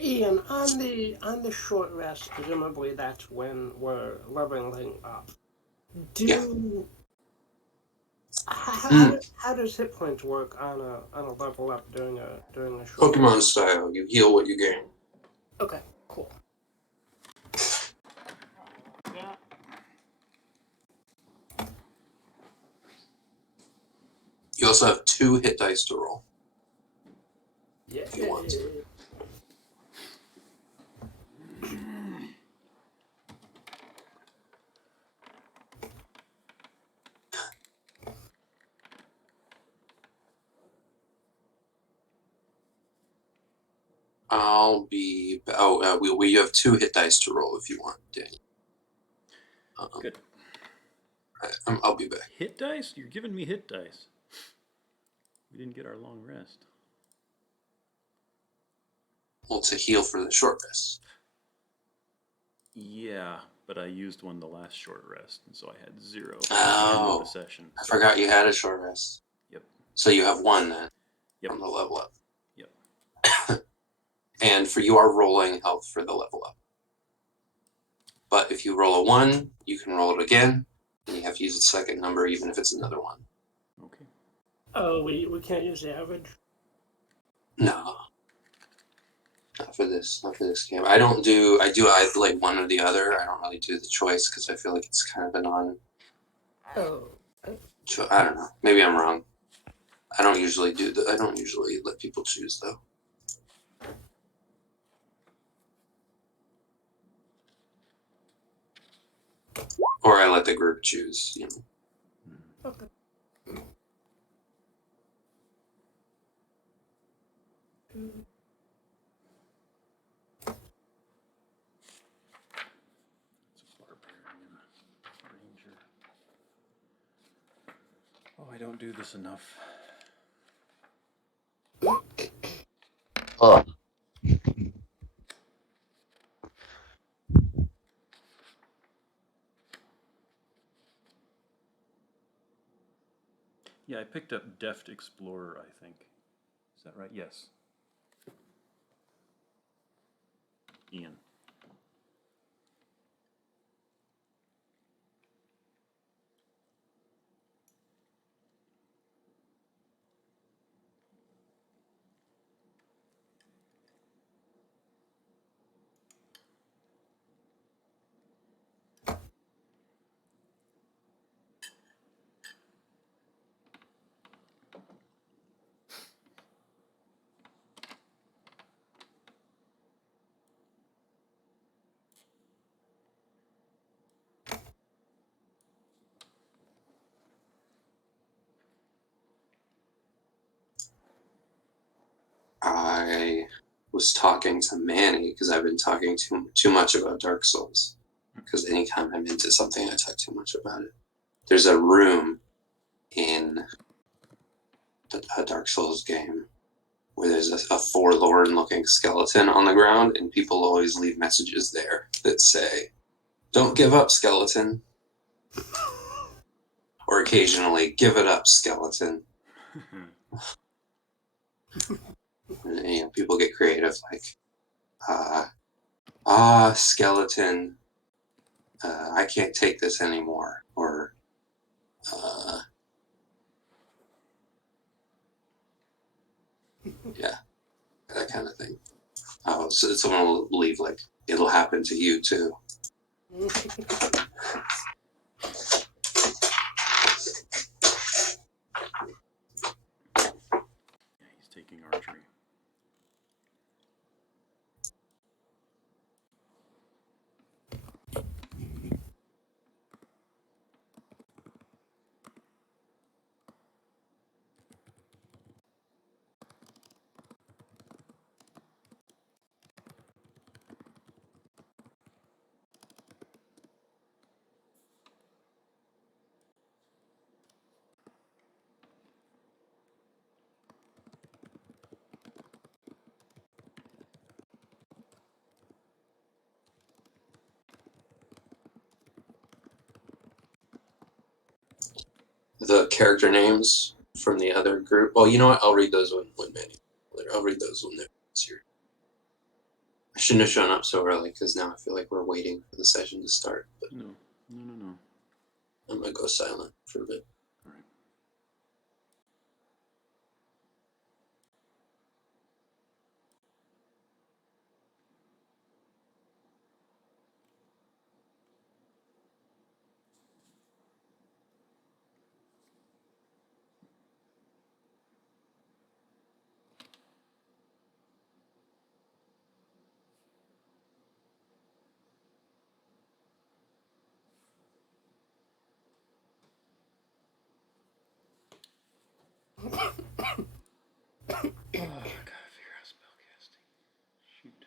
Ian, on the short rest, presumably that's when we're leveling up. How does hit points work on a level up during a short Pokemon rest? style, you heal what you gain. Okay, cool. You also have 2 hit dice to roll. Yeah. If you want. We have 2 hit dice to roll if you want, Danny. Good. I'll be back. Hit dice? You're giving me hit dice. We didn't get our long rest. Well, to heal for the short rest. Yeah, but I used one the last short rest, and so I had 0 at Oh, the end of the session. I forgot you had a short rest. Yep. So you have 1 then. Yep. From the level up. Yep. And you are rolling health for the level up. But if you roll a 1, you can roll it again, and you have to use the second number even if it's another 1. Okay. Oh, we can't use the average? No. Not for this game. I do either like one or the other. I don't really do the choice because I feel like it's kind of a non. Oh. I don't know. Maybe I'm wrong. I don't usually let people choose though. Or I let the group choose, you know. Okay. Oh, I don't do this enough. Oh. Yeah, I picked up Deft Explorer, I think. Is that right? Yes. Ian. I was talking to Manny because I've been talking too much about Dark Souls. Because anytime I'm into something, I talk too much about it. There's a room in a Dark Souls game where there's a forlorn-looking skeleton on the ground, and people always leave messages there that say, "Don't give up, skeleton." Or occasionally, "Give it up, skeleton." And, you know, people get creative, like, skeleton, I can't take this anymore. Or, yeah, that kind of thing. So someone will leave, like, "It'll happen to you, too." Yeah, he's taking archery. The character names from the other group. Well, you know what? I'll read those when Manny. I'll read those when they're here. shouldn't have shown up so early because now I feel like we're waiting for the session to start. But No. I'm gonna go silent for a bit. All right. Oh, I gotta figure out spellcasting. Shoot.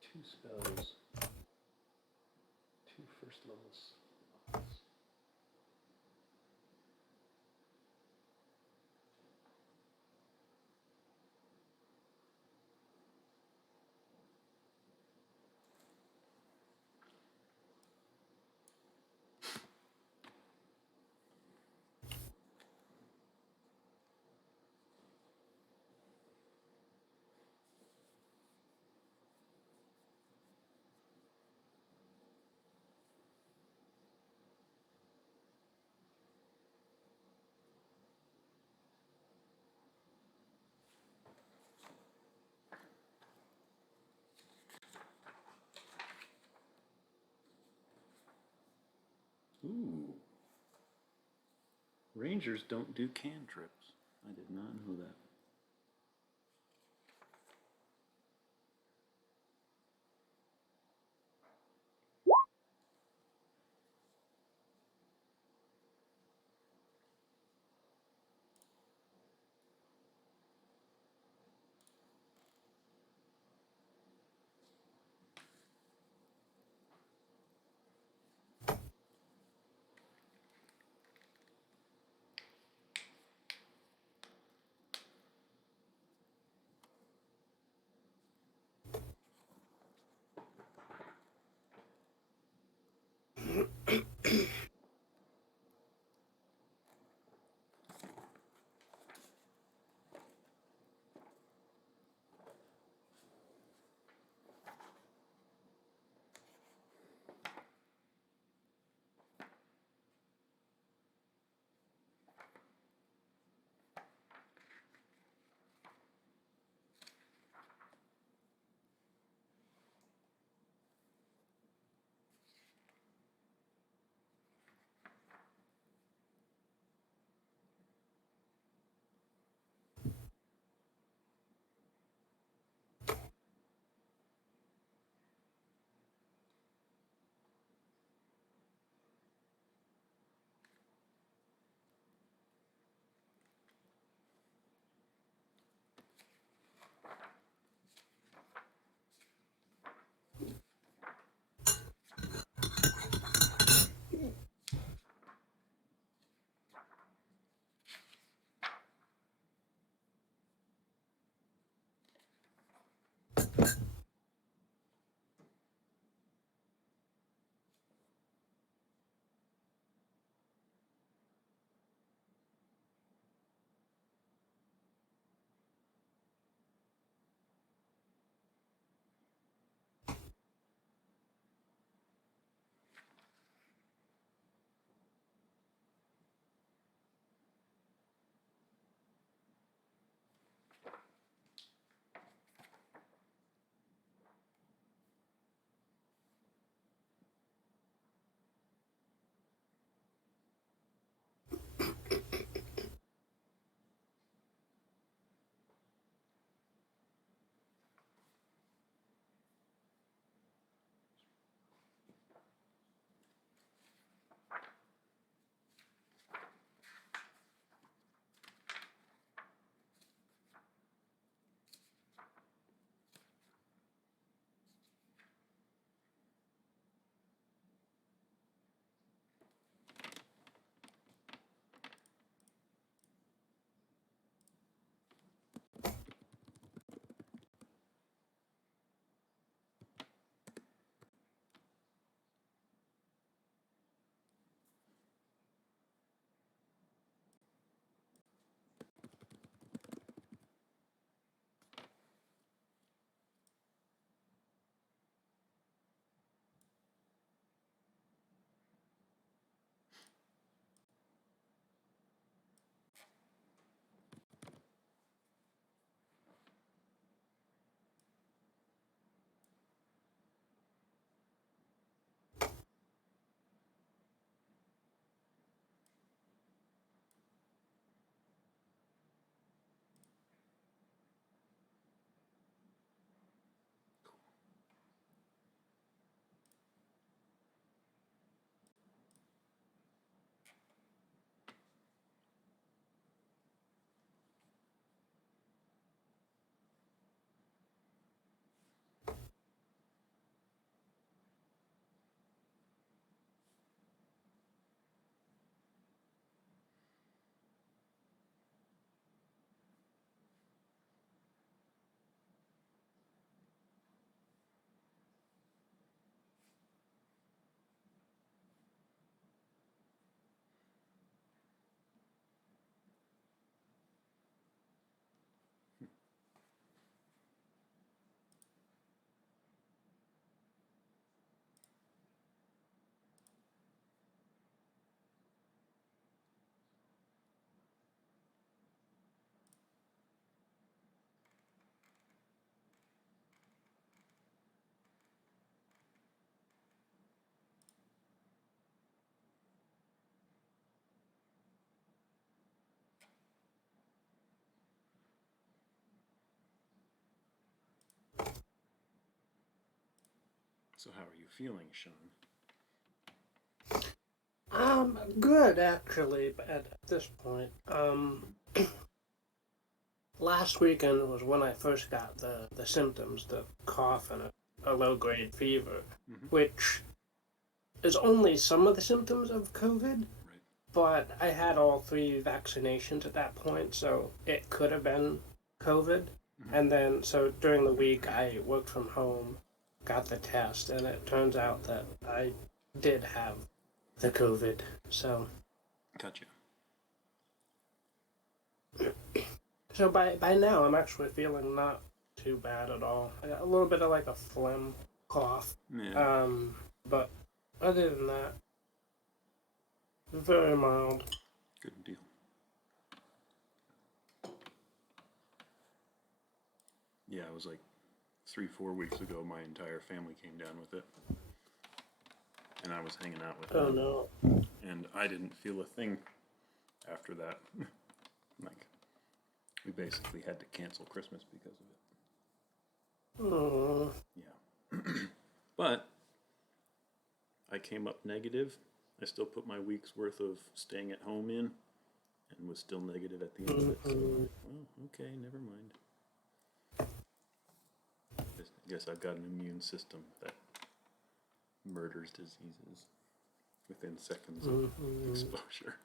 Two spells. Two first level slots. Ooh. Rangers don't do cantrips. I did not know that. So how are you feeling, Sean? Good actually, but at this point. Last weekend was when I first got the symptoms, the cough and a low grade fever, which is only some of the symptoms of COVID. Right. But I had all 3 vaccinations at that point, so it could have been COVID. And then, so during the week, I worked from home, got the test, and it turns out that I did have the COVID. So, Gotcha. so by now, I'm actually feeling not too bad at all. I got a little bit of like a phlegm cough. Yeah. But other than that, very mild. Good deal. Yeah, it was like 3-4 weeks ago. My entire family came down with it, and I was hanging out with them. Oh no. And I didn't feel a thing after that. Like, we basically had to cancel Christmas because of it. Oh. Yeah. But I came up negative. I still put my week's worth of staying at home in and was still negative at the end of it. So, well, okay, never mind. I guess I've got an immune system that murders diseases within seconds of exposure.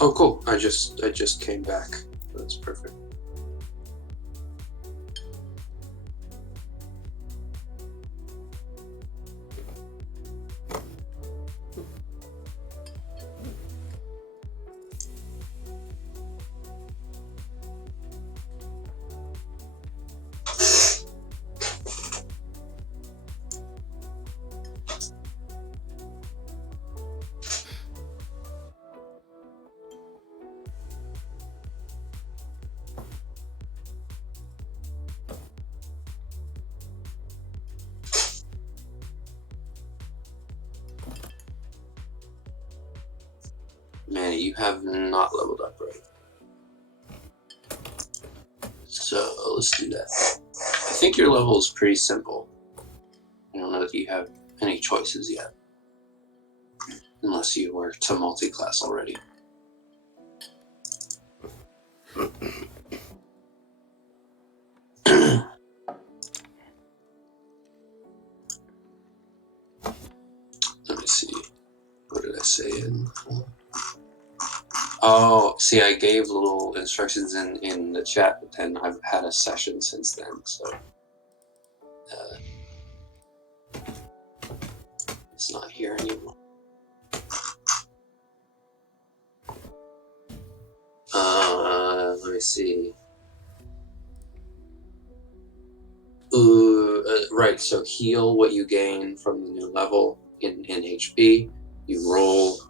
Oh, cool. I just came back. That's perfect. Manny, you have not leveled up, right? So let's do that. I think your level is pretty simple. I don't know that you have any choices yet. Unless you were to multi-class already. Let me see. What did I say? Oh, see, I gave little instructions in the chat, but then I've had a session since then, so it's not here anymore. Let me see. Right, so heal what you gain from the new level in HP. You roll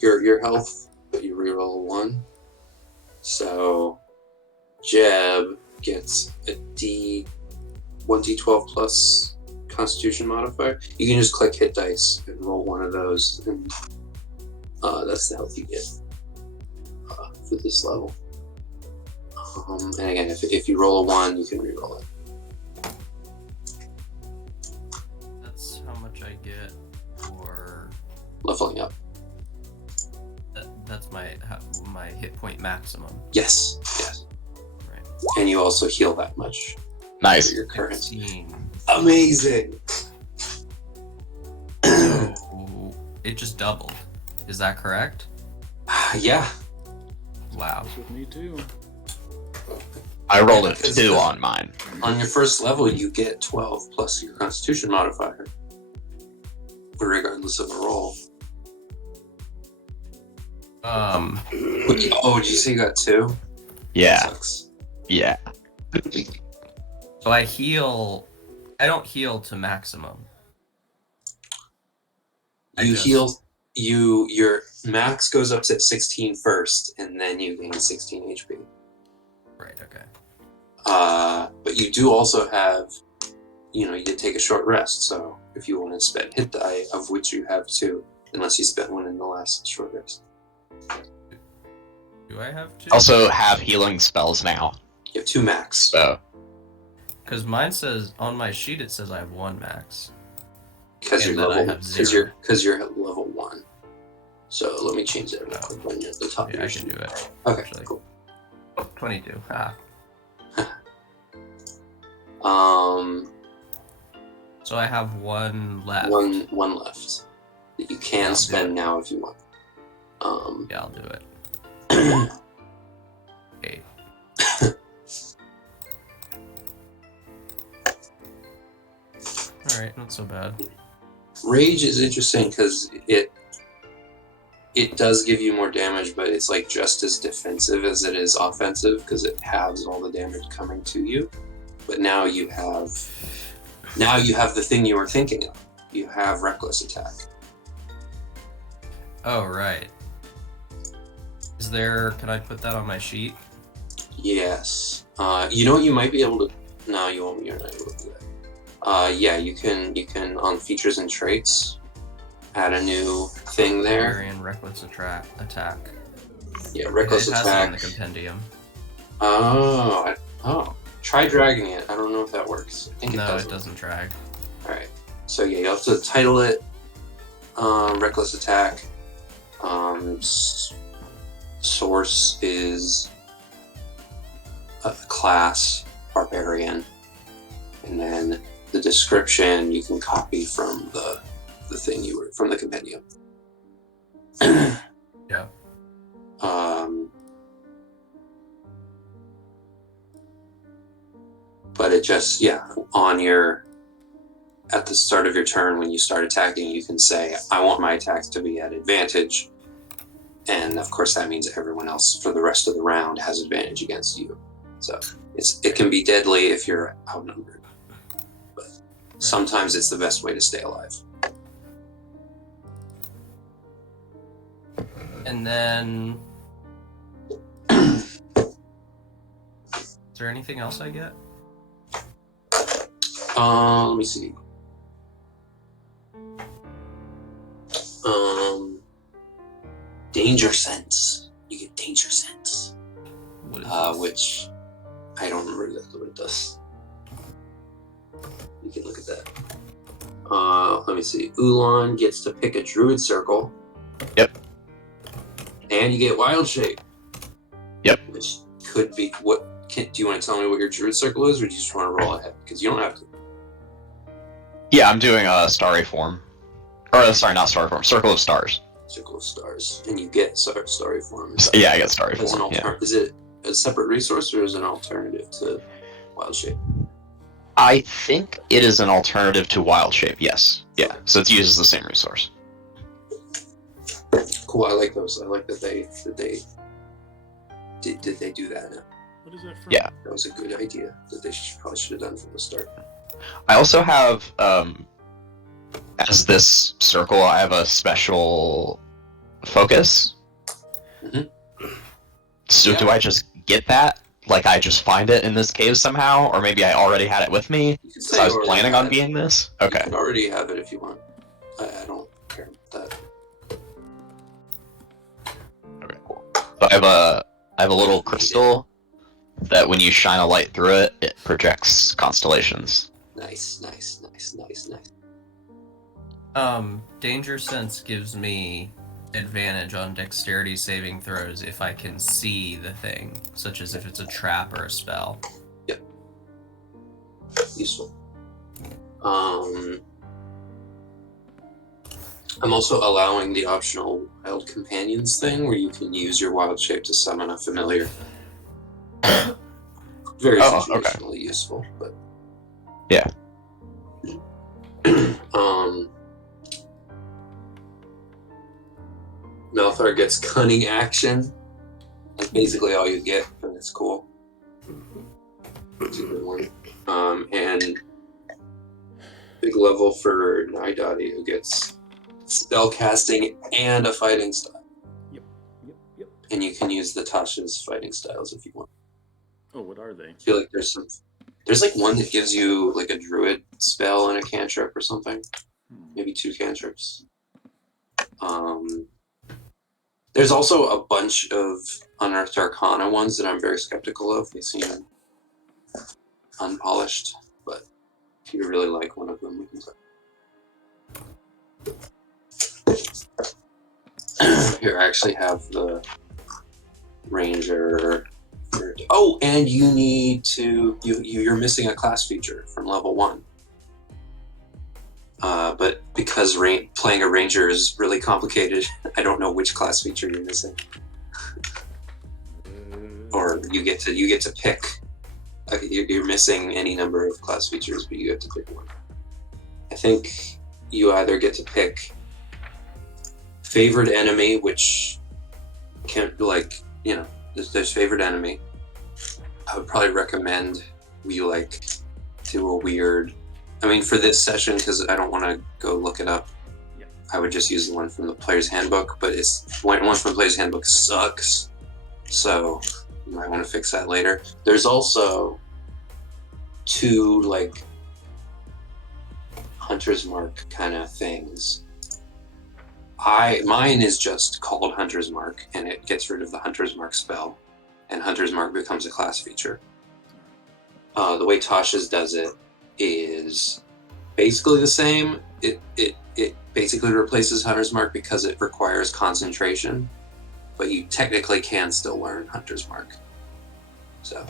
your health, but you reroll 1. So Jeb gets a 1d12 plus Constitution modifier. You can just click hit dice and roll one of those, and that's the health you get for this level. And again, if you roll a 1, you can reroll it. That's how much I get for Leveling up. That's my hit point maximum. Yes. Right. And you also heal that much. Nice. For your current. 16. Amazing. So it just doubled. Is that correct? Yeah. Wow. That's with me too. I rolled a 2 on mine. On your first level, you get 12 plus your Constitution modifier, regardless of a roll. Oh, did you say you got 2? Yeah. That sucks. Yeah. So I don't heal to maximum. Your max goes up to 16 first, and then you gain 16 HP. Right, okay. But you do also have, you did take a short rest, so if you want to spend hit die, of which you have 2, unless you spent 1 in the last short rest. Do I have 2? Also have healing spells now. You have 2 max. So Because mine says, on my sheet it says I have 1 max. Because And you're then I level, have 0. because you're at level 1. So let me change that real quick when you're at the top. Yeah, of I your can sheet. do it. Okay, actually. cool. Oh, 22. Ah. So I have 1 left. One left that you can I'll do spend it. now if you want. Yeah, I'll do it. 8. Alright, not so bad. Rage is interesting because it does give you more damage, but it's like just as defensive as it is offensive because it halves all the damage coming to you. But now you have the thing you were thinking of. You have reckless attack. Oh, right. Can I put that on my sheet? Yes. You know what? You might be able to. No, you won't. You're not able to do that. Yeah, you can on features and traits add a new thing there. Barbarian reckless attack. Yeah, reckless It has it attack. on the compendium. Oh. Try dragging it. I don't know if that works. I think it No, doesn't. it doesn't drag. Alright. So yeah, you have to title it reckless attack. Source is class barbarian, and then the description you can copy from the thing you were from the compendium. Yeah. But it just at the start of your turn when you start attacking, you can say, I want my attacks to be at advantage. And of course that means everyone else for the rest of the round has advantage against you. So it can be deadly if you're outnumbered. But sometimes it's the best way to stay alive. And then... Is there anything else I get? Let me see. Danger sense. You get danger sense. What is this? Which I don't remember exactly what it does. You can look at that. Let me see. Oolon gets to pick a druid circle. Yep. And you get wild shape. Yep. Which could be do you want to tell me what your druid circle is, or do you just want to roll ahead? Because you don't have to. Yeah, I'm doing a starry form. Or, sorry, not starry form. Circle of Stars. Circle of Stars, and you get starry form. Yeah, I get starry As an form. Yeah. Is it a separate resource or is it an alternative to wild shape? I think it is an alternative to wild shape. Yes. Yeah. So it uses the same resource. Cool. I like those. I like that they did they do that now. What is that from? Yeah. That was a good idea that they probably should have done from the start. I also have, as this circle, I have a special focus. Mhm. So Yeah. do I just get that? Like I just find it in this cave somehow? Or maybe I already had it with me? You could Because say I was already planning had on it. being this? You Okay. could already have it if you want. I don't care about that. Okay, cool. So I have a little crystal that when you shine a light through it, it projects constellations. Nice. Danger sense gives me advantage on dexterity saving throws if I can see the thing, such as if it's a trap or a spell. Yep. Useful. I'm also allowing the optional wild companions thing where you can use your wild shape to summon a familiar. Very situationally useful, but Yeah. Malthar gets cunning action. That's basically all you get, and it's cool. It's a good one. And big level for Naidaadi, who gets spell casting and a fighting style. Yep. And you can use the Tasha's fighting styles if you want. Oh, what are they? I feel like there's like one that gives you like a druid spell and a cantrip or something. Maybe 2 cantrips. There's also a bunch of Unearthed Arcana ones that I'm very skeptical of. They seem unpolished, but if you really like one of them, we can play. Here, I actually have the Ranger. Oh, and you need to... You're missing a class feature from level 1. But because playing a Ranger is really complicated, I don't know which class feature you're missing. Or you get to pick. You're missing any number of class features, but you have to pick one. I think you either get to pick favored enemy, which can there's favored enemy. I would probably recommend we do a weird. I mean, for this session, because I don't want to go look it up, I would just use the one from the player's handbook. But one from the player's handbook sucks, so you might want to fix that later. There's also 2 Hunter's Mark kind of things. Mine is just called Hunter's Mark, and it gets rid of the Hunter's Mark spell, and Hunter's Mark becomes a class feature. The way Tasha's does it is basically the same. It basically replaces Hunter's Mark because it requires concentration, but you technically can still learn Hunter's Mark. So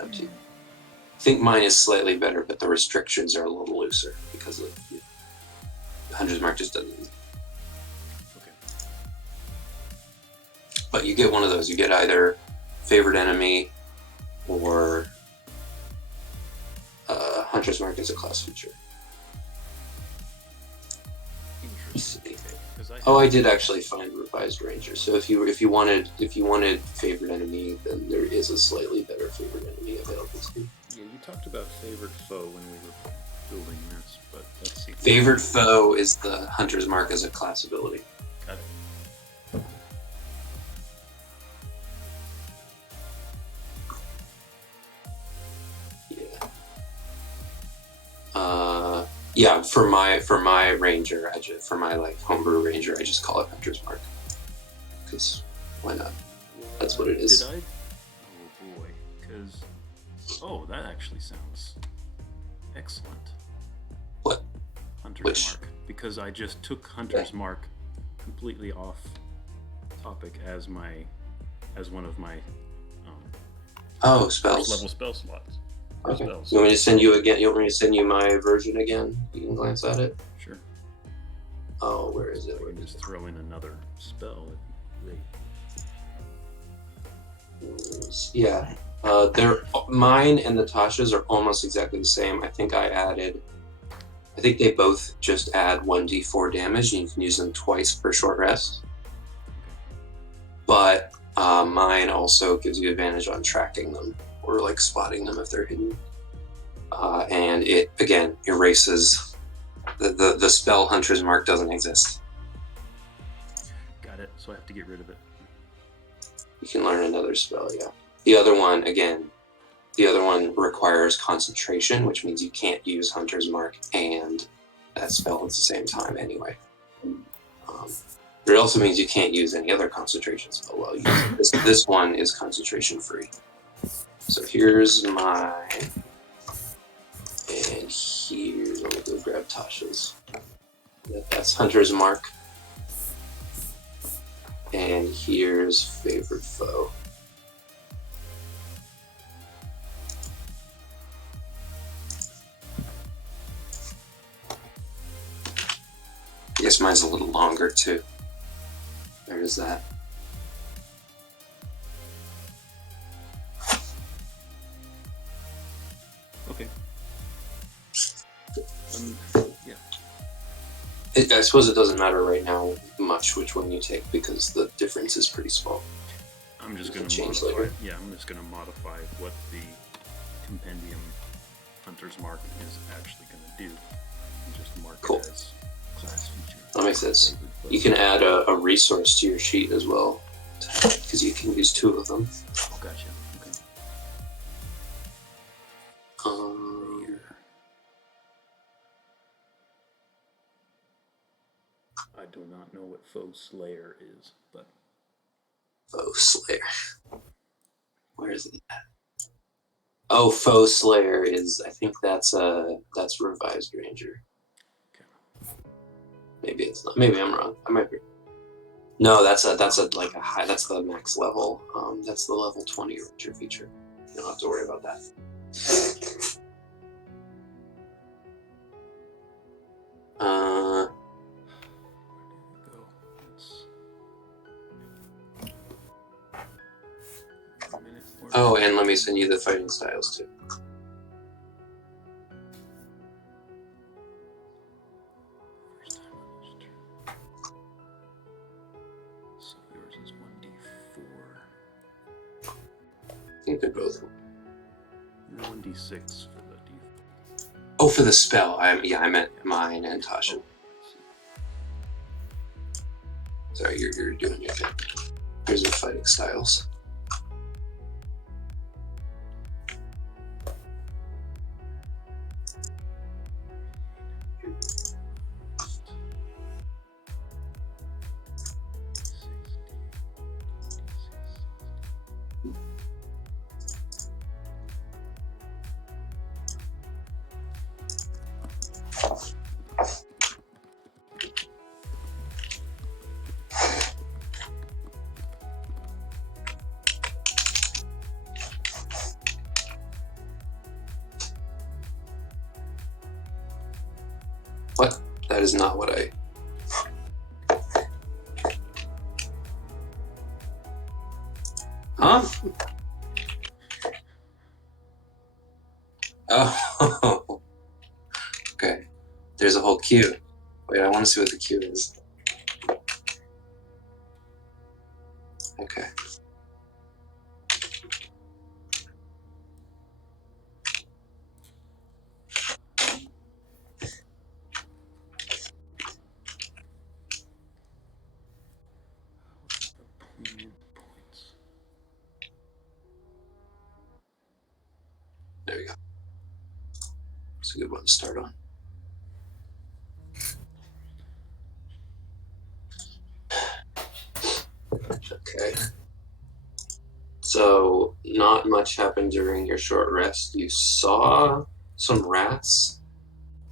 Up to you. I think mine is slightly better, but the restrictions are a little looser because of the Hunter's Mark just doesn't. Okay. But you get one of those. You get either favorite enemy or Hunter's Mark as a class feature. Interesting. Okay. Oh, I did actually find Revised Ranger. So if you wanted favorite enemy, then there is a slightly better favorite enemy available to you. Yeah, you talked about favorite foe when we were building this, but let's see. Favorite foe is the Hunter's Mark as a class ability. Got it. Yeah, for my ranger, for my like homebrew ranger, I just call it Hunter's Mark. Because why not? That's what it is. Did I? Oh boy, because that actually sounds excellent. What? Hunter's Mark, because I just took Hunter's Mark completely off topic as one of my spells. first level spell slots. Okay. Spells. You want me to send you again? You want me to send you my version again? You can glance at it. Sure. Oh, where is it? I can just throw in another spell. Yeah. Mine and Natasha's are almost exactly the same. I think they both just add 1d4 damage, and you can use them twice per short rest. But mine also gives you advantage on tracking them or like spotting them if they're hidden. And it again erases the spell Hunter's Mark doesn't exist. Got it. So I have to get rid of it. You can learn another spell, yeah. The other one requires concentration, which means you can't use Hunter's Mark and that spell at the same time anyway. But it also means you can't use any other concentration spell while using it. This one is concentration free. So here's mine, and here's, let me go grab Tasha's. That's Hunter's Mark. And here's favorite foe. I guess mine's a little longer too. There's that. Okay. Yeah. I suppose it doesn't matter right now much which one you take because the difference is pretty small. I'm just going can to change modify. later. Yeah, I'm just going to modify what the compendium Hunter's Mark is actually going to do, and just mark Cool. it as class feature. That makes sense. Favorite foe. You can add a resource to your sheet as well, because you can use 2 of them. Oh, gotcha. Okay. Here. I do not know what Foe Slayer is, but Foe Slayer. Where is it at? Oh, Foe Slayer is. I think that's Revised Ranger. okay. Maybe it's not. Maybe I'm wrong. I might be. No, that's a like a high. That's the max level. That's the level 20 Ranger feature. You don't have to worry about that. Go. It's a minute or Oh, and let me send you the fighting styles too. First time on this turn. So yours is 1d4. I think they're both. 1d6 for the d4. Oh, for the spell. I meant mine and Tasha. Oh, Sorry, you're doing your thing. Here's the fighting styles. That is not what I... Huh? Oh. Okay. There's a whole queue. Wait, I want to see what the queue is. Okay. There we go. It's a good one to start on. Okay. So, not much happened during your short rest. You saw some rats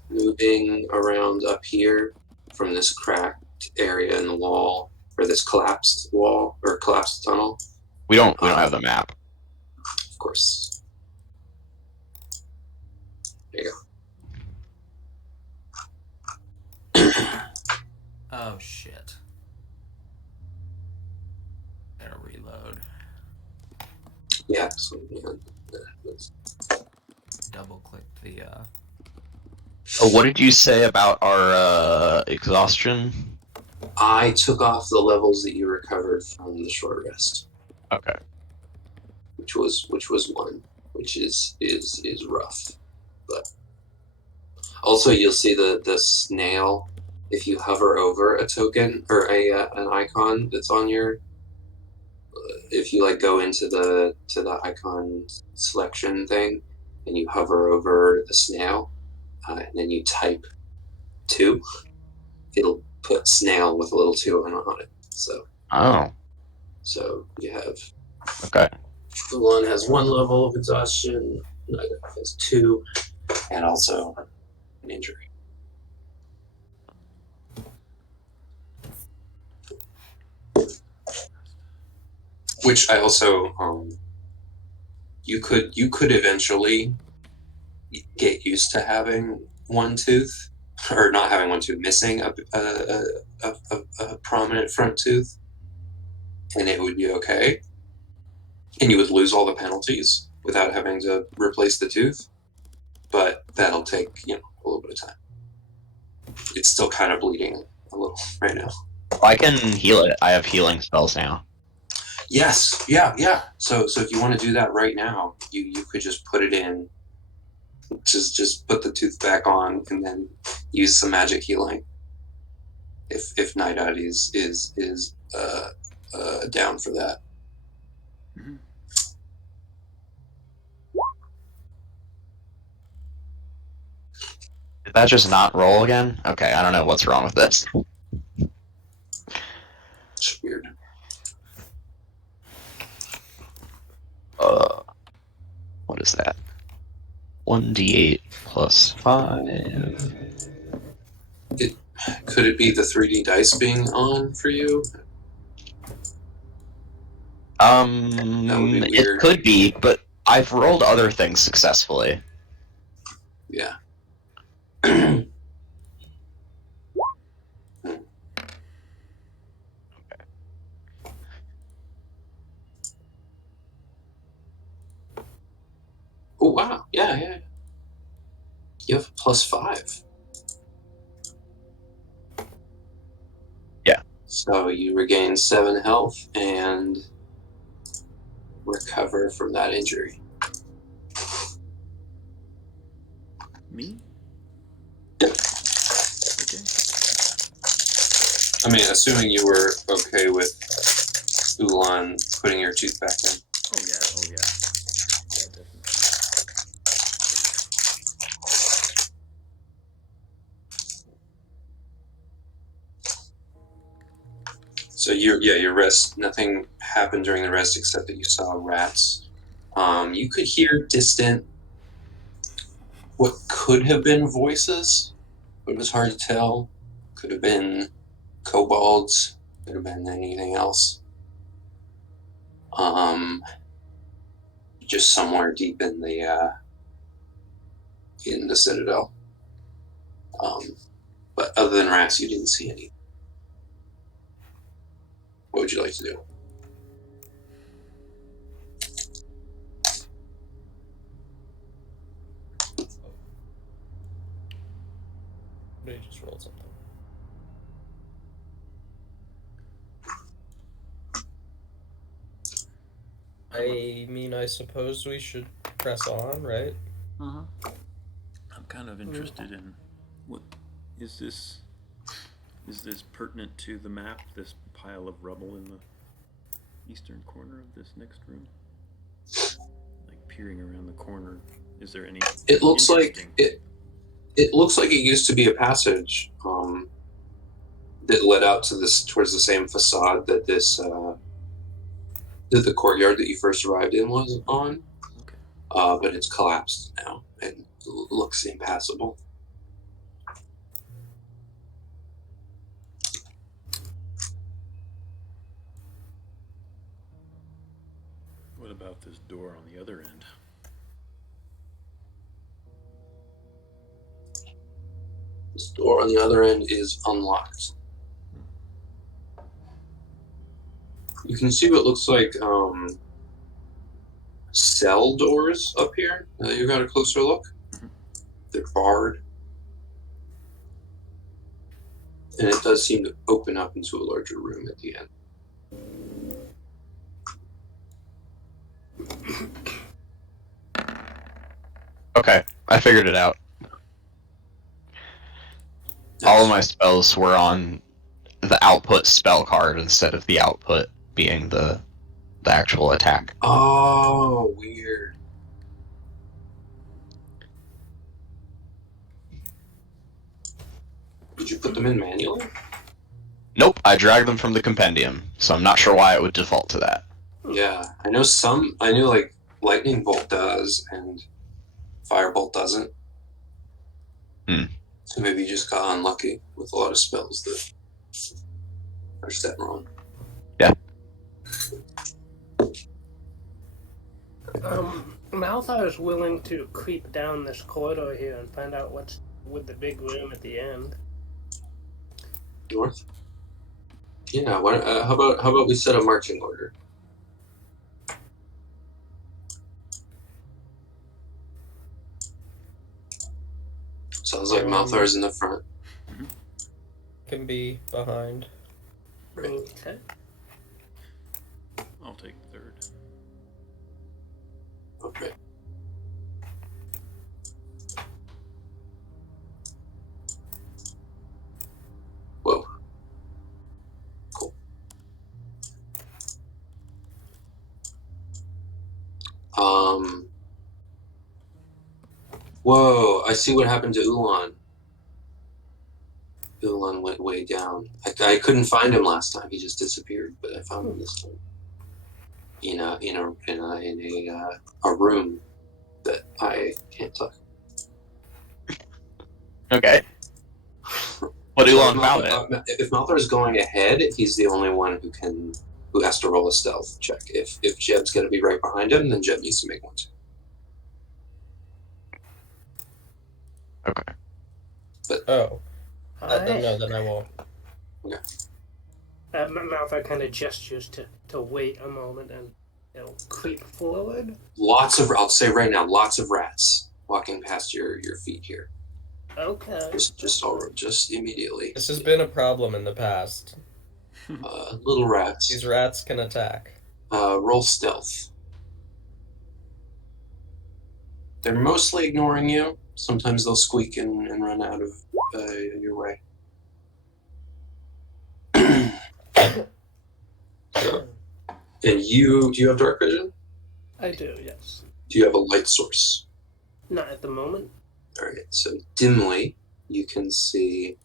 moving around up here from this cracked area in the wall, or this collapsed wall, or collapsed tunnel. We don't have the map. Of course. There you go. Oh shit. Gotta reload. Yeah, so, that's... Double click the Oh, what did you say about our exhaustion? I took off the levels that you recovered from the short rest. Okay. Which was one, which is rough. But also you'll see the snail if you hover over a token or an icon that's on your if you like go into the icon selection thing and you hover over the snail and then you type 2, it'll put snail with a little 2 on it. So you have Okay. Oolon has 1 level of exhaustion, Naidaadi has 2, and also an injury. Which I also you could eventually get used to having 1 tooth, or not having 1 tooth, missing a prominent front tooth, and it would be okay, and you would lose all the penalties without having to replace the tooth. But that'll take a little bit of time. It's still kind of bleeding a little right now. I can heal it. I have healing spells now. Yes, yeah. So if you want to do that right now, you could just put it in. Just put the tooth back on and then use some magic healing. If Naidaadi is down for that. Mm-hmm. Did that just not roll again? Okay, I don't know what's wrong with this. It's weird. What is that? 1d8 plus 5. Could it be the 3D dice being on for you? That would be It weird. could be, but I've rolled other things successfully. Yeah. Oh wow! Yeah. You have +5. Yeah. So you regain 7 health and recover from that injury. Me? Yeah. Okay. I mean, assuming you were okay with Oolon putting your tooth back in. Oh yeah. Yeah, definitely. So your rest, nothing happened during the rest except that you saw rats. You could hear distant, what could have been voices, but it was hard to tell. Could have been kobolds, could have been anything else. Just somewhere deep in the Citadel. But other than rats, you didn't see any. What would you like to do? We just rolled something. I mean, I suppose we should press on, right? I'm kind of interested in what is this? Is this pertinent to the map? This pile of rubble in the eastern corner of this next room, like peering around the corner. Is there any? It looks like it. It looks like it used to be a passage that led out to this towards the same facade that this that the courtyard that you first arrived in was on. Okay. But it's collapsed now and looks impassable. What about this door on the other end? This door on the other end is unlocked. You can see what looks like cell doors up here. You got a closer look. They're barred. And it does seem to open up into a larger room at the end. Okay, I figured it out. All of my spells were on the output spell card instead of the output being the actual attack. Oh, weird. Did you put them in manually? Nope, I dragged them from the compendium, so I'm not sure why it would default to that. Yeah, I know some. I knew like lightning bolt does and firebolt doesn't. So maybe you just got unlucky with a lot of spells that are set wrong. Yeah. Malthar is willing to creep down this corridor here and find out what's with the big room at the end. North. Yeah. How about we set a marching order? Sounds like Malthar's in the front. Can be behind. Okay. I'll take third. Okay. Whoa. Cool. Whoa, I see what happened to Oolon. Oolon went way down. I couldn't find him last time. He just disappeared, but I found him this time. In a room that I can't talk. Okay. But Oolon found it. If Malthar's going ahead, he's the only one who has to roll a stealth check. If Jeb's going to be right behind him, then Jeb needs to make one too. Okay. But no, then I won't. Okay. Malthar kind of gestures to wait a moment and creep forward. I'll say right now, lots of rats walking past your feet here. Okay. Just immediately. This has been a problem in the past. Little rats. These rats can attack. Roll stealth. They're mostly ignoring you. Sometimes they'll squeak and run out of your way. And do you have dark vision? I do, yes. Do you have a light source? Not at the moment. All right, so dimly you can see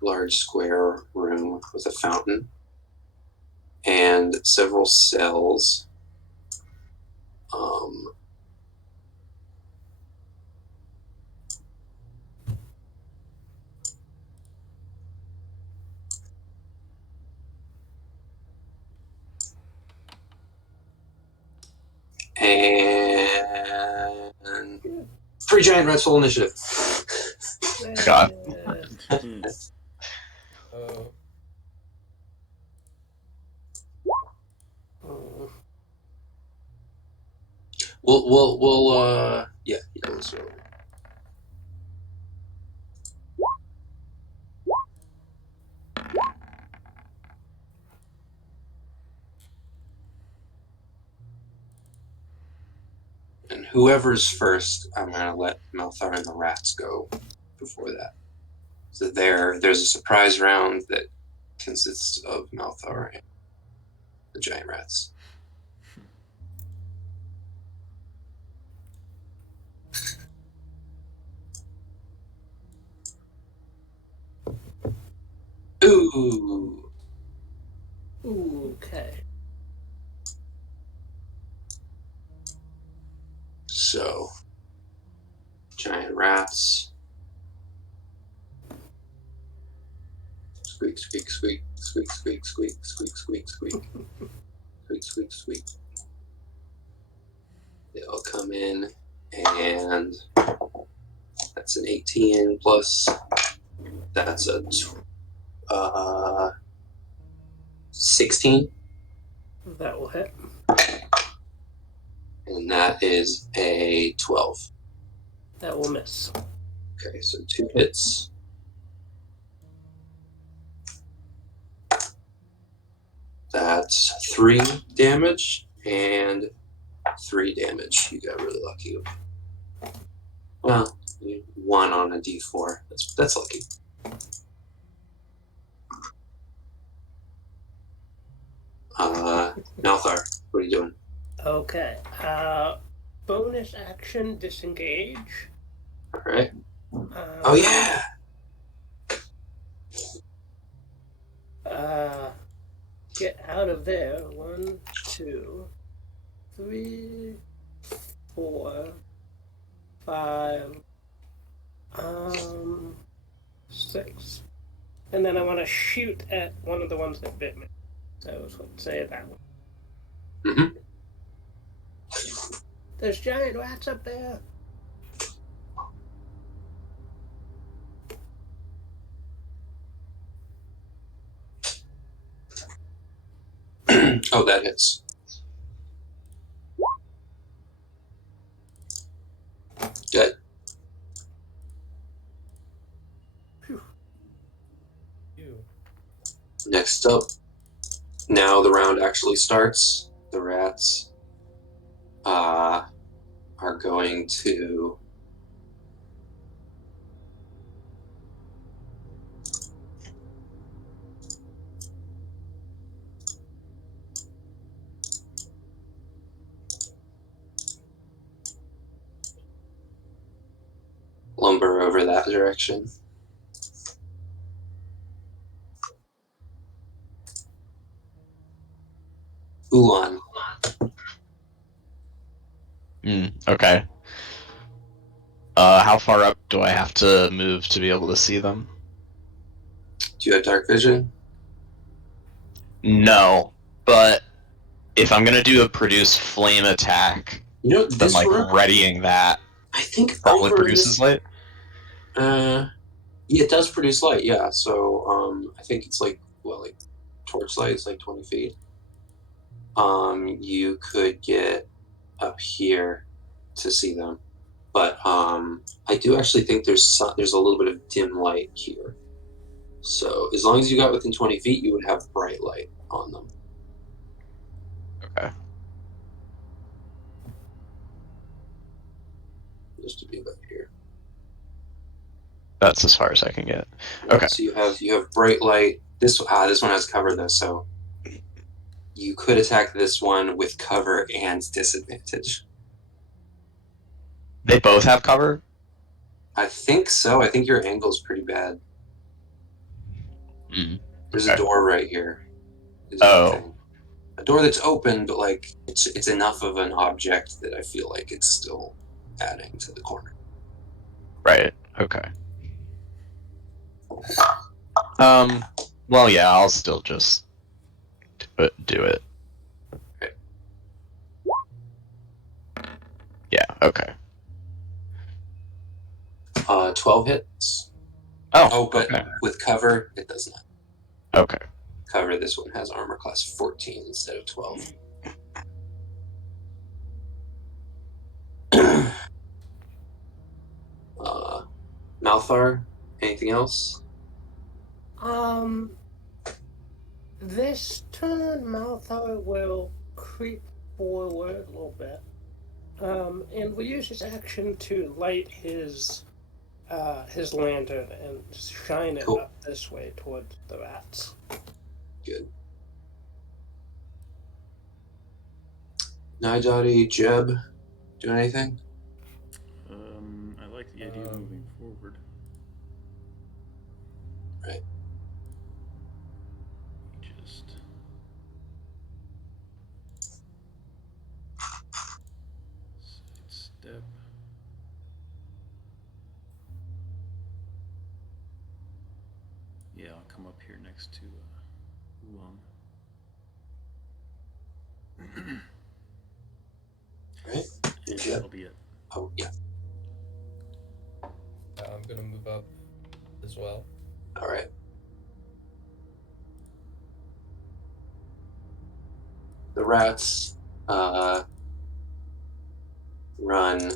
a large square room with a fountain and several cells. And 3 giant rats full initiative. God. Oh. Oh. Yeah, let's roll. And whoever's first, I'm gonna let Malthar and the rats go before that. So there's a surprise round that consists of Malthar and the giant rats. Ooh. Okay. So, giant rats. Squeak, squeak, squeak, squeak, squeak, squeak, squeak, squeak, squeak, squeak, squeak, squeak. They'll come in, and that's an 18 plus. That's a 16, That will hit. and that is a 12. That will miss. Okay, so 2 hits. That's 3 damage and 3 damage. You got really lucky. Well, 1 on a d4. That's lucky. Malthar, what are you doing? Okay. Bonus action disengage. All right. Um, Oh yeah. Get out of there. 1, 2, 3, 4, 5, 6. And then I want to shoot at one of the ones that bit me. So let's say that one. Mm-hmm. There's giant rats up there. Oh, that hits. Dead. Next up, now the round actually starts. The rats are going to lumber over that direction. Oolon. Okay. How far up do I have to move to be able to see them? Do you have dark vision? No, but if I'm gonna do a produce flame attack, You know, then this like room, readying that I think probably over produces this, light. it does produce light, yeah. So, I think it's like torchlight is like 20 feet. You could get up here to see them, but I do actually think there's a little bit of dim light here. So as long as you got within 20 feet, you would have bright light on them. Okay. Just to be about here. That's as far as I can get. Yeah, Okay. so you have bright light. This one has cover though, so you could attack this one with cover and disadvantage. They both have cover? I think so. I think your angle's pretty bad. There's a door right here. Is one thing. A door that's open, but like it's enough of an object that I feel like it's still adding to the corner. Right. Okay. Well, yeah, I'll still just do it. Okay. Yeah. Okay. 12 hits. Oh, but okay. with cover, it does not. Okay. Cover, this one has armor class 14 instead of 12. Malthar, anything else? This turn, Malthar will creep forward a little bit. And will use his action to light his lantern and shine it Cool. up this way towards the rats. Good. Naidaadi, Jeb, do anything? I like the idea of moving forward. Right. Just sidestep. Yeah, I'll come up here next to Oolon. Right. And Jeb? that'll be it. Oh, yeah. I'm gonna move up as well. All right. The rats run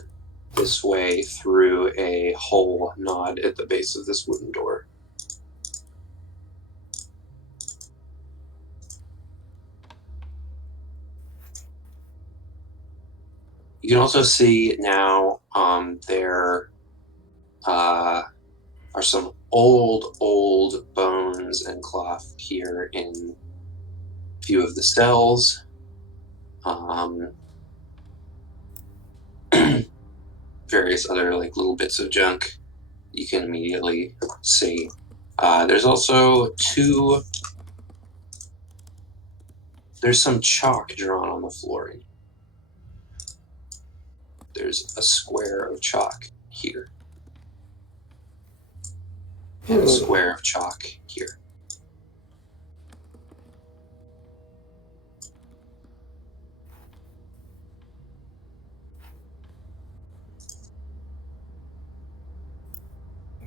this way through a hole gnawed at the base of this wooden door. You can also see now there are some old bones and cloth here in a few of the cells. Various other like little bits of junk you can immediately see. There's also there's some chalk drawn on the flooring. There's a square of chalk here. And a square of chalk here.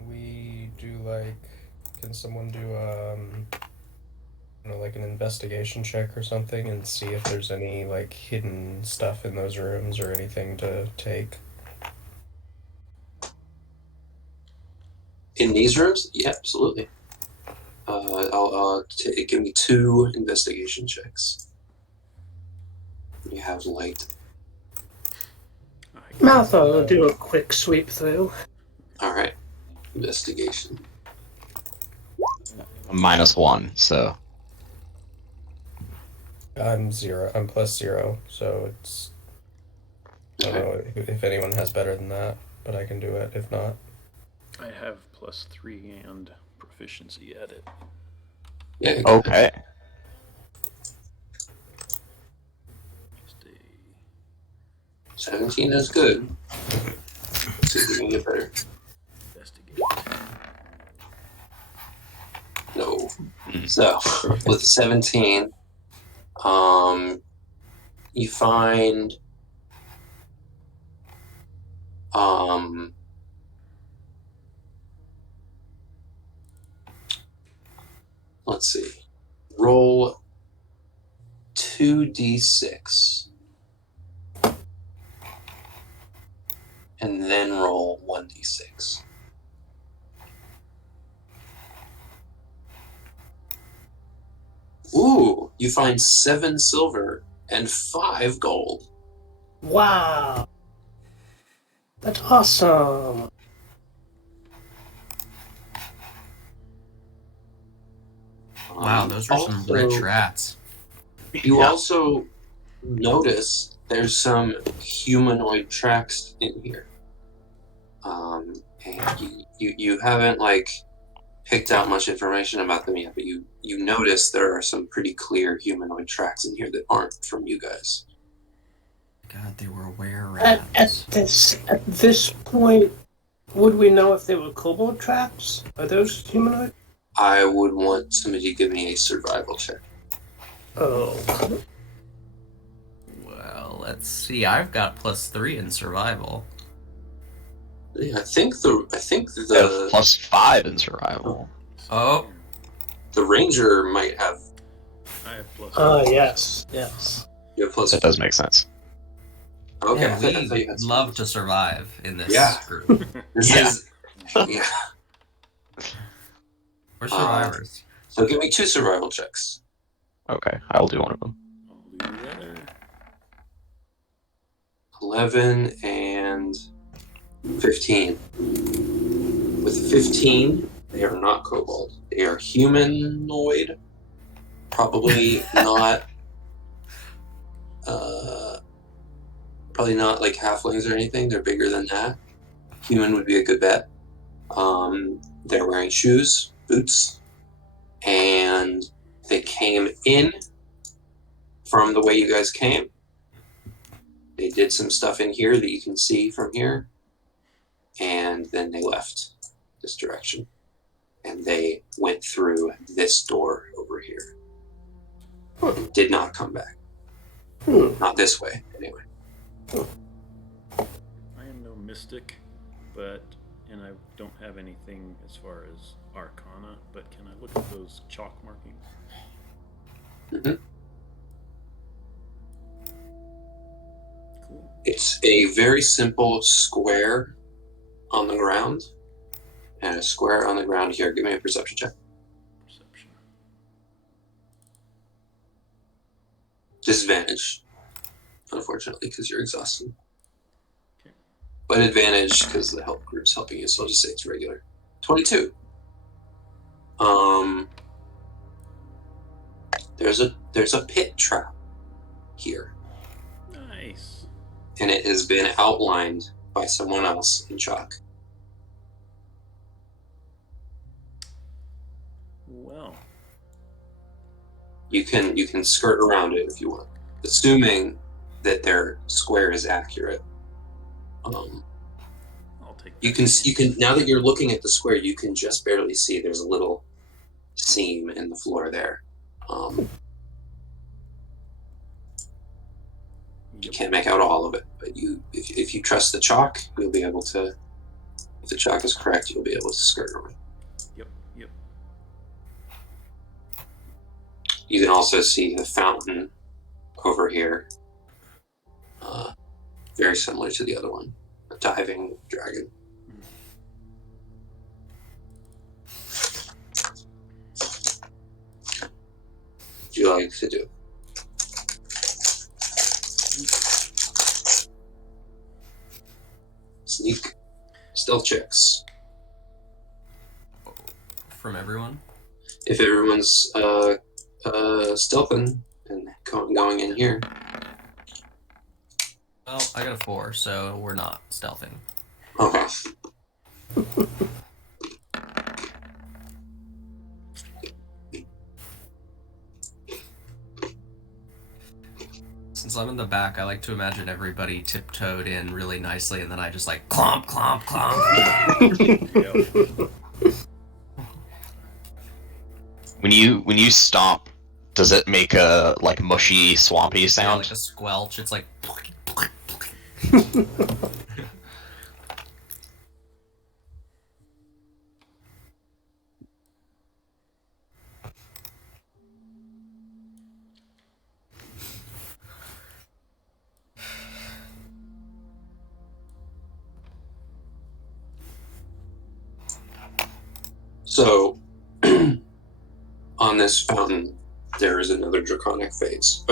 We do can someone do like an investigation check or something and see if there's any like hidden stuff in those rooms or anything to take? In these rooms? Yeah, absolutely. Give me 2 investigation checks. You have light. Malthar will do a quick sweep through. All right. Investigation. -1, so. I'm 0. I'm +0, so it's. I don't know if anyone has better than that, but I can do it if not. I have +3 and proficiency at it. Yeah. Okay. Just a 17 is good. Let's see if we can get better. investigate. No. So, with 17, you find, let's see, roll 2d6, and then roll 1d6. Ooh, you find 7 silver and 5 gold. Wow! That's awesome! Wow, those are some Also, rich rats. You also notice there's some humanoid tracks in here. And you haven't picked out much information about them yet, but you notice there are some pretty clear humanoid tracks in here that aren't from you guys. God, they were were At rats. this point, would we know if they were kobold tracks? Are those humanoid? I would want somebody to give me a survival check. Oh. Well, let's see. I've got +3 in survival. Yeah, I think They have the +5 in survival. Oh. the ranger might have. I have plus. Yes. Yes. You have plus. That does make sense. Okay, Man, I thought you we had love to survive in this Yeah. group. This Yeah. is. Yeah. We're survivors. So give me 2 survival checks. Okay, I'll do one of them. I'll do the other. 11 and 15. With 15, they are not kobold. They are humanoid. Probably not. Probably not like halflings or anything. They're bigger than that. Human would be a good bet. They're wearing shoes, boots, and they came in from the way you guys came. They did some stuff in here that you can see from here, and then they left this direction. And they went through this door over here. And did not come back. Not this way, anyway. I am no mystic, and I don't have anything as far as Arcana, but can I look at those chalk markings? Mm-hmm. Cool. It's a very simple square on the ground. And a square on the ground here. Give me a perception check. Perception. Disadvantage, unfortunately, because you're exhausted. Okay. But advantage because the help group's helping you, so I'll just say it's regular. 22. There's a pit trap here, Nice. and it has been outlined by someone else in chalk. Well, You can skirt around it if you want, assuming that their square is accurate. I'll take that. You can now that you're looking at the square, you can just barely see there's a little seam in the floor there. You can't make out all of it, but if you trust the chalk, you'll be able to. If the chalk is correct, you'll be able to skirt around. Yep. You can also see the fountain over here, very similar to the other one, a diving dragon. What do you like to do? Sneak. Stealth checks. From everyone? If everyone's stealthing and going in here. Well, I got a 4, so we're not stealthing. Okay. Since I'm in the back, I like to imagine everybody tiptoed in really nicely, and then I just like clomp, clomp, clomp. Yep. When you stomp, does it make a like mushy, swampy Yeah, sound? like a squelch. It's like. So, on this fountain, there is another draconic phrase.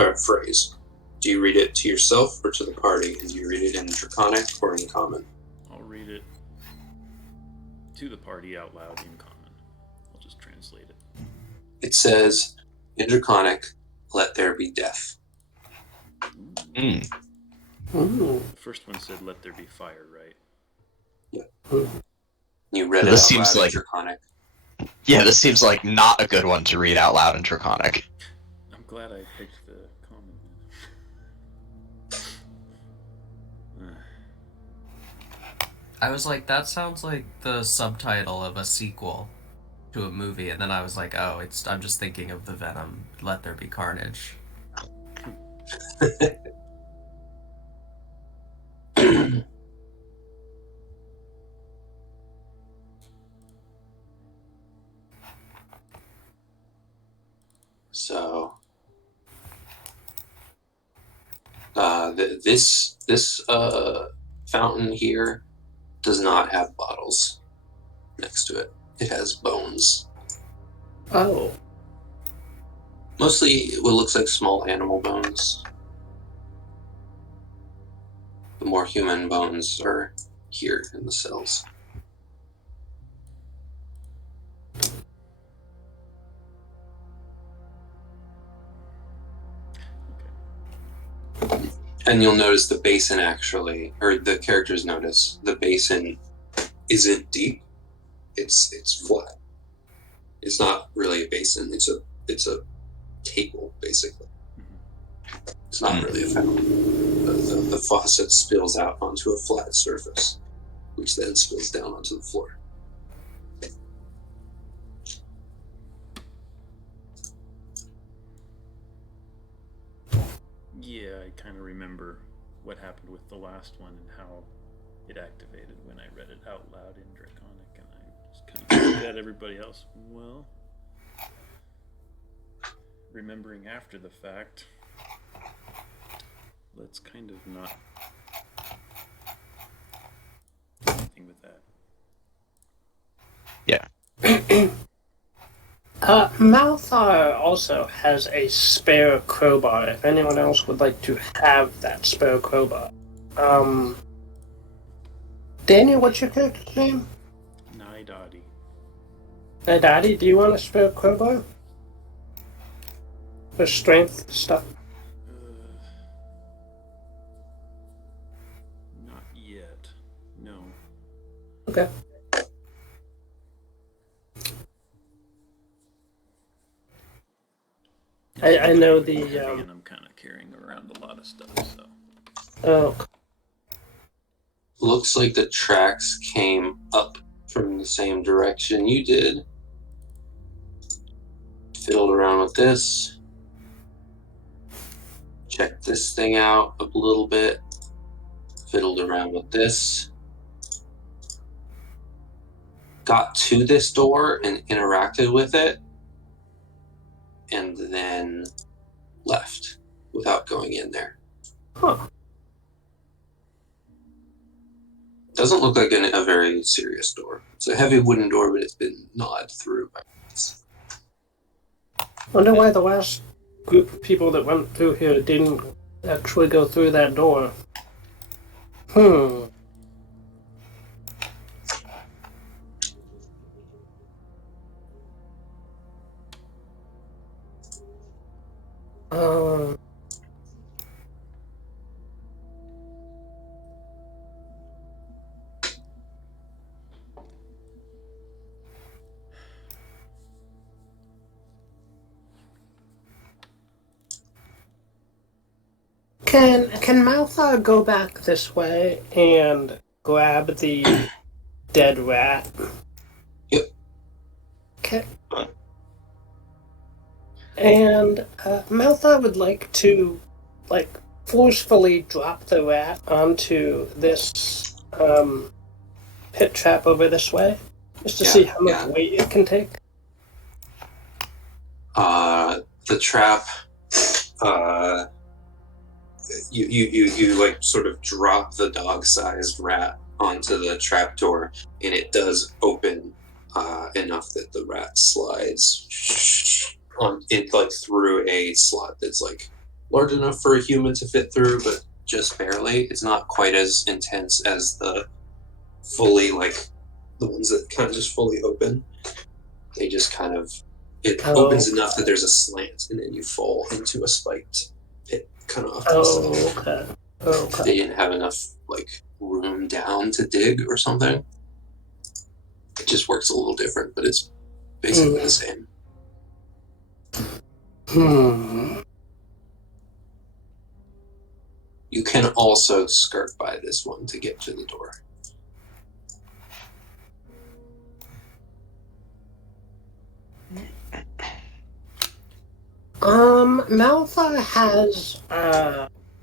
Do you read it to yourself or to the party? And do you read it in draconic or in common? I'll read it to the party out loud in common. I'll just translate it. It says, in draconic, let there be death. Mm. Ooh. The first one said, "Let there be fire," right? You read So it this out seems loud like- in draconic. Yeah, this seems like not a good one to read out loud in Draconic. I'm glad I picked the common. I was like, that sounds like the subtitle of a sequel to a movie, and then I was like, oh, I'm just thinking of the Venom, Let There Be Carnage. This fountain here does not have bottles next to it. It has bones. Oh. Mostly what looks like small animal bones. The more human bones are here in the cells. And you'll notice the basin actually, or the characters notice, the basin isn't deep. It's flat. It's not really a basin. It's a table basically. It's not really a fountain. The faucet spills out onto a flat surface, which then spills down onto the floor. Yeah, I kind of remember what happened with the last one and how it activated when I read it out loud in Draconic, and I just kind of looked at everybody else. Well, remembering after the fact, let's kind of not do anything with that. Yeah. Malthar also has a spare crowbar, if anyone else would like to have that spare crowbar. Daniel, what's your character's name? Naidaadi. Naidaadi, do you want a spare crowbar? For strength stuff? Not yet. No. Okay. I know the, And I'm kind of carrying around a lot of stuff, so. Oh, Looks like the tracks came up from the same direction you did. Fiddled around with this. Checked this thing out a little bit. Fiddled around with this. Got to this door and interacted with it. And then left without going in there. huh. Doesn't look like a very serious door. It's a heavy wooden door, but it's been gnawed through by this. Wonder why the last group of people that went through here didn't actually go through that door. Um, Can Malthar go back this way and grab the dead rat? Yep. Okay. And Malthar would like to, forcefully drop the rat onto this pit trap over this way, just to see how much weight it can take. The trap, you like sort of drop the dog-sized rat onto the trap door, and it does open enough that the rat slides on it, like through a slot that's like large enough for a human to fit through, but just barely. It's not quite as intense as the fully, like the ones that kind of just fully open. They just kind of, it opens enough that there's a slant, and then you fall into a spiked pit kind of off to the side. Okay. They didn't have enough like room down to dig or something. It just works a little different, but it's basically the same. You can also skirt by this one to get to the door. Malthar has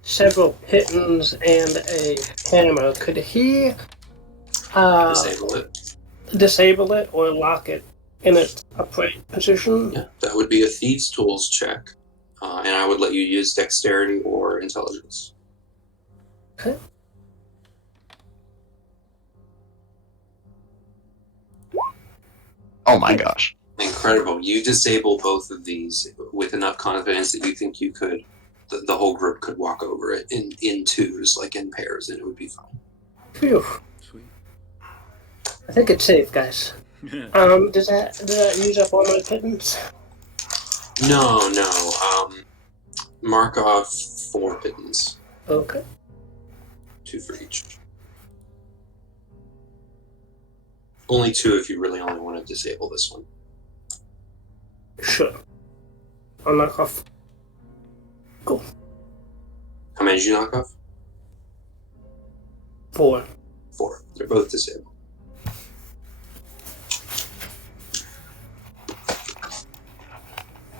several pitons and a hammer. Could he disable it or lock it in its upright position? Yeah, that would be a thieves' tools check, and I would let you use dexterity or intelligence. Okay. Oh my gosh. Incredible. You disable both of these with enough confidence that you think you could, the whole group could walk over it in twos, like in pairs, and it would be fine. Phew. Sweet. I think it's safe, guys. Does that use up all my pittance? No. Mark off 4 pittance. Okay. 2 for each. Only 2 if you really only want to disable this one. Sure. I'll knock off. Cool. How many did you knock off? 4. 4. They're both disabled.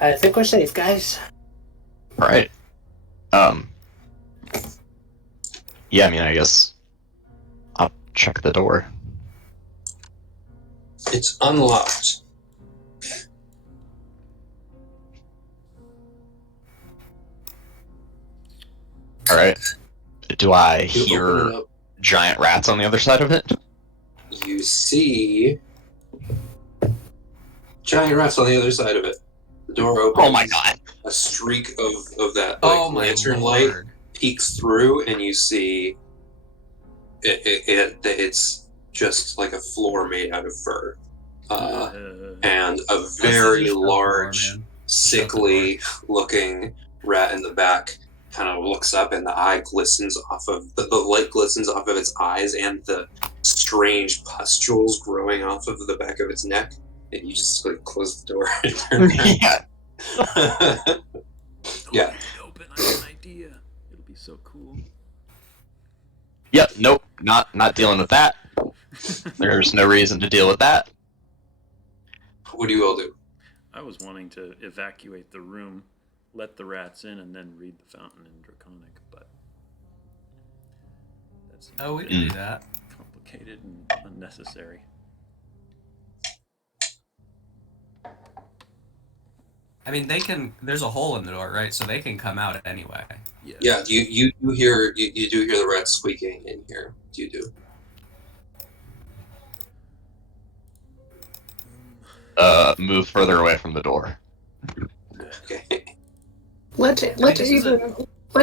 I think we're safe, guys. All right. Yeah, I mean, I guess I'll check the door. It's unlocked. All right. Do I You open hear it up. giant rats on the other side of it? You see giant rats on the other side of it. The door opens. Oh my god. A streak of that Oh my lantern light lord. peeks through, and you see it's just like a floor made out of fur, and a This is very just a large, door, man. sickly looking rat in the back kind of looks up, and the eye glistens off of the light glistens off of its eyes, and the strange pustules growing off of the back of its neck, and you just like close the door and turn back. Yeah. Yeah. Open. I have an idea. It'll be so cool. Yep. Nope. Not dealing with that. There's no reason to deal with that. What do you all do? I was wanting to evacuate the room, let the rats in, and then read the fountain in Draconic, but that's Oh, we can do that. complicated and unnecessary. I mean, they can. There's a hole in the door, right? So they can come out anyway. Yeah, you do hear the rats squeaking in here. You do. Move further away from the door. Okay. Let's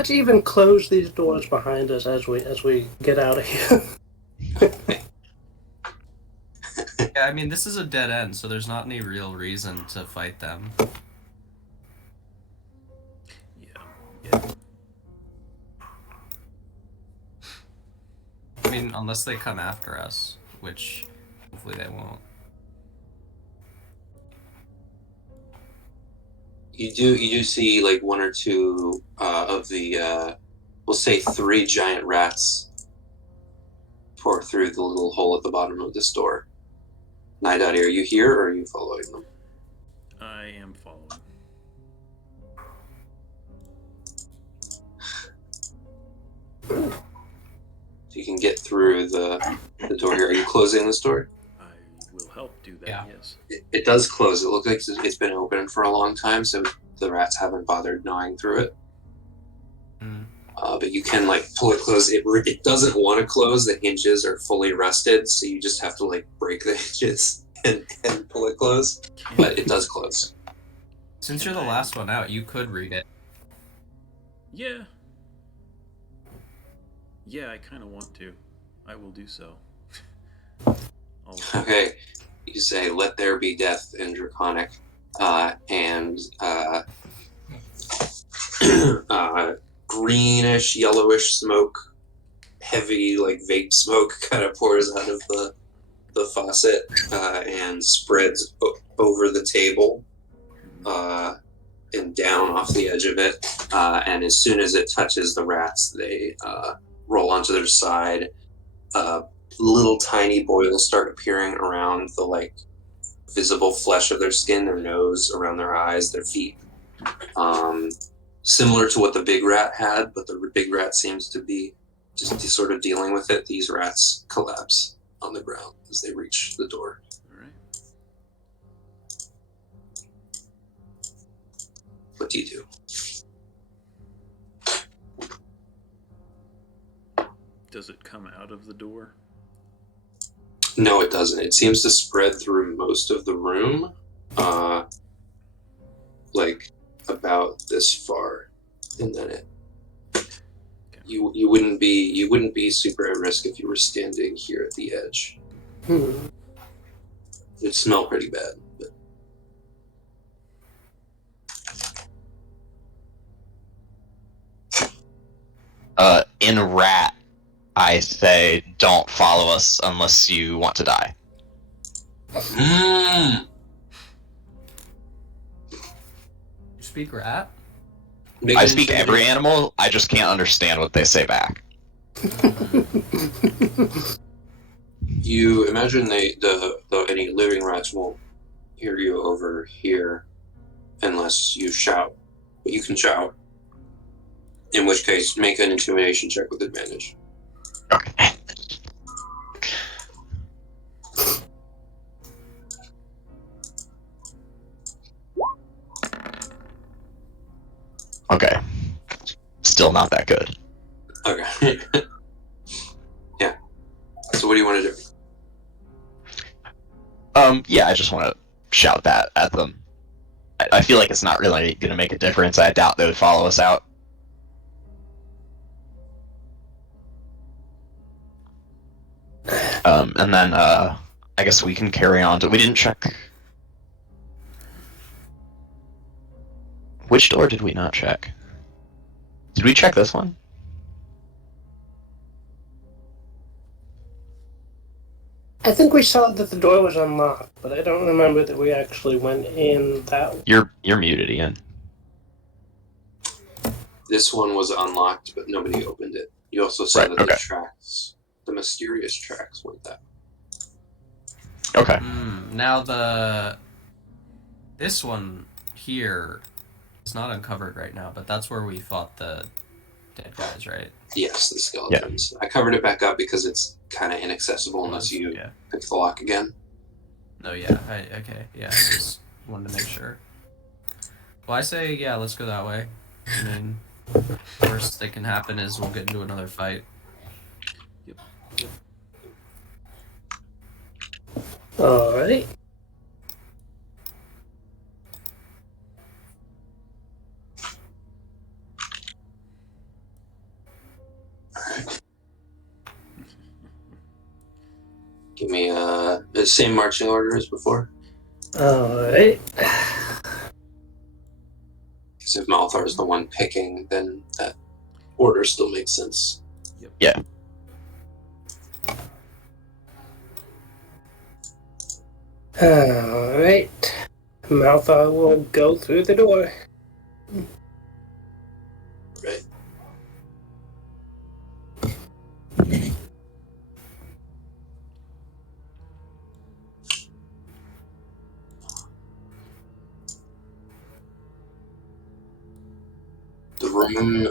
even close these doors behind us as we get out of here. Yeah, I mean, this is a dead end, so there's not any real reason to fight them. Yeah. I mean, unless they come after us, which hopefully they won't. You do see like 1 or 2 of the we'll say 3 giant rats pour through the little hole at the bottom of this door. Naidaadi, are you here or are you following them? I am following. So you can get through the door here. Are you closing this door? I will help do that, Yeah. yes. It does close. It looks like it's been open for a long time, so the rats haven't bothered gnawing through it. Mm. But you can like pull it close. It doesn't want to close. The hinges are fully rusted, so you just have to like break the hinges and pull it close. But it does close. Since you're the last one out, you could read it. Yeah. Yeah, I kind of want to. I will do so. Okay, you say, "Let there be death" in Draconic, and greenish, yellowish smoke, heavy like vape smoke, kind of pours out of the faucet and spreads over the table and down off the edge of it. And as soon as it touches the rats, they roll onto their side. Little tiny boils start appearing around the like visible flesh of their skin, their nose, around their eyes, their feet. Similar to what the big rat had, but the big rat seems to be just sort of dealing with it. These rats collapse on the ground as they reach the door. All right. What do you do? Does it come out of the door? No, it doesn't. It seems to spread through most of the room, like about this far, and then it. You wouldn't be super at risk if you were standing here at the edge. It smelled pretty bad. But... in rat, I say don't follow us unless you want to die. Mm. You speak rat? I speak every animal, I just can't understand what they say back. You imagine any living rats won't hear you over here unless you shout. But you can shout. In which case, make an intimidation check with advantage. Okay. Okay. Still not that good. Okay. Yeah. So what do you want to do? Yeah, I just want to shout that at them. I feel like it's not really going to make a difference. I doubt they would follow us out. And then, I guess we can carry on to... We didn't check... Which door did we not check? Did we check this one? I think we saw that the door was unlocked, but I don't remember that we actually went in that way. You're muted, Ian. This one was unlocked, but nobody opened it. You also saw Right, that okay. the mysterious tracks went that way. Okay. Now this one here is not uncovered right now, but that's where we fought the dead guys, right? Yes, the skeletons. Yeah. I covered it back up because it's kind of inaccessible unless you pick the lock again. No, yeah. Okay, yeah. I just wanted to make sure. Well, I say, yeah, let's go that way. I mean, worst that can happen is we'll get into another fight. Yep. Alright. Give me the same marching order as before. Alright. Because if Malthar is the one picking, then that order still makes sense. Yep. Yeah. Alright. Malthar will go through the door. Right. The room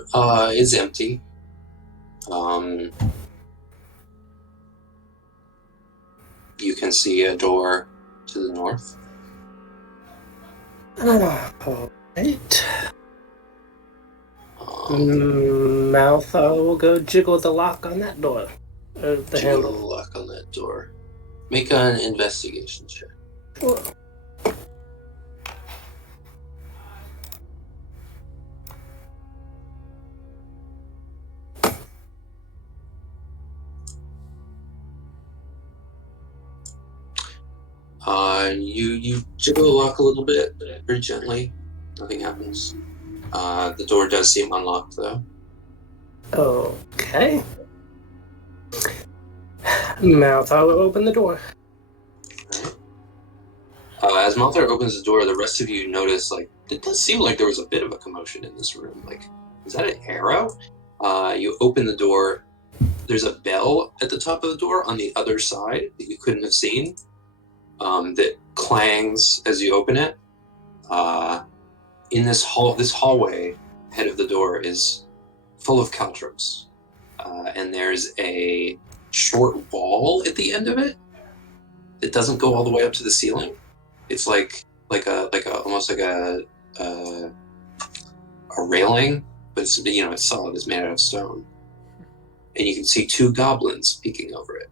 is empty. You can see a door to the north. Alright. Malthar will go jiggle the lock on that door. The Jiggle the handle. lock on that door. Make an investigation check. Sure. You jiggle the lock a little bit, very gently. Nothing happens. The door does seem unlocked, though. Okay. Malthar will open the door. Alright. As Malthar opens the door, the rest of you notice, like, it does seem like there was a bit of a commotion in this room. Like, is that an arrow? You open the door. There's a bell at the top of the door on the other side that you couldn't have seen. That clangs as you open it. In this hallway ahead of the door is full of caltrops, and there's a short wall at the end of it. It doesn't go all the way up to the ceiling. It's like almost like a railing, but it's solid. It's made out of stone. and you can see 2 goblins peeking over it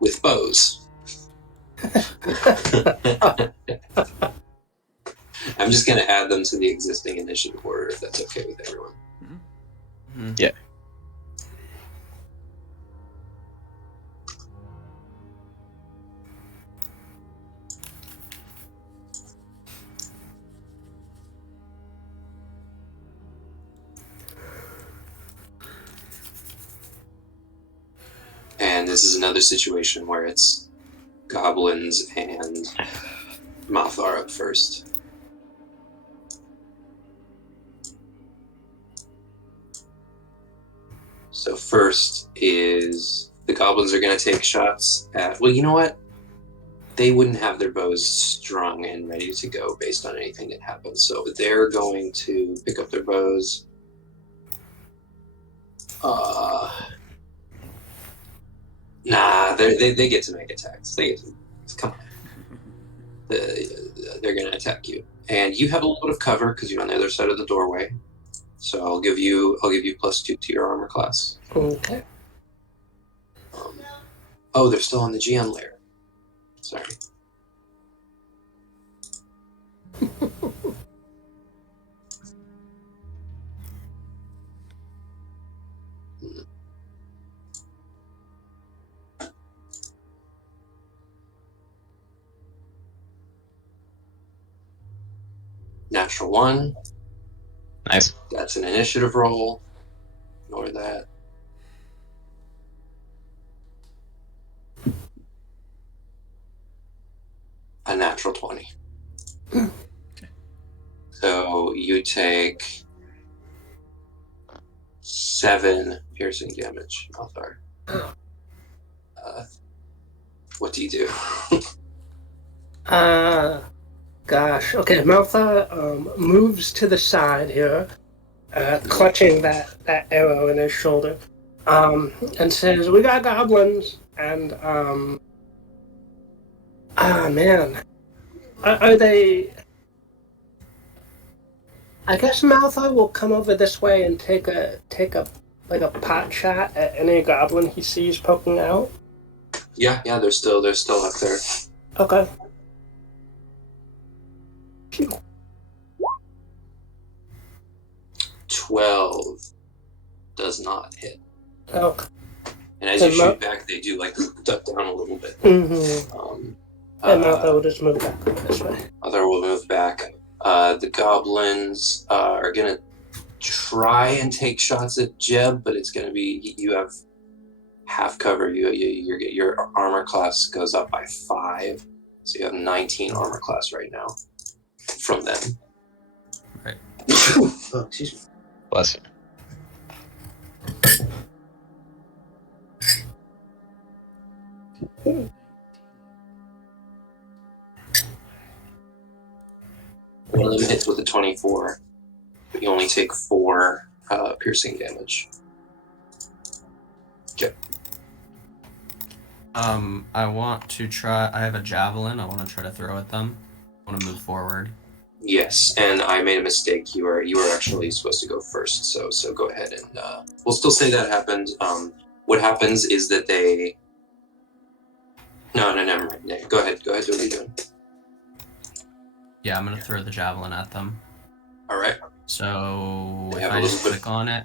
with bows. I'm just going to add them to the existing initiative order if that's okay with everyone. Mm-hmm. Yeah. And this is another situation where it's goblins and Malthar up first. So first is the goblins are going to take shots at... Well, you know what? They wouldn't have their bows strung and ready to go based on anything that happens. So they're going to pick up their bows. Nah, they get to make attacks. They get to... Come on. They're going to attack you. And you have a little bit of cover because you're on the other side of the doorway. So I'll give you +2 to your armor class. Okay. Oh, they're still on the GM layer. Sorry. Natural 1. Nice. That's an initiative roll. Ignore that. A natural 20. So you take 7 piercing damage, Malthar. What do you do? Gosh. Okay, Malthar moves to the side here, clutching that arrow in his shoulder, and says, "We got goblins." And man, are they? I guess Malthar will come over this way and take a pot shot at any goblin he sees poking out. Yeah, they're still up there. Okay. 12 does not hit. Okay. And as you shoot back, they do like duck down a little bit. Mm-hmm. And Malthar will just move back this way. Malthar will move back. The goblins are gonna try and take shots at Jeb, but it's gonna be you have half cover. Your armor class goes up by 5, so you have 19 armor class right now from them. Right. Oh, excuse me. Bless you. One of them hits with a 24, but you only take 4 piercing damage. Okay. I want to try. I have a javelin. I want to try to throw at them. I want to move forward. Yes, and I made a mistake. You were actually supposed to go first, so go ahead and we'll still say that happened. What happens is that they... No, never mind. No, go ahead. Do what you're doing. Yeah, I'm gonna throw the javelin at them. All right. So They if have a I little just bit- click on it,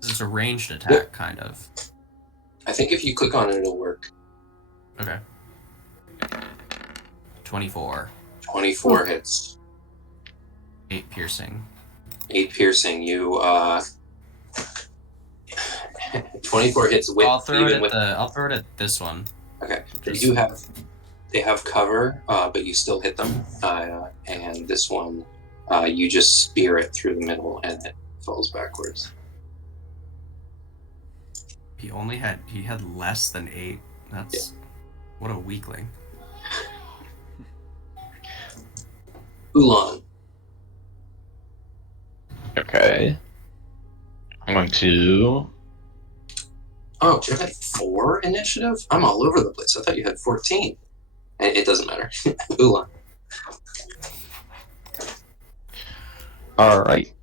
this is a ranged attack, kind of. I think if you click on it, it'll work. Okay. 24. 24 hits. 8 piercing. 8 piercing. You 24 hits with I'll throw even with. I'll throw it at this one. Okay. Just- They have cover, but you still hit them. And this one, you just spear it through the middle, and it falls backwards. He had less than 8. That's what a weakling. Oolon. Okay. I'm going to... Oh, do you have 4 initiative? I'm all over the place. I thought you had 14. It doesn't matter. Oolon. Alright.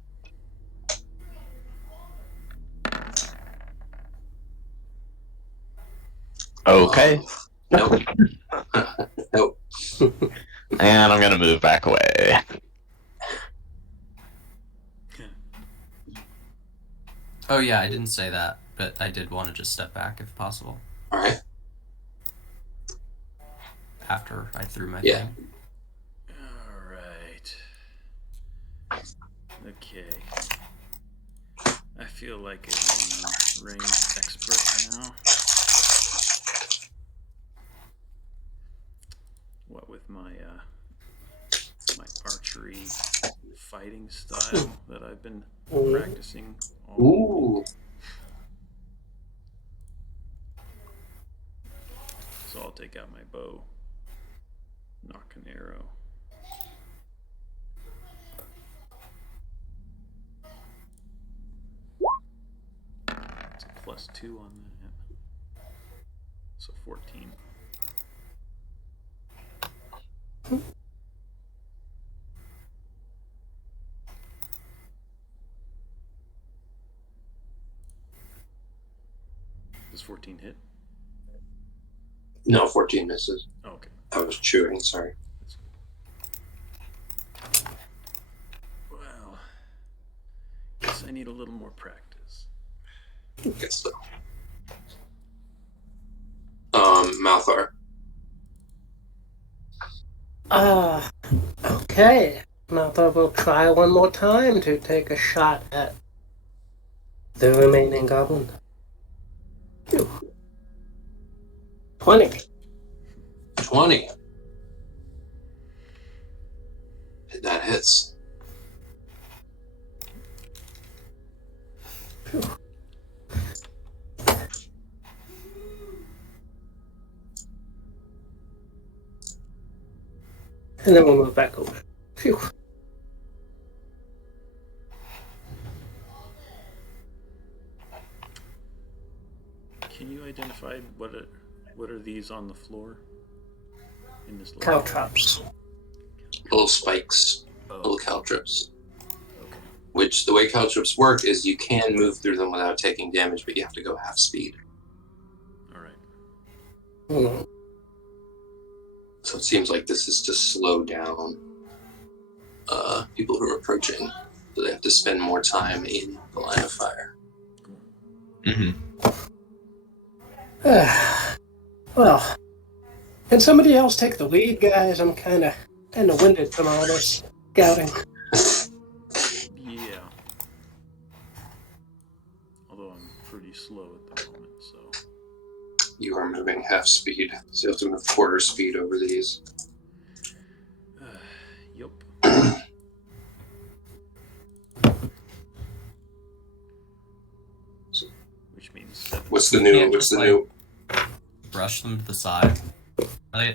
Okay. Nope. Nope. And I'm gonna move back away. Oh yeah, I didn't say that, but I did want to just step back if possible All right. after I threw my Yeah. thing. Alright. Okay. I feel like a ranged expert now. What with my my archery fighting style that I've been practicing all evening. Ooh. So I'll take out my bow. Knock an arrow. It's a +2 on that. So 14. Does 14 hit? No, 14 misses. Oh, okay. I was chewing, sorry. Well, guess I need a little more practice. Guess so. Malthar. Okay. Now we'll try one more time to take a shot at the remaining goblin. Phew. 20. 20. That hits. And then we'll move back over. Phew. Can you identify what are these on the floor in this Cow little traps. Little spikes. Oh, Little caltrips. okay. Which, the way caltrips work is you can move through them without taking damage, but you have to go half speed. All right. Hmm. So it seems like this is to slow down people who are approaching. So they have to spend more time in the line of fire. Mm-hmm. Well, can somebody else take the lead, guys? I'm kind of winded from all this scouting. Yeah. Although I'm pretty slow at the moment, so. You are moving half speed, so you have to move quarter speed over these. Yup. Which means 7. What's the Yeah, new? What's just the like- new? Brush them to the side.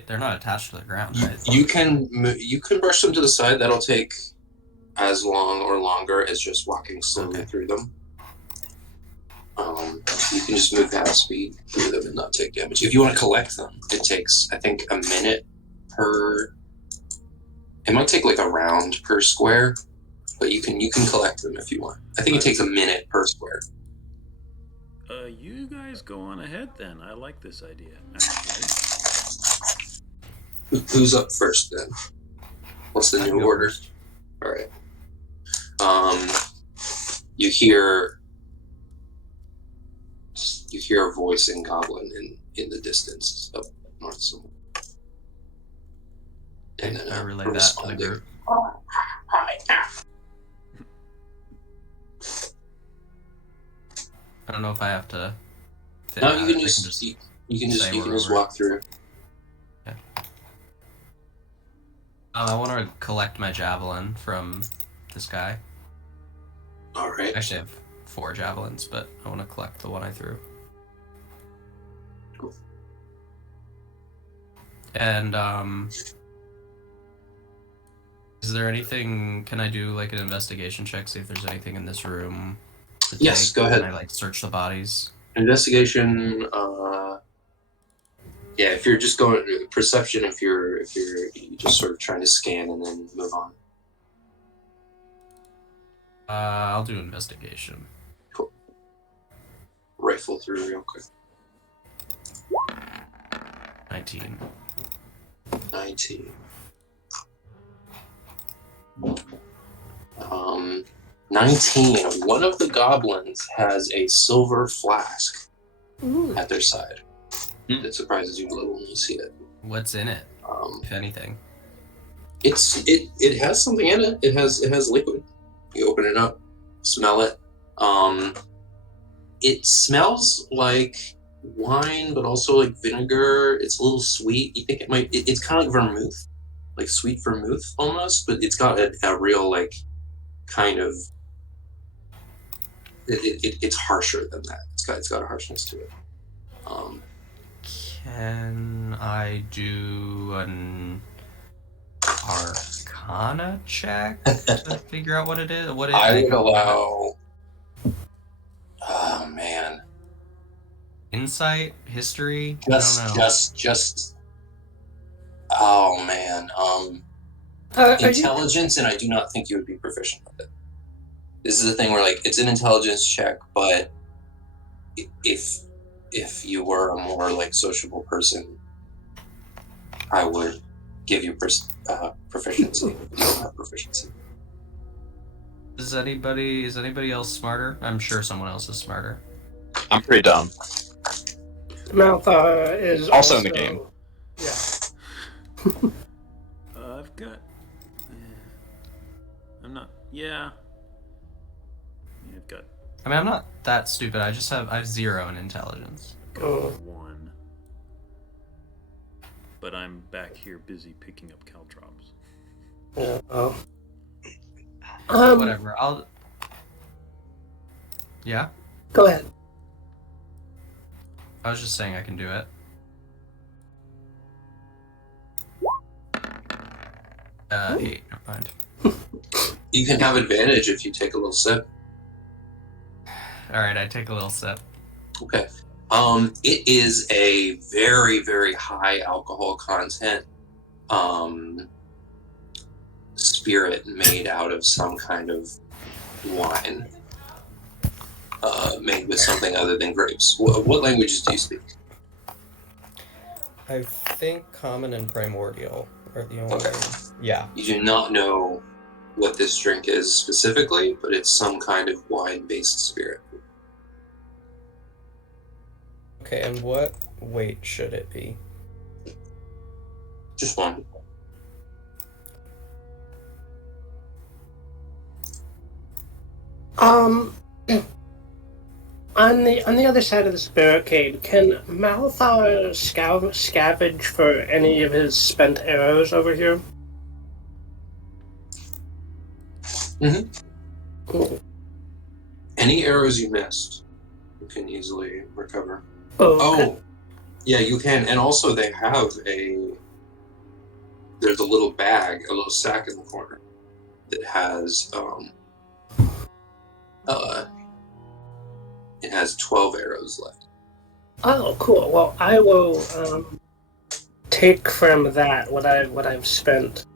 They're not attached to the ground, right? You can brush them to the side. That'll take as long or longer as just walking slowly through them. You can just move half speed through them and not take damage. If you want to collect them, it takes, I think, a minute per. It might take like a round per square, but you can collect them if you want. I think it takes a minute per square. You guys go on ahead then. I like this idea, actually. Who's up first then? What's the I can new go order? first. All right. You hear a voice in Goblin in the distance up north somewhere. And then I relay that to the group. I don't know if I have to. No, you can just walk through. Yeah. I want to collect my javelin from this guy. All right. Actually, I have 4 javelins, but I want to collect the one I threw. Cool. And is there anything? Can I do like an investigation check, see if there's anything in this room? Yes, go ahead. Can I like search the bodies? Investigation. Yeah, if you're just going perception, if you're just sort of trying to scan and then move on. I'll do investigation. Cool. Rifle through real quick. 19. 19. 19. One of the goblins has a silver flask at their side. It surprises you a little when you see it. What's in it, if anything? It has something in it. It has liquid. You open it up, smell it. It smells like wine, but also like vinegar. It's a little sweet. You think it might? It's kind of like vermouth, like sweet vermouth almost, but it's got a real like kind of. It's harsher than that. It's got a harshness to it. Can I do an Arcana check to figure out what it is? I would allow. Oh man. Insight, history. Just. Oh man. Intelligence, and I do not think you would be proficient with it. This is the thing where like it's an intelligence check, but if you were a more like sociable person, I would give you proficiency. You don't have proficiency. Is anybody else smarter? I'm sure someone else is smarter. I'm pretty dumb. Malthar is Also in the game. Yeah. I've got. I'm not. Yeah. I've got. I mean, I'm not that stupid. I have 0 in intelligence. Got 1. But I'm back here busy picking up caltrops. Yeah. Oh. Whatever. Yeah. Go ahead. I was just saying I can do it. 8. Never mind. You can have advantage if you take a little sip. All right, I take a little sip. Okay. It is a very, very high alcohol content spirit made out of some kind of wine. Made with something other than grapes. What languages do you speak? I think Common and Primordial are the only. Okay. Yeah. You do not know what this drink is specifically, but it's some kind of wine-based spirit. Okay, and what weight should it be? Just one. On the other side of this barricade, can Malthar scavenge for any of his spent arrows over here? Mm-hmm. Cool. Any arrows you missed, you can easily recover. Oh, yeah, you can. And also they have there's a little bag, a little sack in the corner that has, it has 12 arrows left. Oh, cool. Well, I will take from that what I've spent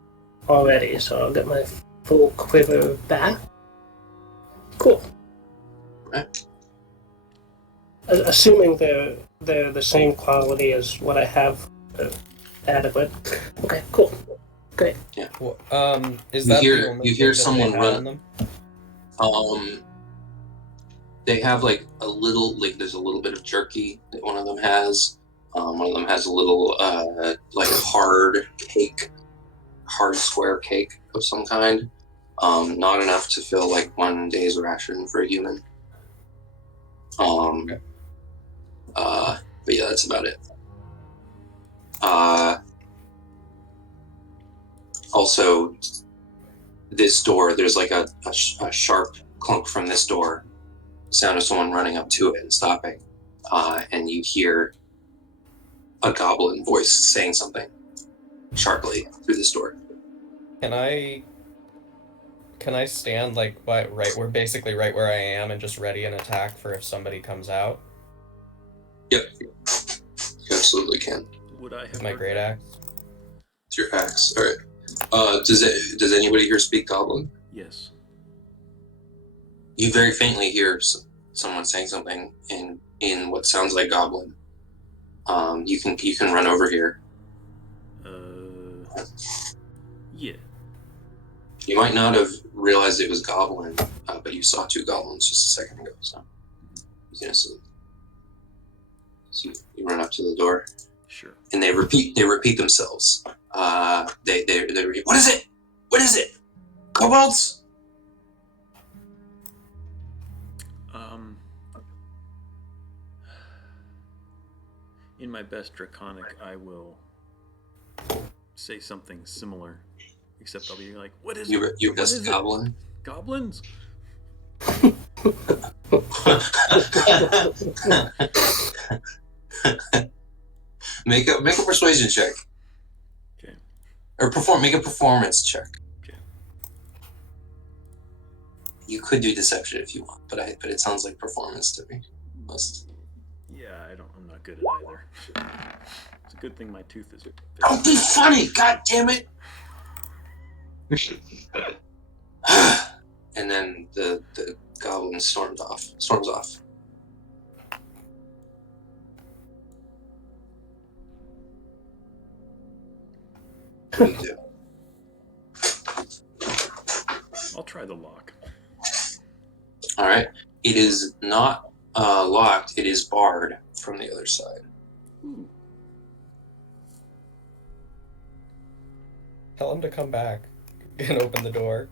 already, so I'll get my full quiver back. Cool. Right. Assuming they're the same quality as what I have, adequate. Okay, cool. Great. Yeah. Well, is that the only you hear thing that someone they had run. on them? They have like a little, like there's a little bit of jerky that one of them has. One of them has a little, like a hard square cake of some kind. Not enough to fill like one day's ration for a human. Okay. But yeah, that's about it. Also, this door, there's like a sharp clunk from this door. The sound of someone running up to it and stopping. And you hear a goblin voice saying something sharply through this door. Can I stand like right where I am and just ready an attack for if somebody comes out? Yep. You absolutely can. Would I have With my heard great that? axe. It's your axe. Alright. Does anybody here speak Goblin? Yes. You very faintly hear someone saying something in what sounds like Goblin. You can run over here Yeah. You might not have realized it was goblin, but you saw 2 goblins just a second ago. So, so you run up to the door. Sure. And they repeat themselves. They repeat, what is it? What is it? Kobolds? In my best draconic, I will say something similar, except I'll be like, "What is it? Your What best is goblin? it? Goblins?" Make a persuasion check. Okay. Or make a performance check. Okay. You could do deception if you want, but it sounds like performance to me. Yeah, I'm not good at either. It's a good thing my tooth is. Don't be funny, god damn it! And then the goblin storms off. What do you do? I'll try the lock. All right. It is not locked. It is barred from the other side. Ooh. Tell him to come back and open the door.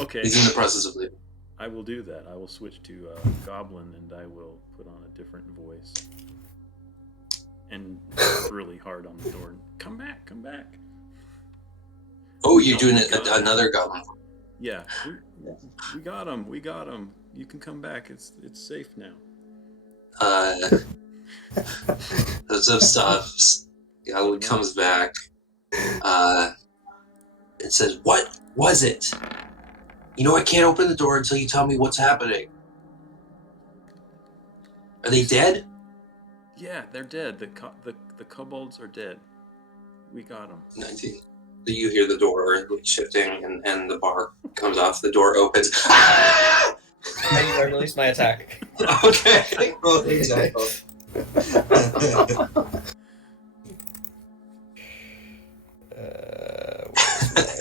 Okay. He's in the process of leaving. I will do that. I will switch to Goblin, and I will put on a different voice. And really hard on the door. Come back, come back. Oh, you're doing another goblin. Yeah, we got him. We got him. You can come back. It's safe now. Those up stuff. Goblin comes back. It says, "What was it? You know I can't open the door until you tell me what's happening. Are they dead?" Yeah, they're dead. The kobolds are dead. We got them. 19. You hear the door shifting, and the bar comes off. The door opens. Ah! I release my attack. Okay. Roll the attack.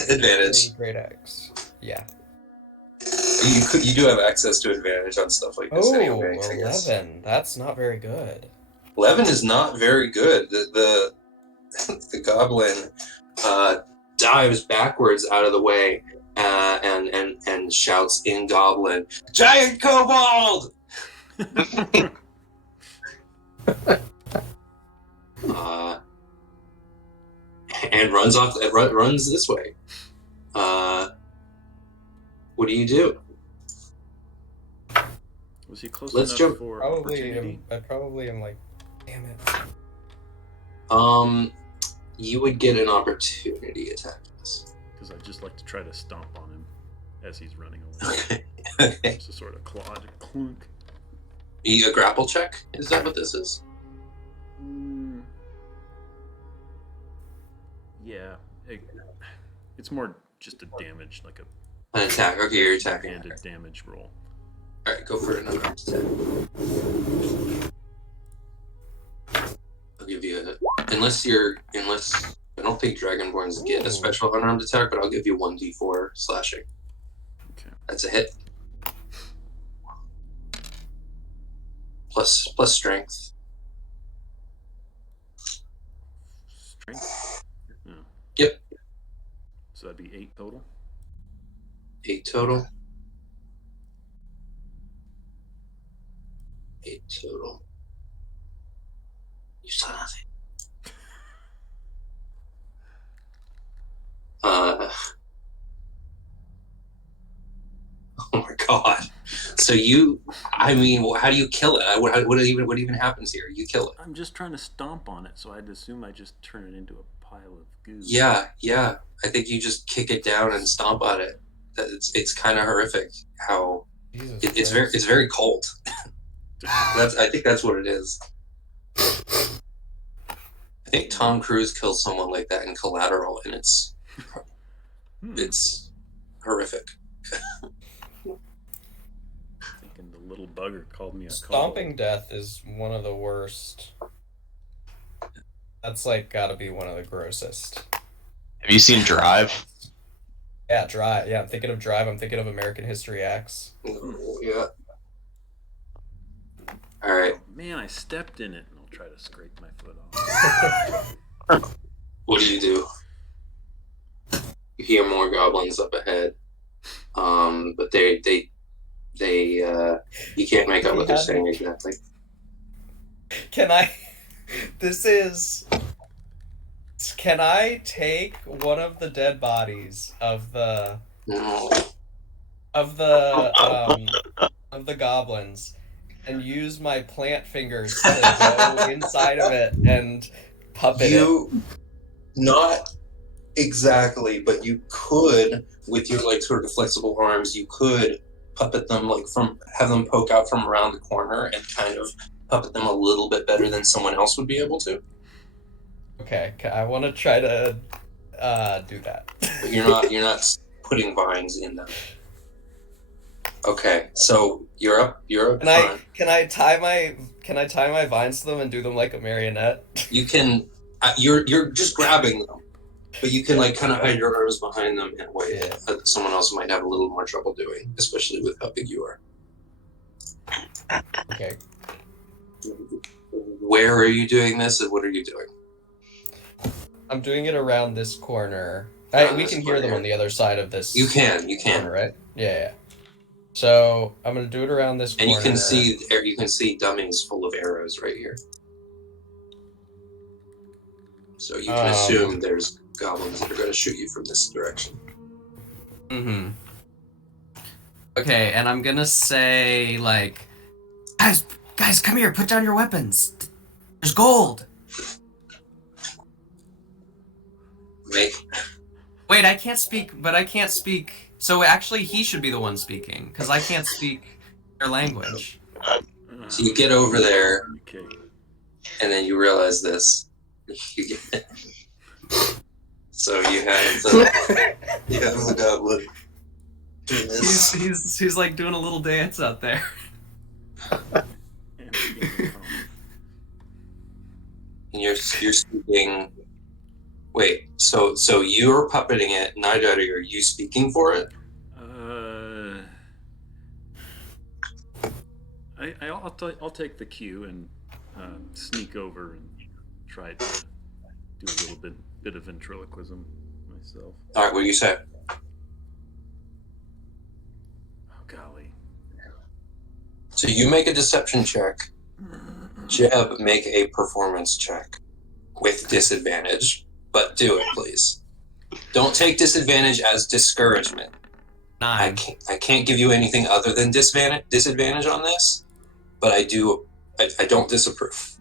Advantage. Great X. Yeah. You do have access to advantage on stuff like this anyway. 11. That's not very good. 11 is not very good. The goblin dives backwards out of the way and shouts in goblin, "Giant kobold!" And runs this way. What do you do? Was he close Let's enough jump. for I probably am like, damn it. You would get an opportunity attack. Because I'd just like to try to stomp on him as he's running away. Okay. It's a sort of claw clunk. A grapple check? Is that what this is? Yeah. It's more just a damage, like An attack. Okay, you're attacking. handed damage roll. Alright, go for another attack. I'll give you unless I don't think Dragonborns get a special unarmed attack, but I'll give you 1d4 slashing. Okay. That's a hit. Plus strength. Strength? No. Yep. So that'd be 8 total? 8 total. 8 total. You saw nothing. Oh my god. So how do you kill it? What even happens here? You kill it. I'm just trying to stomp on it, so I'd assume I just turn it into a pile of goo. Yeah. I think you just kick it down and stomp on it. It's kind of horrific how it's very cold. I think that's what it is. I think Tom Cruise kills someone like that in Collateral, and it's horrific. Thinking the little bugger called me a Stomping death is one of the worst. That's like gotta be one of the grossest. Have you seen Drive? Yeah, Drive. Yeah, I'm thinking of Drive. I'm thinking of American History X. Oh, yeah. All right. Oh, man, I stepped in it, and I'll try to scrape my foot off. What do? You hear more goblins up ahead, but they you can't make out what they're saying exactly. Can I? Can I take one of the dead bodies of the No. of the goblins and use my plant fingers to go inside of it and puppet it? Not exactly, but you could, with your like sort of flexible arms, you could puppet them have them poke out from around the corner and kind of puppet them a little bit better than someone else would be able to. Okay, I want to try to do that. But you're not putting vines in them. Okay, so you're up. Can I tie my vines to them and do them like a marionette? You can. You're just grabbing them, but you can like kind of hide your arms behind them in a way that someone else might have a little more trouble doing, especially with how big you are. Okay. Where are you doing this, and what are you doing? I'm doing it around this corner. We can hear them on the other side of this. You can. Corner, right? Yeah. So I'm gonna do it around this corner. And you can see dummies full of arrows right here. So you can assume there's goblins that are going to shoot you from this direction. Mm-hmm. Okay, and I'm gonna say like, guys, come here, put down your weapons. There's gold. Wait, I can't speak. So actually, he should be the one speaking, because I can't speak their language. So you get over there, Okay. and then you realize this. So you have the goblin doing this. He's like doing a little dance out there. And you're speaking. Wait, so you're puppeting it, Naidaadi, are you speaking for it? I'll take the cue and sneak over and try to do a little bit of ventriloquism myself. All right, what do you say? Oh golly! So you make a deception check. Jeb, make a performance check with disadvantage, but do it, please. Don't take disadvantage as discouragement. 9. I can't give you anything other than disadvantage on this, but I don't disapprove.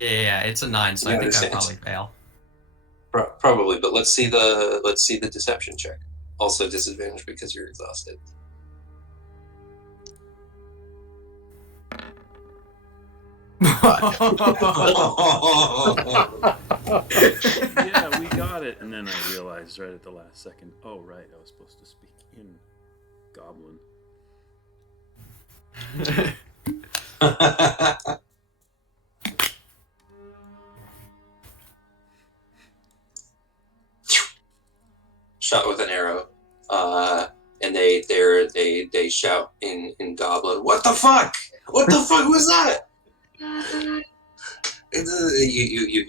Yeah, it's a 9, so I think understand. I probably fail. Probably, but let's see the deception check. Also disadvantage because you're exhausted. Yeah, we got it. And then I realized right at the last second, oh right, I was supposed to speak in Goblin. Shot with an arrow, and they shout in Goblin, "What the fuck? What the fuck was that?"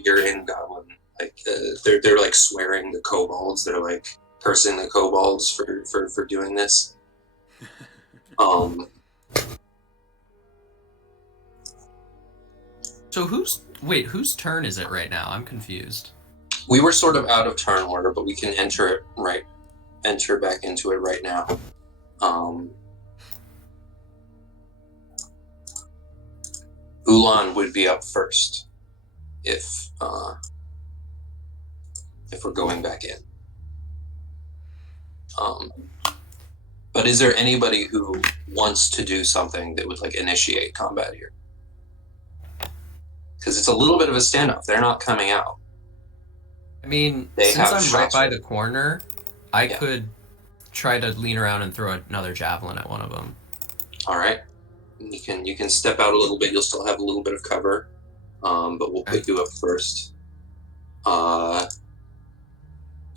You're in Goblin, like they're like swearing the kobolds. They're like cursing the kobolds for doing this. So whose turn is it right now? I'm confused. We were sort of out of turn order, but we can enter back into it right now. Oolon would be up first if we're going back in. But is there anybody who wants to do something that would like initiate combat here? Because it's a little bit of a standoff. They're not coming out. I mean, They since have I'm right shots by with- the corner, I could try to lean around and throw another javelin at one of them. All right. You can step out a little bit. You'll still have a little bit of cover, but we'll put you up first.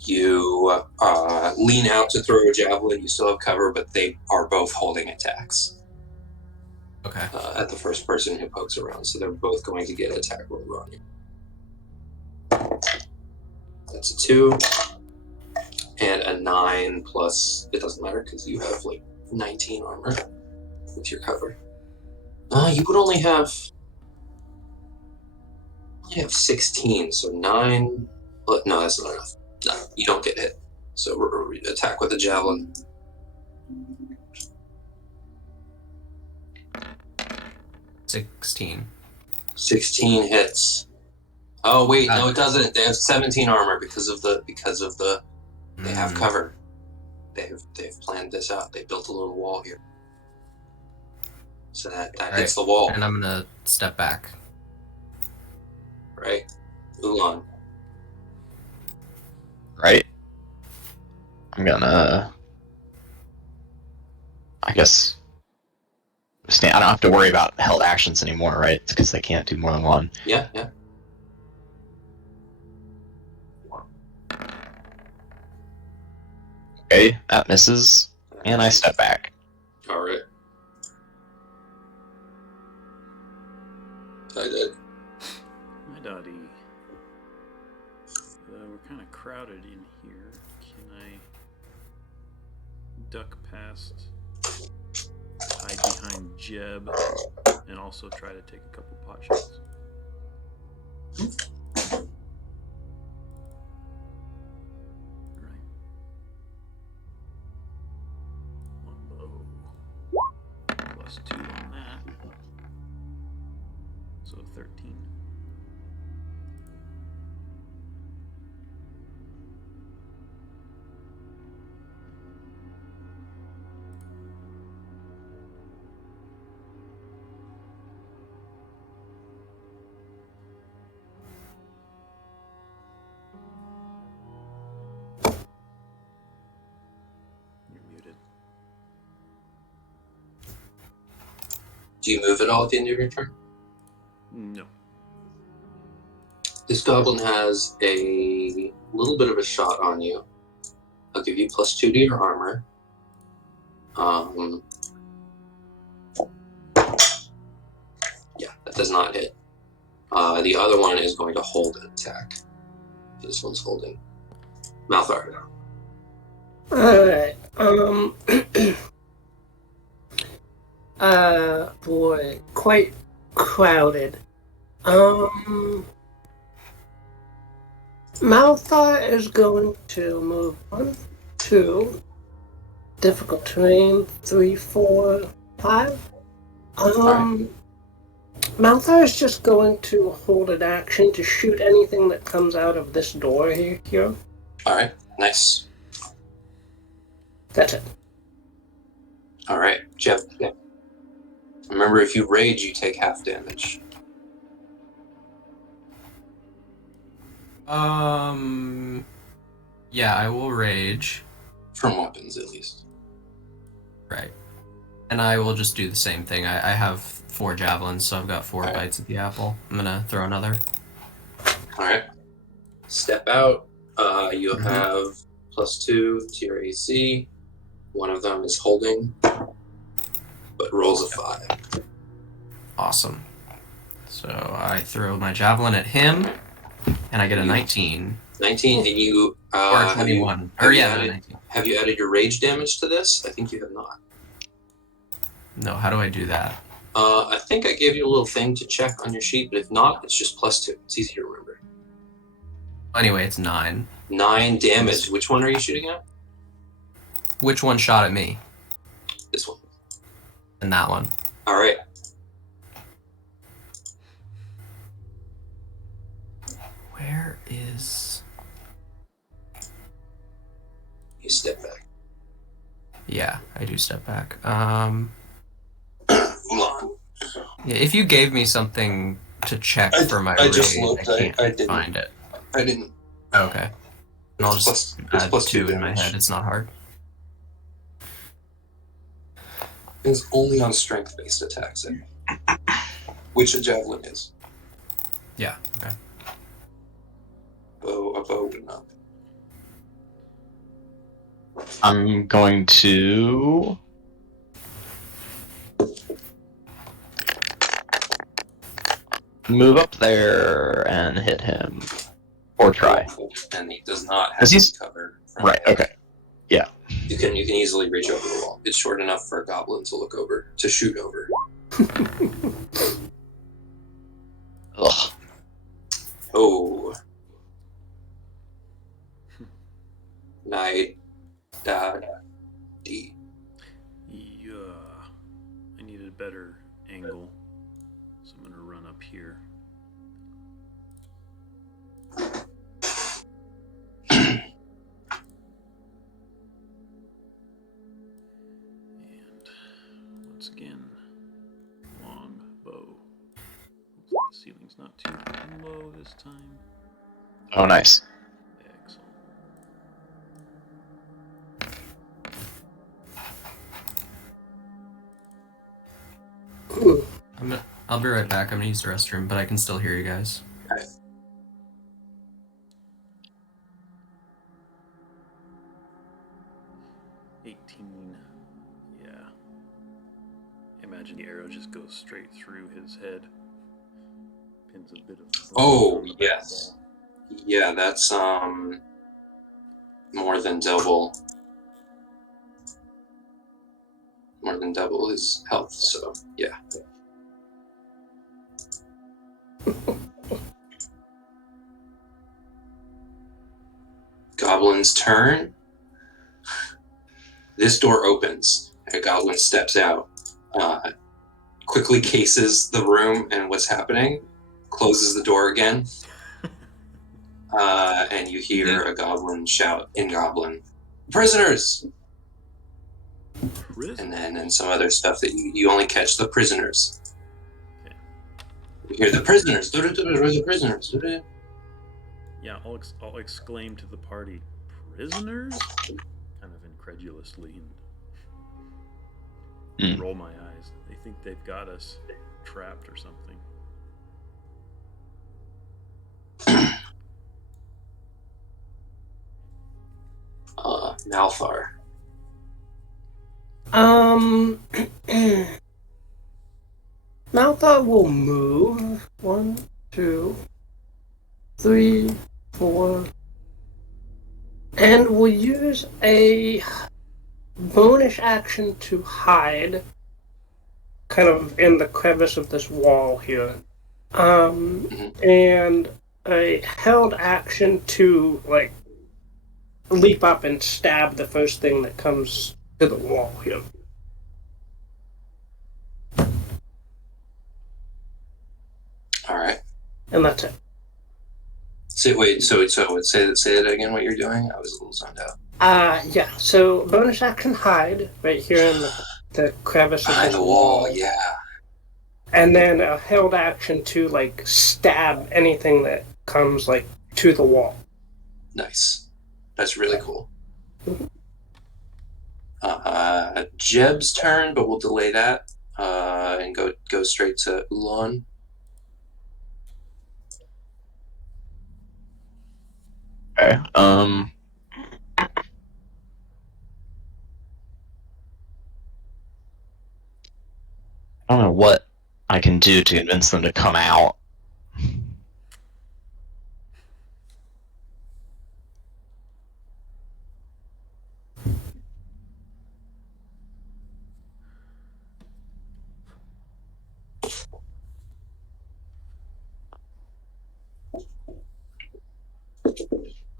You lean out to throw a javelin. You still have cover, but they are both holding attacks. Okay. At the first person who pokes around, so they're both going to get attack roll on you. That's a 2 and a 9 plus. It doesn't matter because you have like 19 armor with your cover. You would only have 16, so 9. But no, that's not enough. No, you don't get hit. So attack with a javelin. 16. 16 hits. Oh wait, no, it doesn't. They have 17 armor because of the they have cover. They've planned this out. They built a little wall here. So that hits the wall. And I'm gonna step back. Right? Oolon. Right? I'm gonna... I guess... I don't have to worry about held actions anymore, right? It's because they can't do more than one. Yeah. Okay, that misses, and I step back. Alright. I did. Naidaadi. We're kind of crowded in here. Can I duck past, hide behind Jeb, and also try to take a couple pot shots? Right. One bow. Plus 2 on that. So 13. You're muted. Do you move at all at the end of your turn? No. This goblin has a little bit of a shot on you. I'll give you plus 2 to your armor. Yeah, that does not hit. The other one is going to hold an attack. This one's holding. Malthar. Alright, boy, quite crowded. Malthar is going to move 1, 2, difficult terrain, 3, 4, 5. Malthar is just going to hold an action to shoot anything that comes out of this door here. Alright, nice. That's it. Alright, Jeb. Yeah. Remember, if you rage, you take half damage. Yeah, I will rage. From weapons, at least. Right. And I will just do the same thing. I have 4 javelins, so I've got 4 bites at the apple. I'm gonna throw another. Alright. Step out. You have plus 2 to your AC. One of them is holding, but rolls a 5. Awesome. So I throw my javelin at him, and I get a 19. 19, and you... or 21. Have you added your rage damage to this? I think you have not. No, how do I do that? I think I gave you a little thing to check on your sheet, but if not, it's just plus 2. It's easy to remember. Anyway, it's 9. 9 damage. Which one are you shooting at? Which one shot at me? This one. And that one. Alright. Where is... You step back. Yeah, I do step back. Oolon. Yeah, if you gave me something to check for my I just raid, looked. I can't I didn't find it. I didn't. Okay. And I'll just add plus 2 2 in my damage. head. It's not hard. It's only on strength-based attacks, which a javelin is. Yeah, okay. A bow went up. I'm going to move up there and hit him. Or try. And he does not have Is he- any cover. Right, okay. Yeah. You can easily reach over the wall. It's short enough for a goblin to look over, to shoot over. Ugh. Oh. Naidaadi. Yeah. I needed a better angle. So I'm gonna run up here. And once again, long bow. Hopefully the ceiling's not too low this time. Oh, nice. Excellent. I'll be right back. I'm gonna use the restroom, but I can still hear you guys. Okay. Yeah. Imagine the arrow just goes straight through his head. Pins a bit of. Oh, yes. Yeah, that's more than double his health, so yeah. Goblin's turn. This door opens. A goblin steps out, quickly cases the room and what's happening, closes the door again, and you hear a goblin shout in Goblin, "Prisoners!" And then some other stuff that you only catch the prisoners. Okay. You hear the prisoners. The prisoners. Yeah, I'll exclaim to the party, "Prisoners?" Kind of incredulously, and roll my eyes. They think they've got us trapped or something. Malthar. Malthar will move. 1, 2, 3, 4. And we'll use a bonus action to hide kind of in the crevice of this wall here. And a held action to, like, leap up and stab the first thing that comes to the wall here. Alright. And that's it. So say that again what you're doing? I was a little zoned out. Yeah, so bonus action hide right here in the crevice of Behind this the wall, yeah. And then a held action to, like, stab anything that comes, like, to the wall. Nice. That's really cool. Jeb's turn, but we'll delay that and go straight to Oolon. Okay. I don't know what I can do to convince them to come out.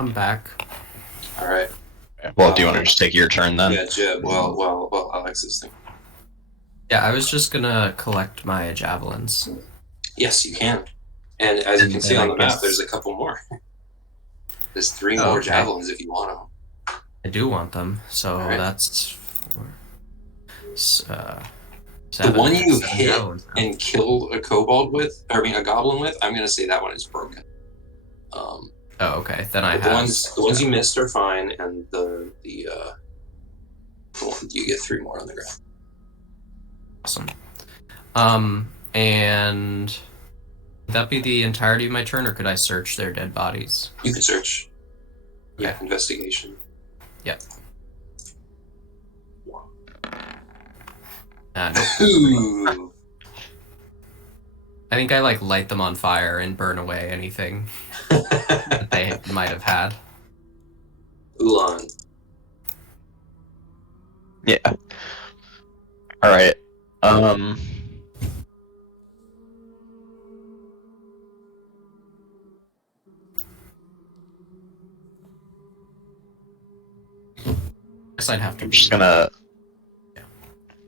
I'm back. Alright. Well, do you want to just take your turn then? Yeah, Jeb, well, Alex's thing. Yeah, I was just gonna collect my javelins. Yes, you can. And as you can see on the map, there's a couple more. There's 3 more javelins if you want them. I do want them, so that's 4. The one you hit and killed a kobold with, a goblin with, I'm gonna say that one is broken. Oh, okay. Then I have the ones you missed are fine, and the one you get 3 more on the ground. Awesome. And Would that be the entirety of my turn, or could I search their dead bodies? You can search. Yeah, Okay. investigation. Yep. Nope. Ooh. I think I like light them on fire and burn away anything that they might have had. Oolon. Yeah. All right. Guess I'd have to. I'm just gonna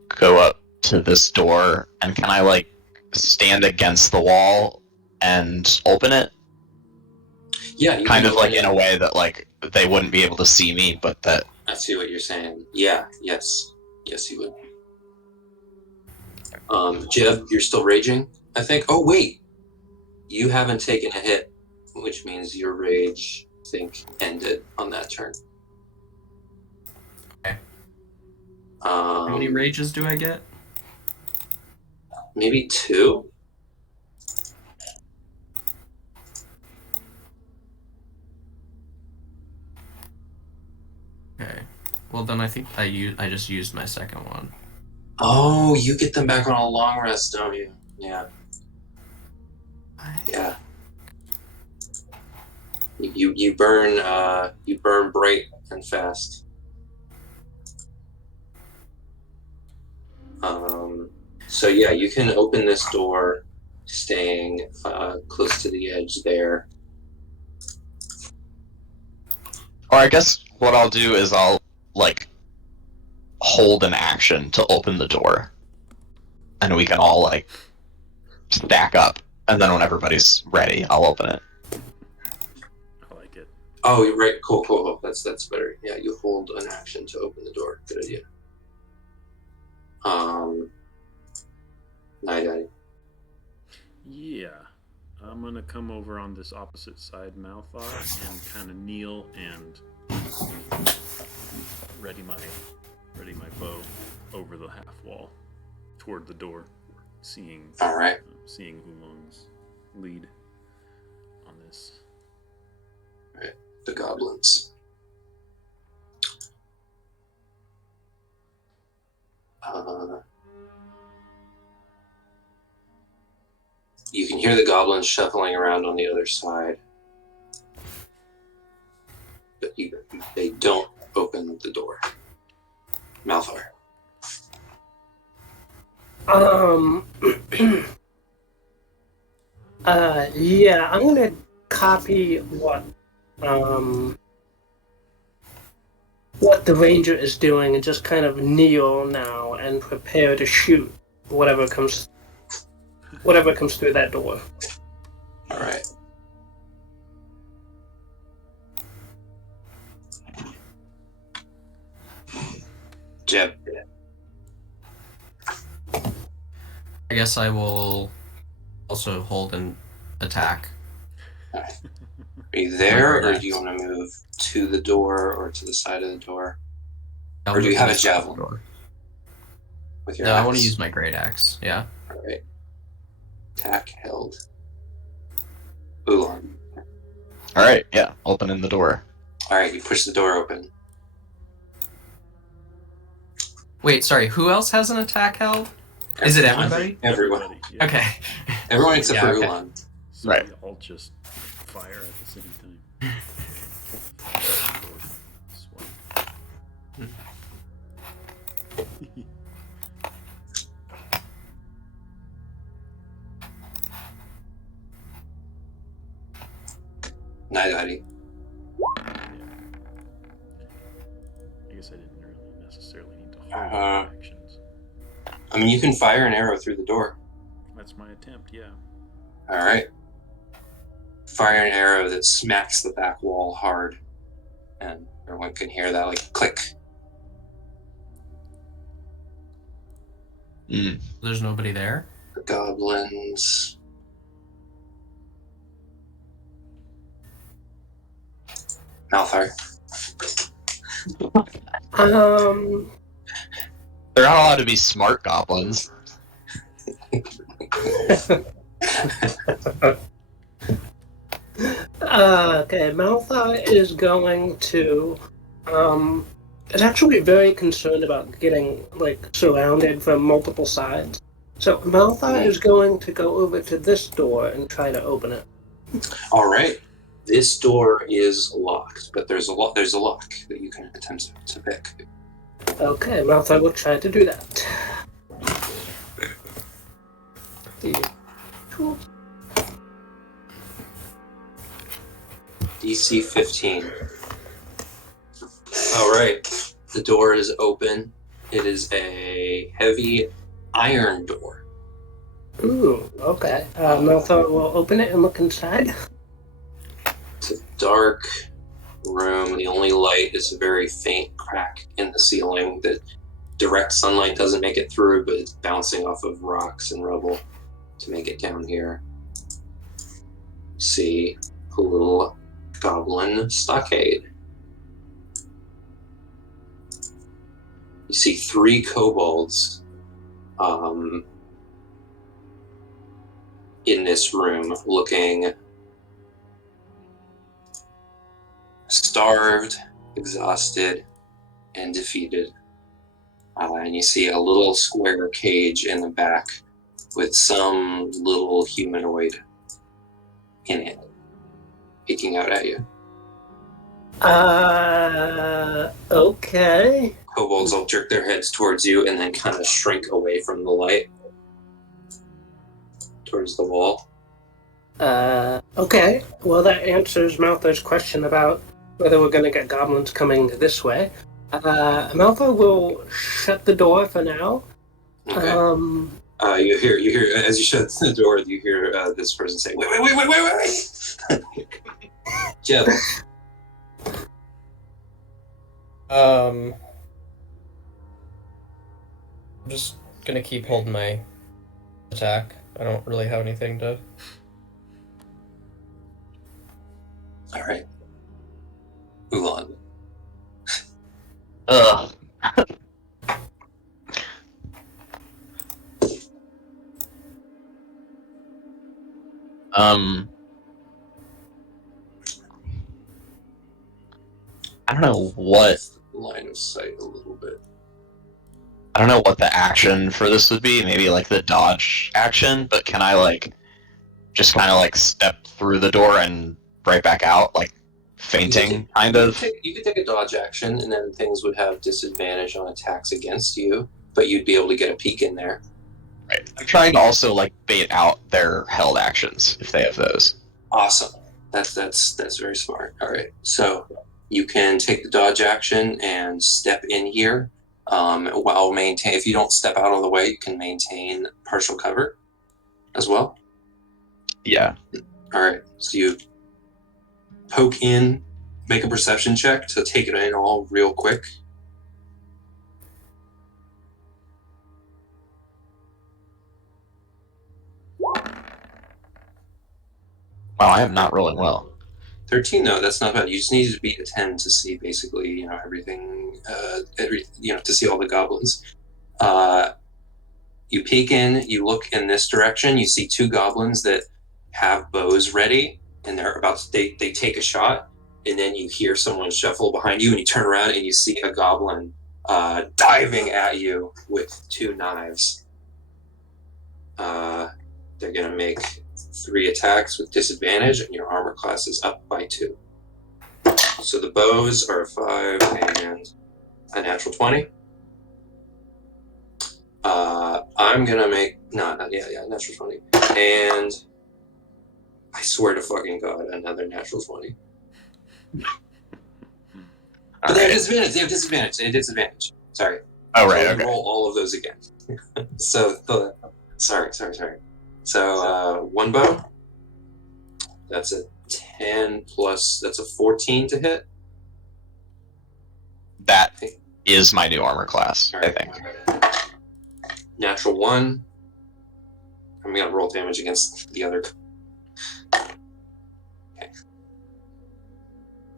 go up to this door, and can I like stand against the wall and open it? Yeah, you Kind can of like open in it. a way that like they wouldn't be able to see me, but that. I see what you're saying. Yeah, yes. Yes, you would. Jeb, you're still raging, I think. Oh, wait. You haven't taken a hit, which means your rage, I think, ended on that turn. Okay. How many rages do I get? Maybe 2? Okay. Well, then I think I just used my second one. Oh, you get them back on a long rest, don't you? Yeah. Yeah. You burn bright and fast. So yeah, you can open this door, staying close to the edge there. Or I guess what I'll do is I'll like hold an action to open the door, and we can all like stack up, and then when everybody's ready, I'll open it. I like it. Oh, you're right. Cool. That's better. Yeah, you hold an action to open the door. Good idea. Naidaadi. Yeah. I'm gonna come over on this opposite side, Malthar, and kind of kneel and ready my bow over the half wall toward the door, seeing All right. seeing Oolon's lead on this. Right. The goblins. You can hear the goblins shuffling around on the other side, but they don't open the door. Malthar. Yeah, I'm gonna copy what the ranger is doing and just kind of kneel now and prepare to shoot whatever comes through that door. All right. Jeb. I guess I will also hold an attack. Are you there, or do you want to move to the door or to the side of the door? Or do you have a javelin? With your No, axe? I want to use my great axe. Yeah. All right. Attack held. Oolon. All right, yeah, opening the door. All right, you push the door open. Wait, sorry. Who else has an attack held? Is it everybody? Everyone. Yeah. Okay. Everyone except Yeah, for okay. Oolon. So Right. we all just fire at the same time. Naidaadi. I guess I didn't really necessarily need to hold Uh-huh. actions. I mean, you can fire an arrow through the door. That's my attempt, yeah. All right. Fire an arrow that smacks the back wall hard, and everyone can hear that like click. There's nobody there. The goblins. Malthar. They're not allowed to be smart goblins. Okay, Malthar is going to, is actually very concerned about getting, surrounded from multiple sides. So Malthar is going to go over to this door and try to open it. All right. This door is locked, but there's a lock that you can attempt to pick. Okay, Malthar will try to do that. DC 15. All right. The door is open. It is a heavy iron door. Ooh, okay. Malthar will open it and look inside. It's a dark room. The only light is a very faint crack in the ceiling that direct sunlight doesn't make it through, but it's bouncing off of rocks and rubble to make it down here. See a little goblin stockade. You see 3 kobolds in this room looking starved, exhausted, and defeated. And you see a little square cage in the back with some little humanoid in it, peeking out at you. Okay. Kobolds will jerk their heads towards you and then kind of shrink away from the light towards the wall. Okay. Well, that answers Malthar's question about whether we're going to get goblins coming this way. Malthar will shut the door for now. Okay. You hear, as you shut the door, you hear this person say, wait. Jeb. I'm just gonna keep holding my attack. I don't really have anything to... Alright. Oolon. Ugh. I don't know what Line of sight a little bit. I don't know what the action for this would be. Maybe like the dodge action, but can I just kind of step through the door and right back out, fainting, kind of? You could take a dodge action, and then things would have disadvantage on attacks against you, but you'd be able to get a peek in there. Right. I'm trying to also bait out their held actions if they have those. Awesome. That's very smart. All right. So you can take the dodge action and step in here. While maintain, if you don't step out of the way, you can maintain partial cover as well. Yeah. All right. So you poke in, make a perception check to take it in all real quick. Wow, I am not rolling well. 13, though, that's not bad. You just need to beat a 10 to see basically, everything, to see all the goblins. You peek in, you look in this direction, you see 2 goblins that have bows ready, and they're about to, they take a shot, and then you hear someone shuffle behind you, and you turn around and you see a goblin diving at you with 2 knives. They're going to make 3 attacks with disadvantage, and your armor class is up by 2. So the bows are a 5 and a natural 20. I'm gonna make natural 20, and I swear to fucking God, another natural 20. But they have disadvantage. They have disadvantage. Sorry. Oh right. So Okay. roll all of those again. Sorry. So 1 bow. That's a 10 plus. That's a 14 to hit. That is my new armor class, All right. I think. Natural 1. I'm gonna roll damage against the other. Okay.